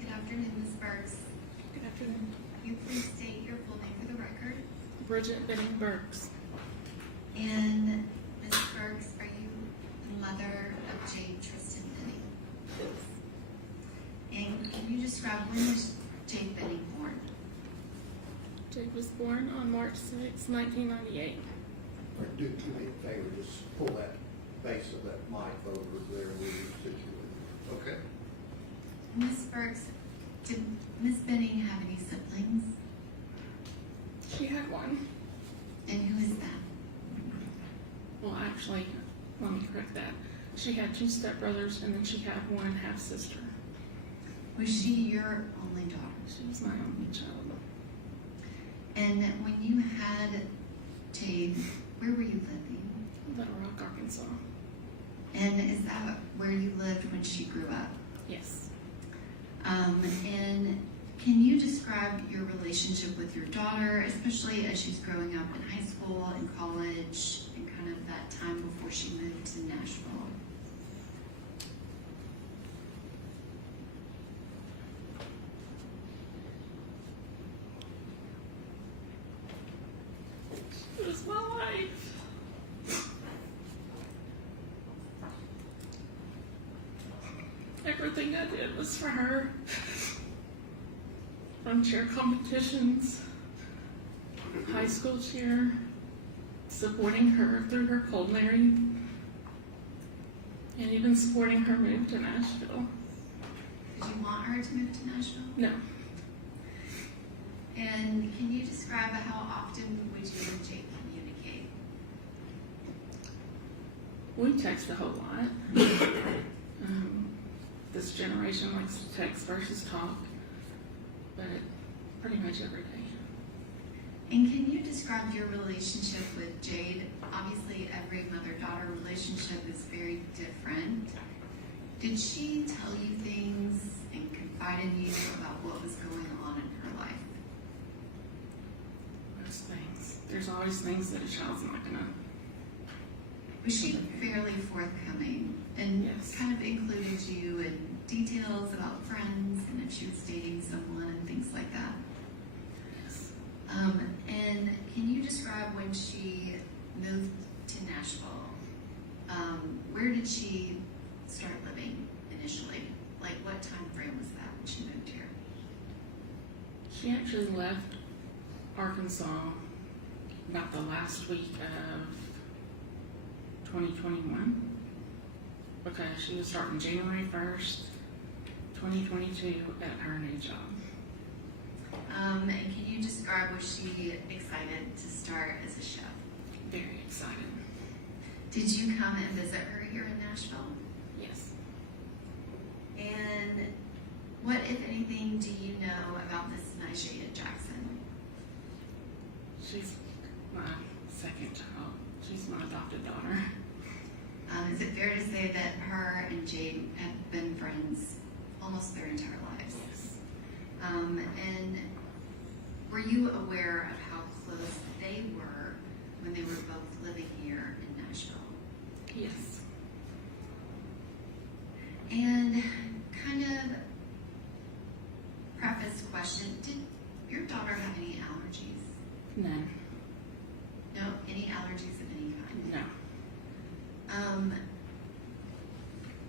Good afternoon, Ms. Burks. Good afternoon. Can you please state your full name for the record? Bridget Benning Burks. And Ms. Burks, are you the mother of Jade Tristan Benning? And can you describe when was Jade Benning born? Jade was born on March 6, 1998. Or do me a favor, just pull that base of that mic over there where you're situated. Okay. Ms. Burks, did Ms. Benning have any siblings? She had one. And who is that? Well, actually, let me correct that. She had 2 stepbrothers and then she had 1 half sister. Was she your only daughter? She was my only child. And when you had Jade, where were you living? Little Rock, Arkansas. And is that where you lived when she grew up? Yes. And can you describe your relationship with your daughter, especially as she's growing up in high school and college, and kind of that time before she moved to Nashville? was my life. Everything I did was for her. From cheer competitions, high school cheer, supporting her through her culinary, and even supporting her move to Nashville. Did you want her to move to Nashville? No, And can you describe how often would you and Jake communicate? we text a whole lot. This generation likes to text versus talk, but pretty much every day. And can you describe your relationship with Jade? Obviously, every mother-daughter relationship is very different. Did she tell you things and confide in you about what was going on in her life? Most things. There's always things that a child's not gonna. Was she fairly forthcoming and Yes. kind of included you in details about friends and if she was dating someone and things like that? Yes. And can you describe when she moved to Nashville? Where did she start living initially? Like what time frame was that when she moved here? She actually left Arkansas about the last week of 2021 because she was starting January 1st, 2022 at her new job. And can you describe, was she excited to start as a chef? Very excited. Did you come and visit her here in Nashville? Yes. And what, if anything, do you know about Miss Nigella Jackson? She's my second child. She's my adopted daughter. Is it fair to say that her and Jade have been friends almost their entire lives? Yes. And were you aware of how close they were when they were both living here in Nashville? Yes. And kind of preface question, did your daughter have any allergies? None. No, any allergies of any kind? No.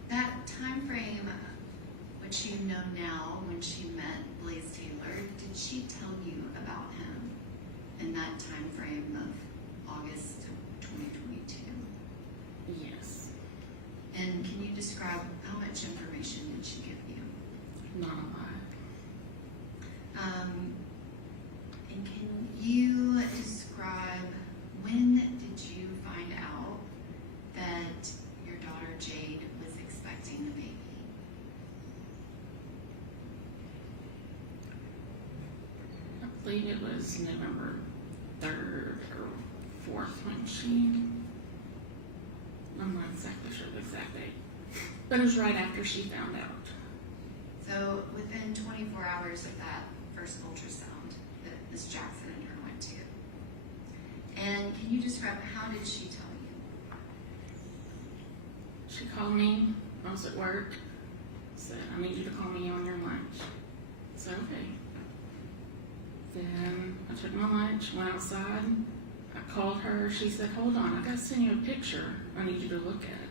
That time frame, which you know now when she met Blaise Taylor, did she tell you about him in that time frame of August of 2022? Yes. And can you describe how much information did she give you? Not a lot. And can you describe when did you find out that your daughter Jade was expecting the baby? I believe it was November 3rd or 4th when she, I'm not exactly sure the exact date, but it was right after she found out. So within 24 hours of that first ultrasound that Ms. Jackson and her went to. And can you describe how did she tell you? She called me, I was at work, said, I need you to call me on your lunch. I said, okay. Then I took my lunch, went outside, I called her, she said, hold on, I gotta send you a picture, I need you to look at it.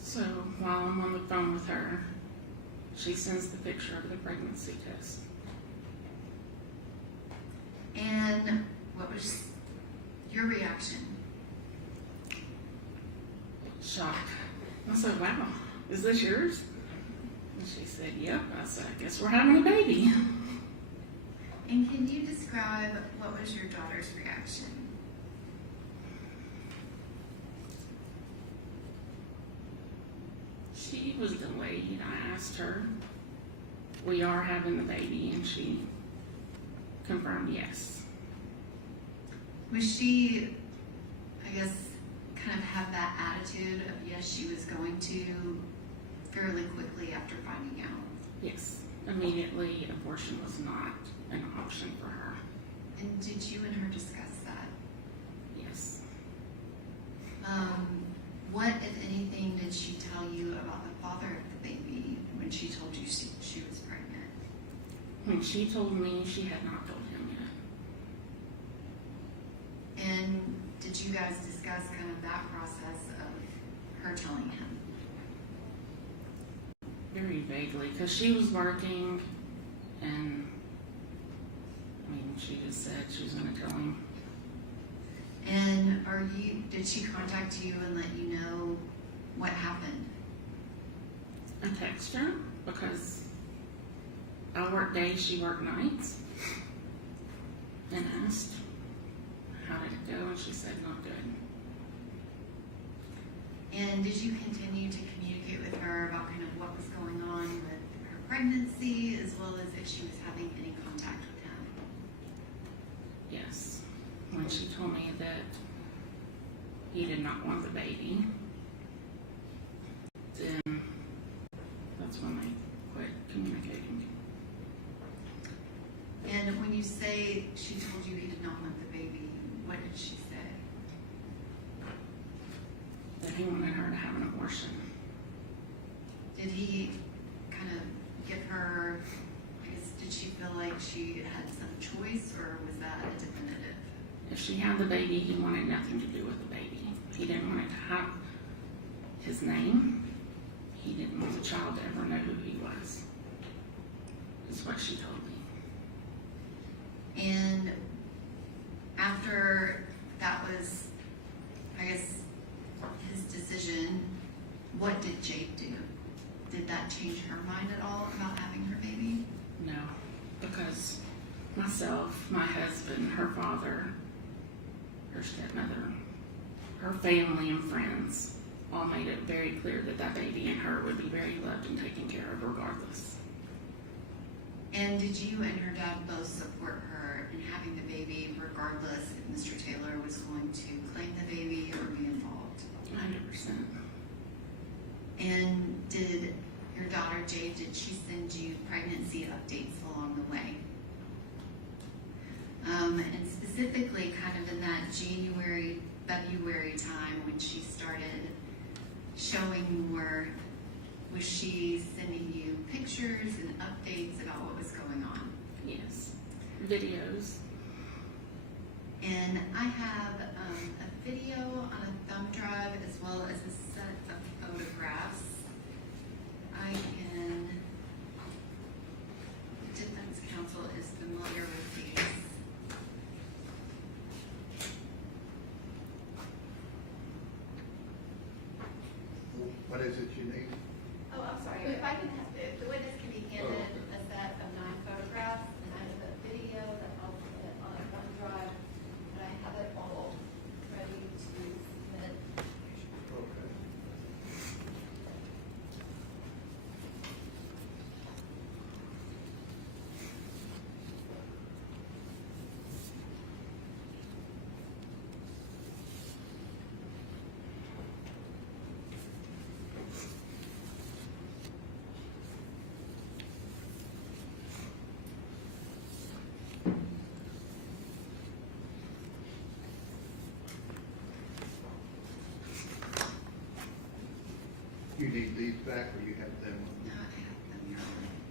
So while I'm on the phone with her, she sends the picture of the pregnancy test. And what was your reaction? Shock. I said, wow, is this yours? And she said, yep. I said, I guess we're having a baby. And can you describe what was your daughter's reaction? She was delayed. I asked her, we are having the baby, and she confirmed yes. Was she, I guess, kind of have that attitude of yes, she was going to fairly quickly after finding out? Yes. Immediately, abortion was not an option for her. And did you and her discuss that? Yes. What, if anything, did she tell you about the father of the baby when she told you she was pregnant? When she told me, she had not told him did you guys discuss kind of that process of her telling him? Very vaguely, because she was working, and I mean, she just said she was going to tell him. And did she contact you and let you know what happened? I texted her because I work days, she worked nights, and asked how did it go, and she said not good. And did you continue to communicate with her about kind of what was going on with her pregnancy, as well as if she was having any contact with him? Yes. When she told me that he did not want the baby, then that's when they quit communicating. And when you say she told you he did not want the baby, what did she say? That he wanted her to have an abortion. Did he kind of give her, I guess, did she feel like she had some choice, or was that a definitive? If she had the baby, he wanted nothing to do with the baby. He didn't want it to have his name. He didn't want the child to ever know who he was. Is what she told me. And after that was, I guess, his decision, what did Jade do? Did that change her mind at all about having her baby? No, because myself, my husband, her father, her stepmother, her family and friends all made it very clear that that baby and her would be very loved and taken care of regardless. And did you and her dad both support her in having the baby regardless if Mr. Taylor was going to claim the baby or be involved? 100%. And did your daughter Jade, did she send you pregnancy updates along the way? And specifically kind of in that January, February time when she started showing more, was she sending you pictures and updates about what was going on? Yes. Videos. And I have a video on a thumb drive as well as a set of photographs. I can, the defense counsel is familiar with these. What is it you need? Oh, I'm sorry, if I can have, if the witness can be handed a set of 9 photographs, and I have a video that I'll put on a thumb drive, and I have it all ready to submit. Okay. You need these back, or you have them? No, I have them here.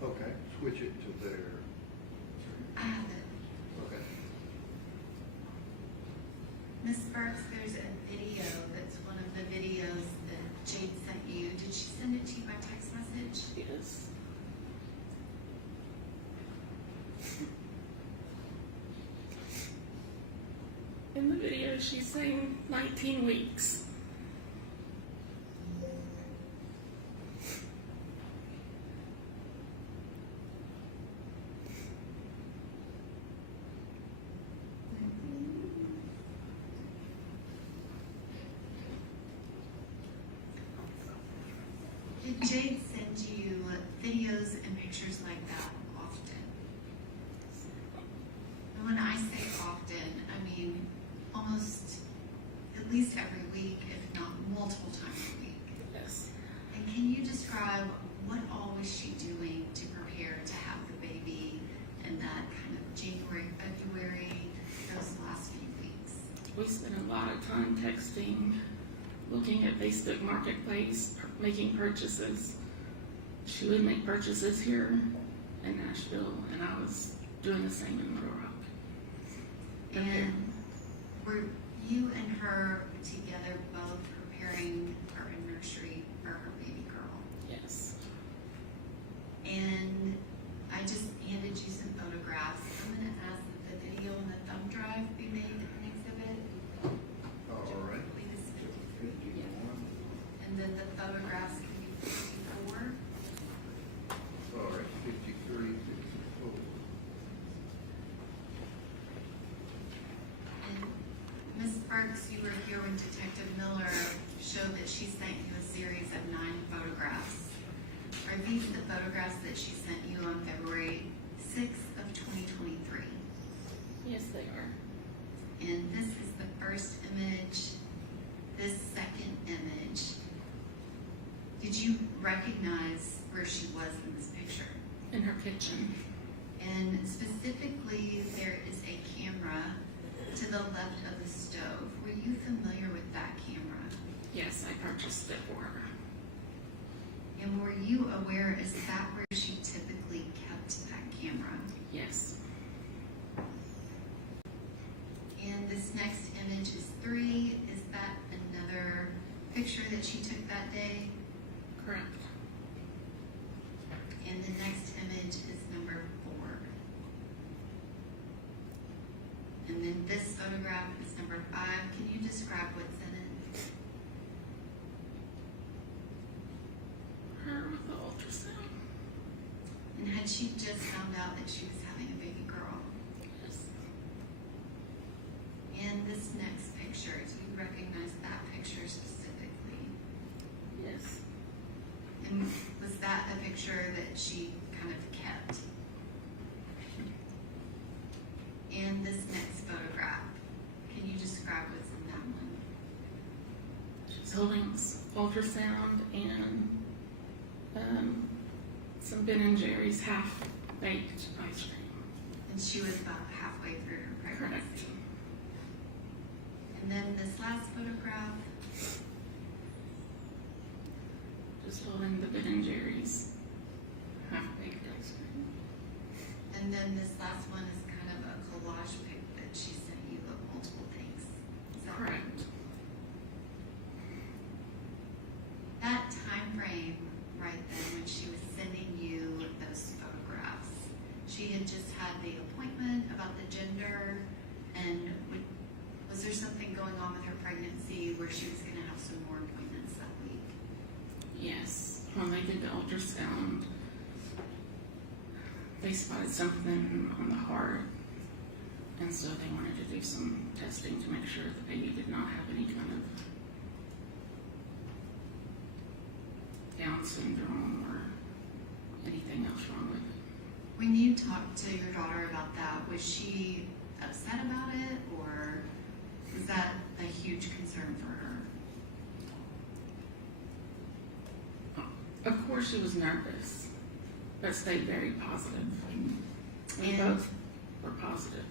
Okay, switch it to their, I have it. okay. Ms. Sparks, there's a video that's one of the videos that Jade sent you. Did she send it to you by text message? Yes. In the video, she's saying 19 weeks. Did Jade send you videos and pictures like that often? And when I say often, I mean almost at least every week, if not multiple times a week. Yes. And can you describe what all was she doing to prepare to have the baby in that kind of January, February, those last few weeks? We spent a lot of time texting, looking at Facebook Marketplace, making purchases. She would make purchases here in Nashville, and I was doing the same in Little Rock. And were you and her together both preparing for a nursery for her baby girl. Yes. And I just handed you some photographs. I'm gonna ask that the video and the thumb drive be made an exhibit. All right. Be this 53. And then the photographs can be 54. All right, 53, 54. And Ms. Sparks, you were here when Detective Miller showed that she sent you a series of 9 photographs. Are these the photographs that she sent you on February 6th of 2023? Yes, they are. And this is the first image, this second image. Did you recognize where she was in this picture? In her kitchen. And specifically, there is a camera to the left of the stove. Were you familiar with that camera? Yes, I purchased it for her. And were you aware, is that where she typically kept that camera? Yes. And this next image is 3. Is that another picture that she took that day? Correct. And the next image is number 4. And then this photograph is number 5. Can you describe what's in it? Her with the ultrasound. And had she just found out that she was having a baby girl? Yes. And this next picture, do you recognize that picture specifically? Yes. And was that a picture that she kind of kept? And this next photograph, can you describe what's in that one? She's holding ultrasound and some Ben and Jerry's half-baked ice cream. And she was about halfway through her pregnancy. Correct. And then this last photograph, Just holding the Ben and Jerry's half-baked ice cream. and then this last one is kind of a collage pic that she sent you of multiple things. Is that right? Correct. That time frame right then when she was sending you those photographs, she had just had the appointment about the gender, and was there something going on with her pregnancy where she was going to have some more appointments that week? Yes. When they did the ultrasound, they spotted something on the heart, and so they wanted to do some testing to make sure the baby did not have any kind of Down syndrome or anything else wrong with it. When you talked to your daughter about that, was she upset about it, or was that a huge concern for her? Of course, she was nervous, but stayed very positive. We And- both were positive.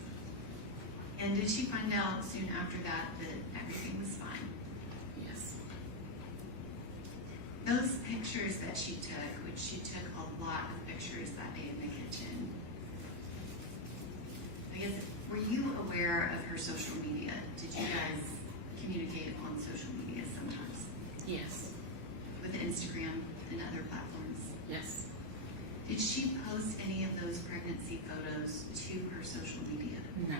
And did she find out soon after that everything was fine? Yes. Those pictures that she took, which she took a lot of pictures that day in the kitchen, I guess, were you aware of her social media? Did you guys communicate on social media sometimes? Yes. With Instagram and other platforms? Yes. Did she post any of those pregnancy photos to her social media? No.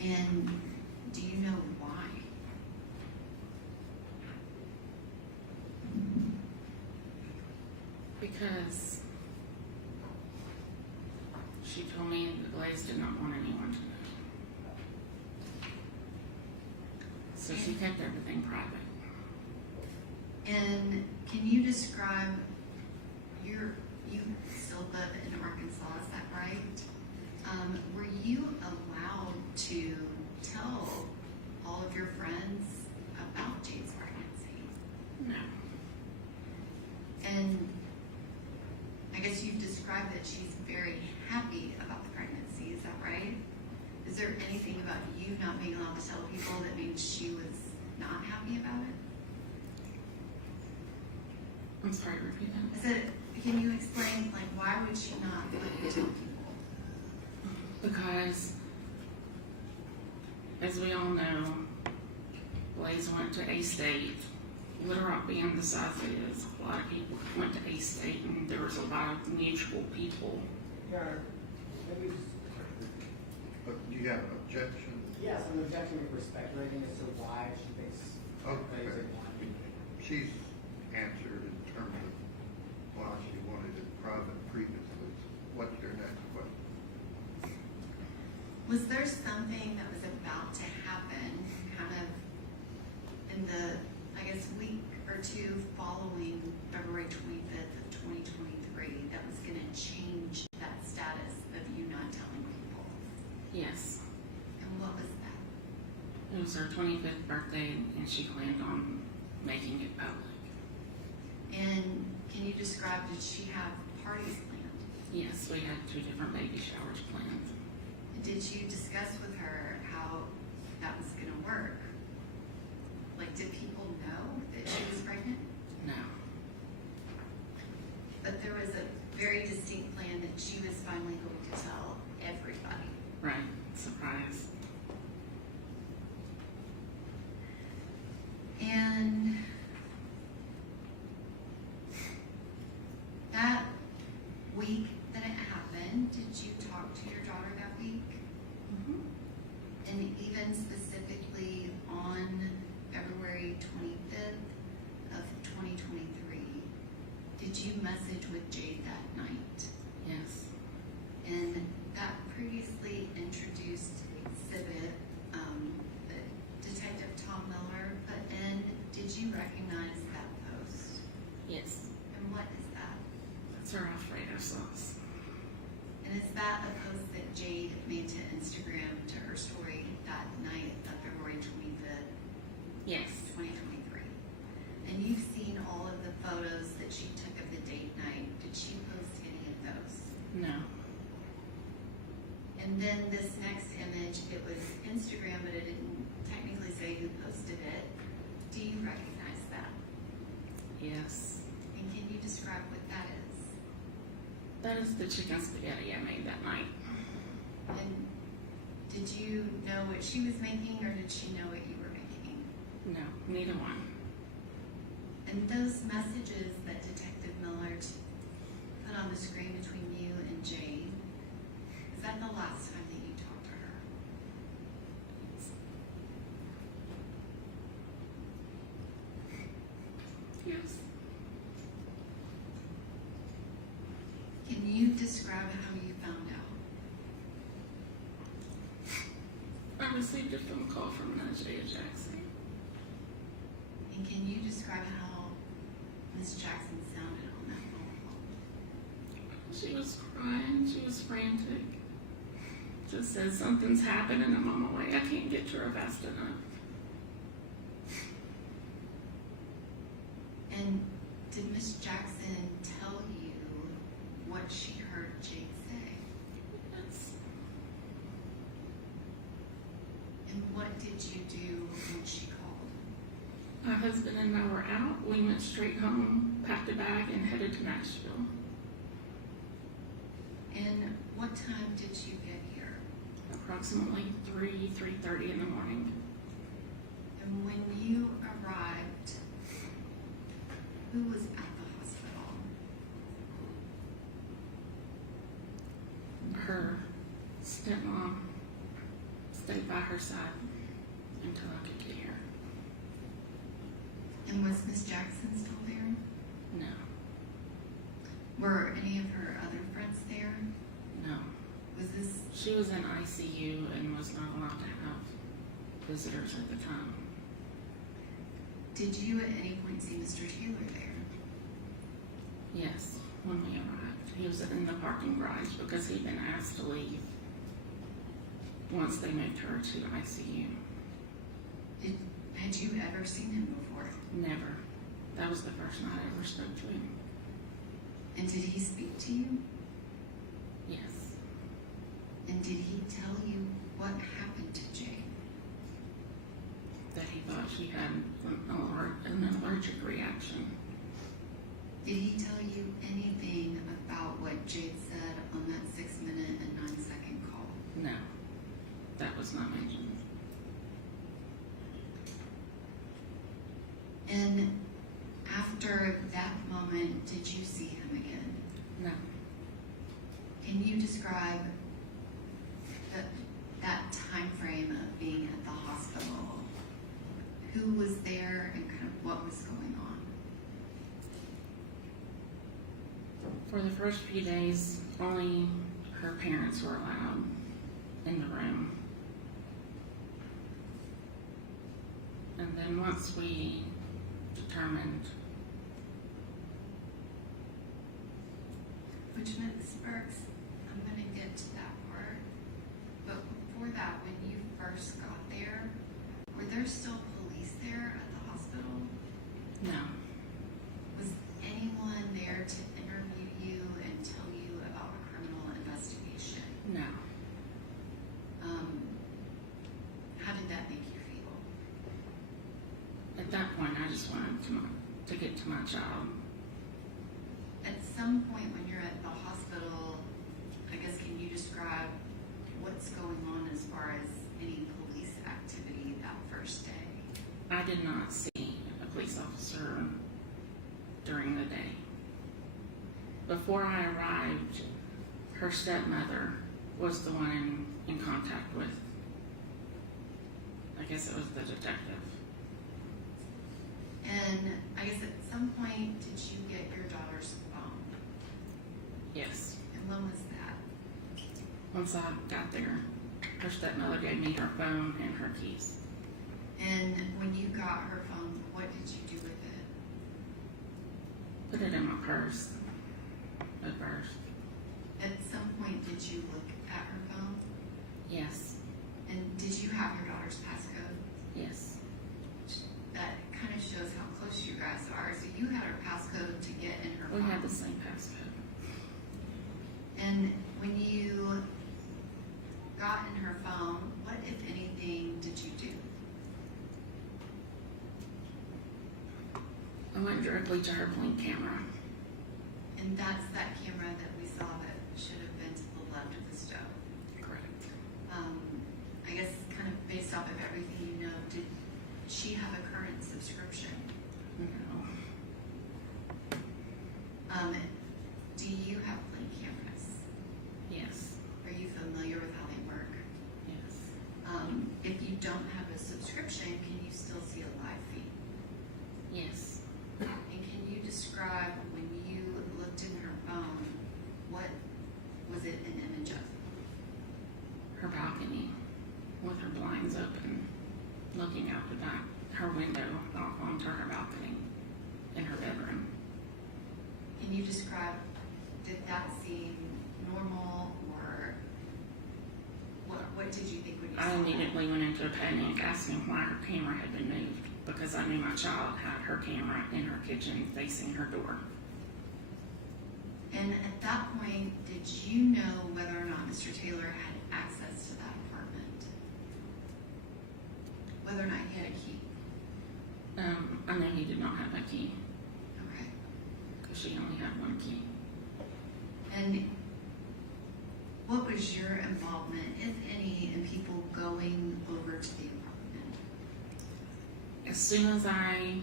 And do you know why? Because she told me that Blaise did not want anyone to know. So she kept everything private. And can you describe you still live in Arkansas, is that right? Were you allowed to tell all of your friends about Jade's pregnancy? No. And I guess you've described that she's very happy about the pregnancy, is that right? Is there anything about you not being allowed to tell people that means she was not happy about it? I'm sorry, repeat that. I said, can you explain, like, why would she not let you tell people? Because, as we all know, Blaise went to A-State. Little Rock being the size it is, a lot of people went to A-State, and there was a lot of mutual people. Your Honor, maybe just, But do you have an objection? yes, I'm objecting with respect, rating as to why she thinks Okay. Blaise wanted. She's answered in terms of why she wanted it private previously. What's your next question? Was there something that was about to happen kind of in the, I guess, week or two following February 25th of 2023 that was going to change that status of you not telling people? Yes. And what was that? It was her 25th birthday, and she planned on making it public. And can you describe, did she have parties planned? Yes, we had 2 different baby showers planned. Did you discuss with her how that was going to work? Like, did people know that she was pregnant? No. But there was a very distinct plan that she was finally going to tell everybody. Right. Surprise. And that week that it happened, did you talk to your daughter that week? And even specifically on February 25th of 2023, did you message with Jade that night? Yes. And that previously introduced exhibit that Detective Tom Miller put in, did you recognize that post? Yes. And what is that? That's her Alfredo sauce. And is that a post that Jade made to Instagram to her story that night of February 25th, Yes. 2023? And you've seen all of the photos that she took of the date night. Did she post any of those? No. And then this next image, it was Instagram, but it didn't technically say who posted it. Do you recognize that? Yes. And can you describe what that is? That is the chicken spaghetti I made that night. And did you know what she was making, or did she know what you were making? No, neither one. And those messages that Detective Miller put on the screen between you and Jade, is that the last time that you talked to her? Yes. Can you describe how you found out? I received a phone call from Najee Jackson. And can you describe how Miss Jackson sounded on that phone call? She was crying. She was frantic. Just said, something's happening. I'm on my way. I can't get to her fast enough. And did Miss Jackson tell you what she heard Jade say? Yes. And what did you do when she called? My husband and I were out. We went straight home, packed a bag, and headed to Nashville. And what time did you get here? Approximately 3:30 in the morning. And when you arrived, who was at the hospital? Her stepmom stayed by her side until I could get here. And was Miss Jackson still there? No. Were any of her other friends there? No. Was this, She was in ICU and was not allowed to have visitors at the time. did you at any point see Mr. Taylor there? Yes, when we arrived. He was in the parking garage because he'd been asked to leave once they moved her to ICU. Had you ever seen him before? Never. That was the first night I ever spoke to him. And did he speak to you? Yes. And did he tell you what happened to Jade? That he thought she had an allergic reaction. Did he tell you anything about what Jade said on that 6-minute and 9-second call? No. That was not mentioned. After that moment, did you see him again? No. Can you describe that time frame of being at the hospital? Who was there and kind of what was going on? For the first few days, only her parents were allowed in the room. And then once we determined, Which Ms. Burks, I'm gonna get to that part. But before that, when you first got there, were there still police there at the hospital? no, Was anyone there to interview you and tell you about a criminal investigation? no. How did that make you feel? At that point, I just wanted to get to my job. At some point when you're at the hospital, I guess, can you describe what's going on as far as any police activity that first day? I did not see a police officer during the day. Before I arrived, her stepmother was the one in contact with, I guess it was the detective. And I guess at some point, did you get your daughter's phone? Yes. And when was that? Once I got there, her stepmother gave me her phone and her keys. And when you got her phone, what did you do with it? Put it in my purse at first. At some point, did you look at her phone? Yes. And did you have your daughter's passcode? Yes. That kind of shows how close you guys are. So you had her passcode to get in her We phone. had the same passcode. And when you got in her phone, what, if anything, did you do? I went directly to her Blink camera. And that's that camera that we saw that should have been to the left of the stove. Correct. I guess kind of based off of everything you know, did she have a current subscription? No. Do you have Blink cameras? Yes. Are you familiar with how they work? Yes. If you don't have a subscription, can you still see a live feed? Yes. And can you describe when you looked in her phone, what was it an image of? Her balcony with her blinds open, looking out the back, her window off onto her balcony in her bedroom. Can you describe, did that seem normal or what did you think when you saw I that? immediately went into a panic asking why her camera had been moved because I knew my child had her camera in her kitchen facing her door. And at that point, did you know whether or not Mr. Taylor had access to that apartment? Whether or not he had a key? I know he did not have a key Okay. because she only had one key. And what was your involvement, if any, in people going over to the apartment? As soon as I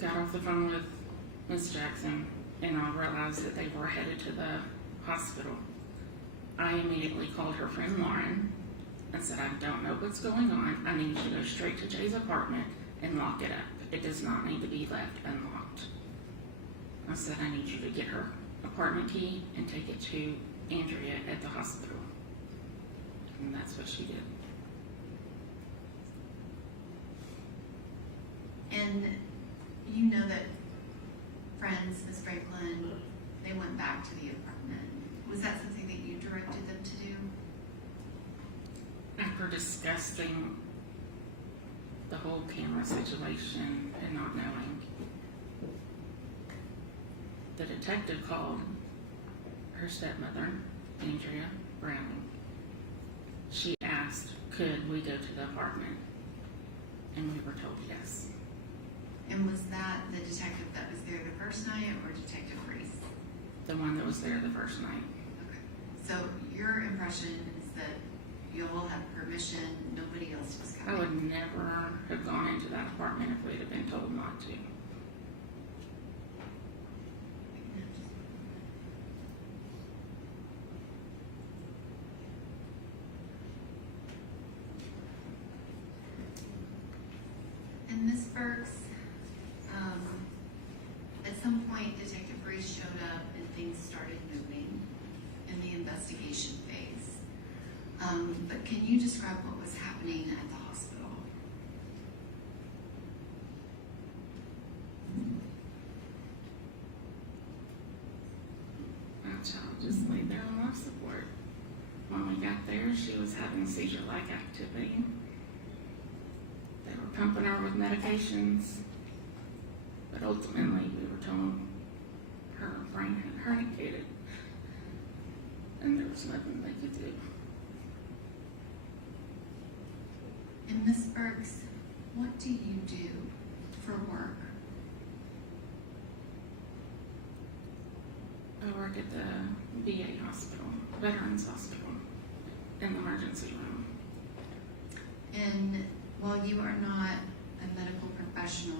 got off the phone with Ms. Jackson and I realized that they were headed to the hospital, I immediately called her friend Lauren and said, I don't know what's going on. I need you to go straight to Jay's apartment and lock it up. It does not need to be left unlocked. I said, I need you to get her apartment key and take it to Andrea at the hospital. And that's what she did. And you know that friends, Ms. Franklin, they went back to the apartment. Was that something that you directed them to do? After discussing the whole camera situation and not knowing, the detective called her stepmother, Andrea Brown. She asked, could we go to the apartment? And we were told yes. And was that the detective that was there the first night or Detective Reese? The one that was there the first night. Okay. So your impression is that you all had permission, nobody else was I coming? would never have gone into that apartment if we'd have been told not to. Burks, at some point Detective Brace showed up and things started moving in the investigation phase. But can you describe what was happening at the hospital? My child just laid there on life support. When we got there, she was having seizure-like activity. They were pumping her with medications, but ultimately we were told her brain had herniated, and there was nothing they could do. And Miss Burks, what do you do for work? I work at the VA hospital, Veterans Hospital, in the emergency room. And while you are not a medical professional,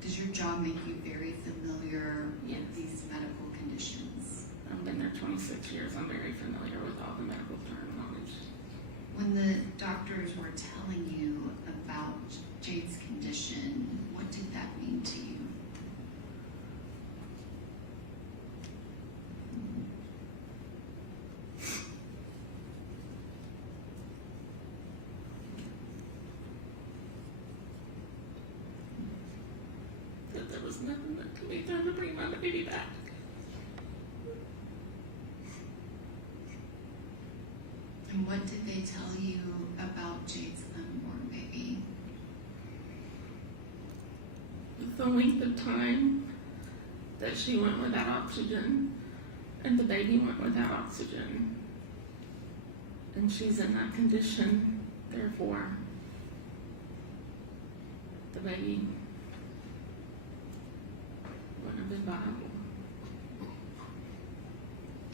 does your job make you very familiar Yes. with these medical conditions? I've been there 26 years. I'm very familiar with all the medical terminology. When the doctors were telling you about Jade's condition, what did that mean to you? That there was nothing that could be done to bring my baby back. And what did they tell you about Jade's unborn baby? The length of time that she went without oxygen and the baby went without oxygen. And she's in that condition, therefore, the baby wouldn't have been viable.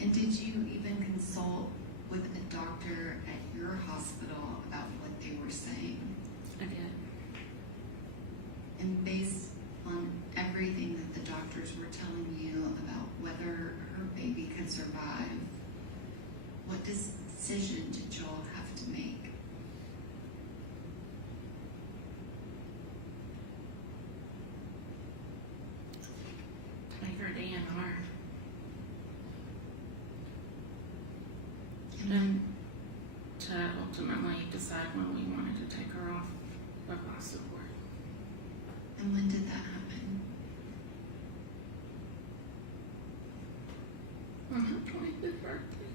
And did you even consult with a doctor at your hospital about what they were saying? I did. And based on everything that the doctors were telling you about whether her baby could survive, what decision did y'all have to make? Make her DNR. And then, To ultimately decide when we wanted to take her off of life support. and when did that happen? On her 25th birthday.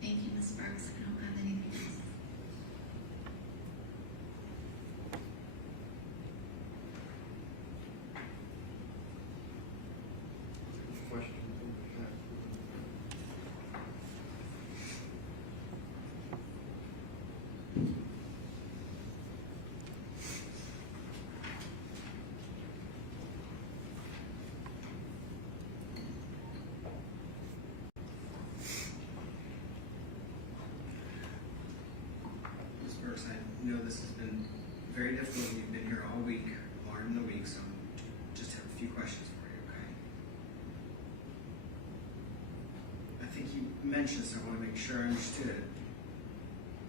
Thank you, Ms. Burks. I don't have anything else. Question. Ms. Burks, I know this has been very difficult. You've been here all week, longer than the week, so just have a few questions for you, okay? I think you mentioned this, I want to make sure I understood it.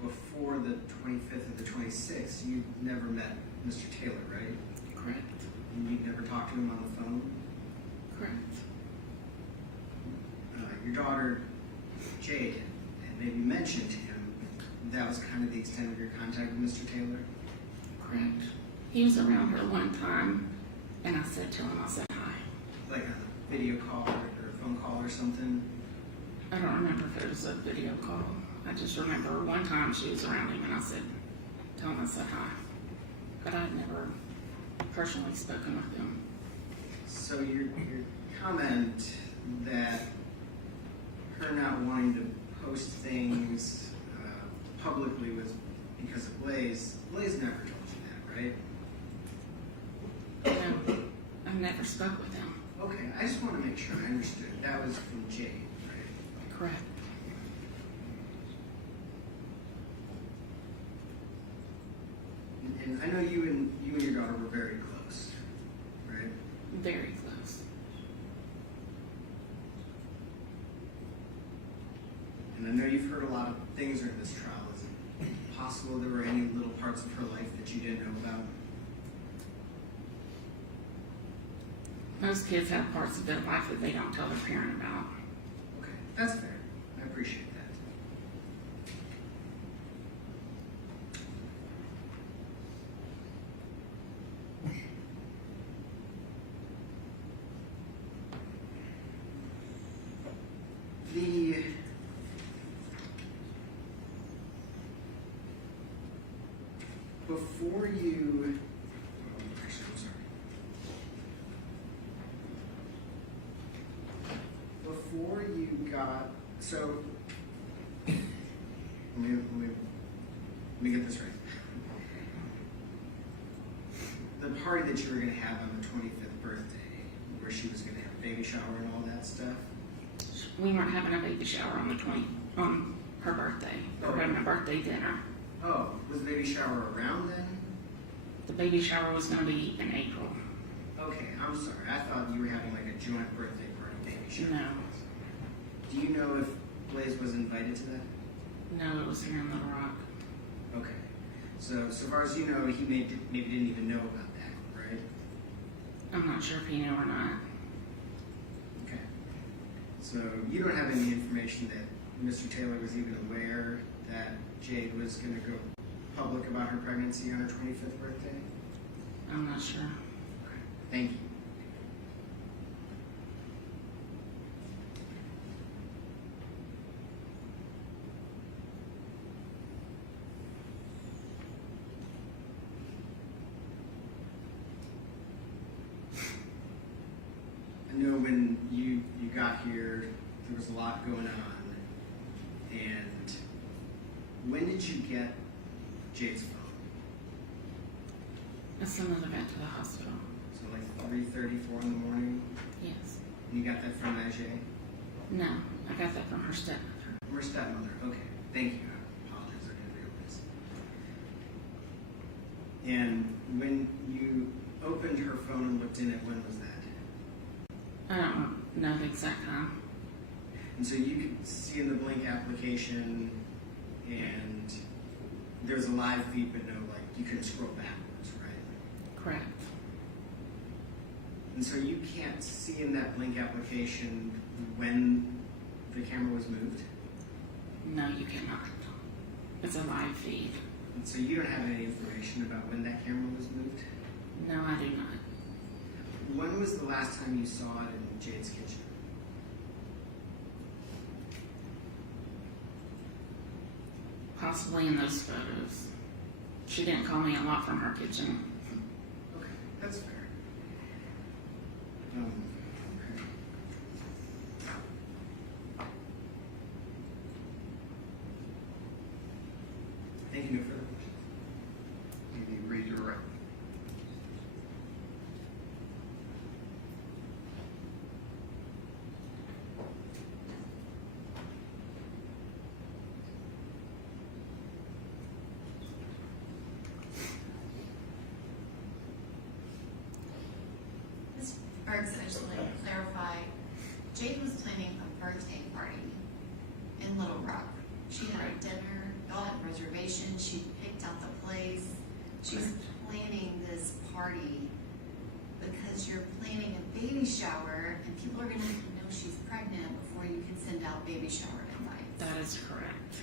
Before the 25th or the 26th, you never met Mr. Taylor, right? Correct. And you never talked to him on the phone? Correct. Your daughter, Jade, had maybe mentioned to him that was kind of the extent of your contact with Mr. Taylor? Correct. He was around her one time, and I said to him, I said hi. Like a video call or a phone call or something? I don't remember if it was a video call. I just remember one time she was around him, and I said, tell him I said hi. But I'd never personally spoken with him. So your comment that her not wanting to post things publicly was because of Blaise never told you that, right? No, I never spoke with him. Okay, I just want to make sure I understood. That was from Jade, right? Correct. And I know you and your daughter were very close, right? Very close. And I know you've heard a lot of things during this trial. Is it possible there were any little parts of her life that you didn't know about? Most kids have parts of their life that they don't tell their parent about. Okay, that's fair. I appreciate that. The before you, actually, I'm sorry. Before you got, so, let me get this right. The party that you were gonna have on the 25th birthday, where she was gonna have baby shower and all that stuff. We weren't having a baby shower on her birthday. We were having a birthday dinner. Oh, was the baby shower around then? The baby shower was gonna be in April. Okay, I'm sorry. I thought you were having like a joint birthday party baby shower. No. Do you know if Blaise was invited to that? No, it was here in Little Rock. Okay. So far as you know, he maybe didn't even know about that, right? I'm not sure if he knew or not. Okay. So you don't have any information that Mr. Taylor was even aware that Jade was going to go public about her pregnancy on her 25th birthday? I'm not sure. Okay. Thank you. I know when you got here, there was a lot going on. And when did you get Jade's phone? As soon as I got to the hospital. So like 3:34 in the morning? Yes. And you got that from Ajay? No, I got that from her stepmother. From her stepmother. Okay. Thank you. I apologize. I didn't realize. And when you opened her phone and looked in it, when was that? I don't know the exact time. And so you could see in the Blink application, and there's a live feed, but no, like, you couldn't scroll backwards, right? Correct. And so you can't see in that Blink application when the camera was moved? No, you cannot. It's a live feed. And so you don't have any information about when that camera was moved? No, I do not. When was the last time you saw it in Jade's kitchen? Possibly in those photos. She didn't call me a lot from her kitchen. Okay, that's fair. Okay. Thank you. No further questions. Any redirect? Ms. Burks, I just want to clarify, Jade was planning a birthday party in Little Rock. She had a dinner, y'all had reservations, she picked out the place. She's planning this party because you're planning a baby shower and people are gonna know she's pregnant before you can send out baby shower invites. That is correct.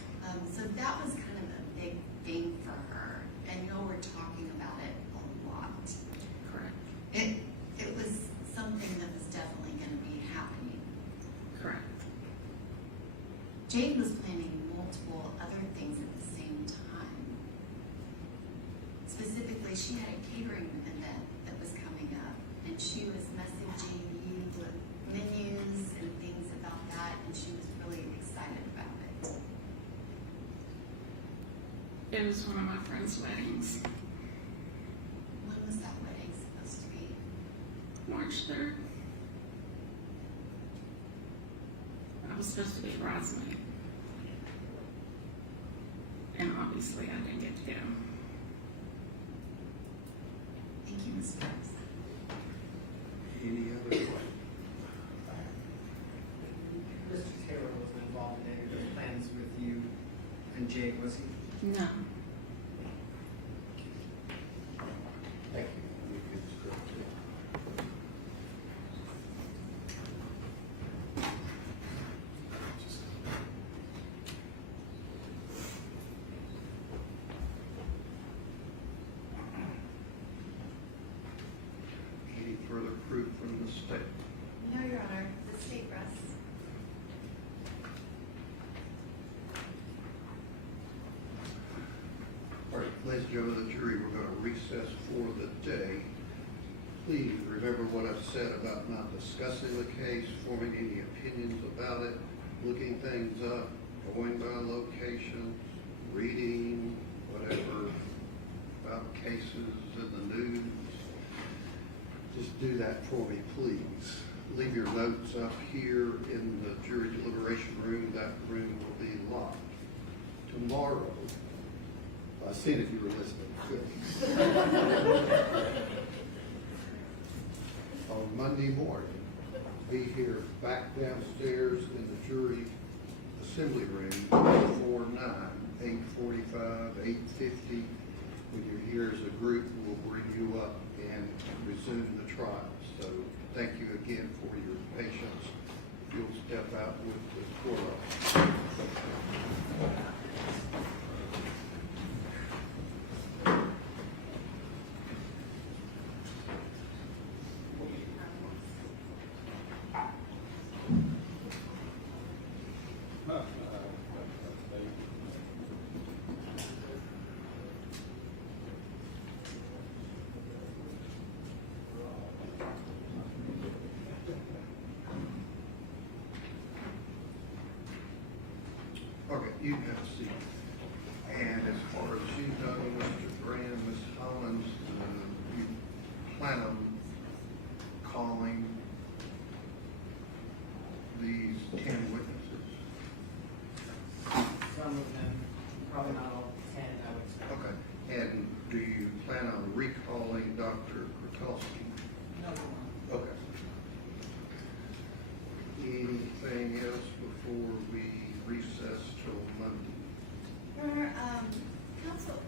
So that was kind of a big thing for her, and y'all were talking about it a lot. Correct. It was something that was definitely going to be happening. Correct. Jade was planning multiple other things at the same time. Specifically, she had a catering event that was coming up, and she was messaging you with menus and things about that, and she was really excited about it. It was one of my friend's weddings, When was that wedding supposed to be? March 3rd. I was supposed to be a bridesmaid. And obviously I didn't get to go. Thank you, Ms. Brooks. Any other questions? Mr. Taylor wasn't involved in any of those plans Jade, was he? No. Thank you. You can script it. Any further proof from the state? No, Your Honor, the state rests. All right, ladies and gentlemen of the jury, we're going to recess for the day. Please remember what I've said about not discussing the case, forming any opinions about it, looking things up, going by locations, reading, whatever, about cases in the news. Just do that for me, please. Leave your notes up here in the jury deliberation room. That room will be locked. Tomorrow, I seen if you were listening. Good. On Monday morning, be here back downstairs in the jury assembly room, 4-9, 8:45, 8:50. When you're here as a group, we'll bring you up and resume the trial. So thank you again for your patience. You'll step out with the court officer. Okay, you can have a seat. And as far as you know, Mr. Graham, Ms. Hollins, you plan on calling these 10 witnesses? Some of them, probably not all 10, I would expect. Okay, and do you plan on recalling Dr. Kratowski? No. Okay. Anything else before we recess till Monday? Your Honor, counsel,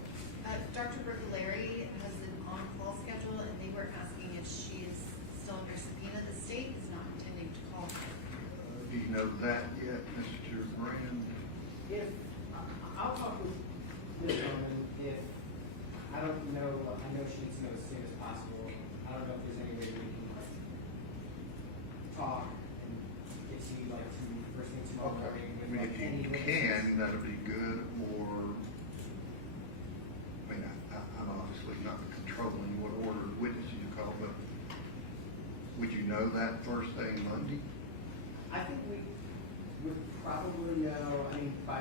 Dr. Bertolari has an on-call schedule, and they were asking if she is still under subpoena. The state is not intending to call her. Do you know that yet, Mr. Brand? If, I'll talk with this woman if, I don't know, I know she needs to know as soon as possible. I don't know if there's any way we can like talk and get to you like first thing tomorrow morning. I with, mean, like, if any you witnesses. can, that'd be good, or, I mean, I'm obviously not controlling what order of witnesses you call, but would you know that first thing Monday? I think we would probably know, I mean, by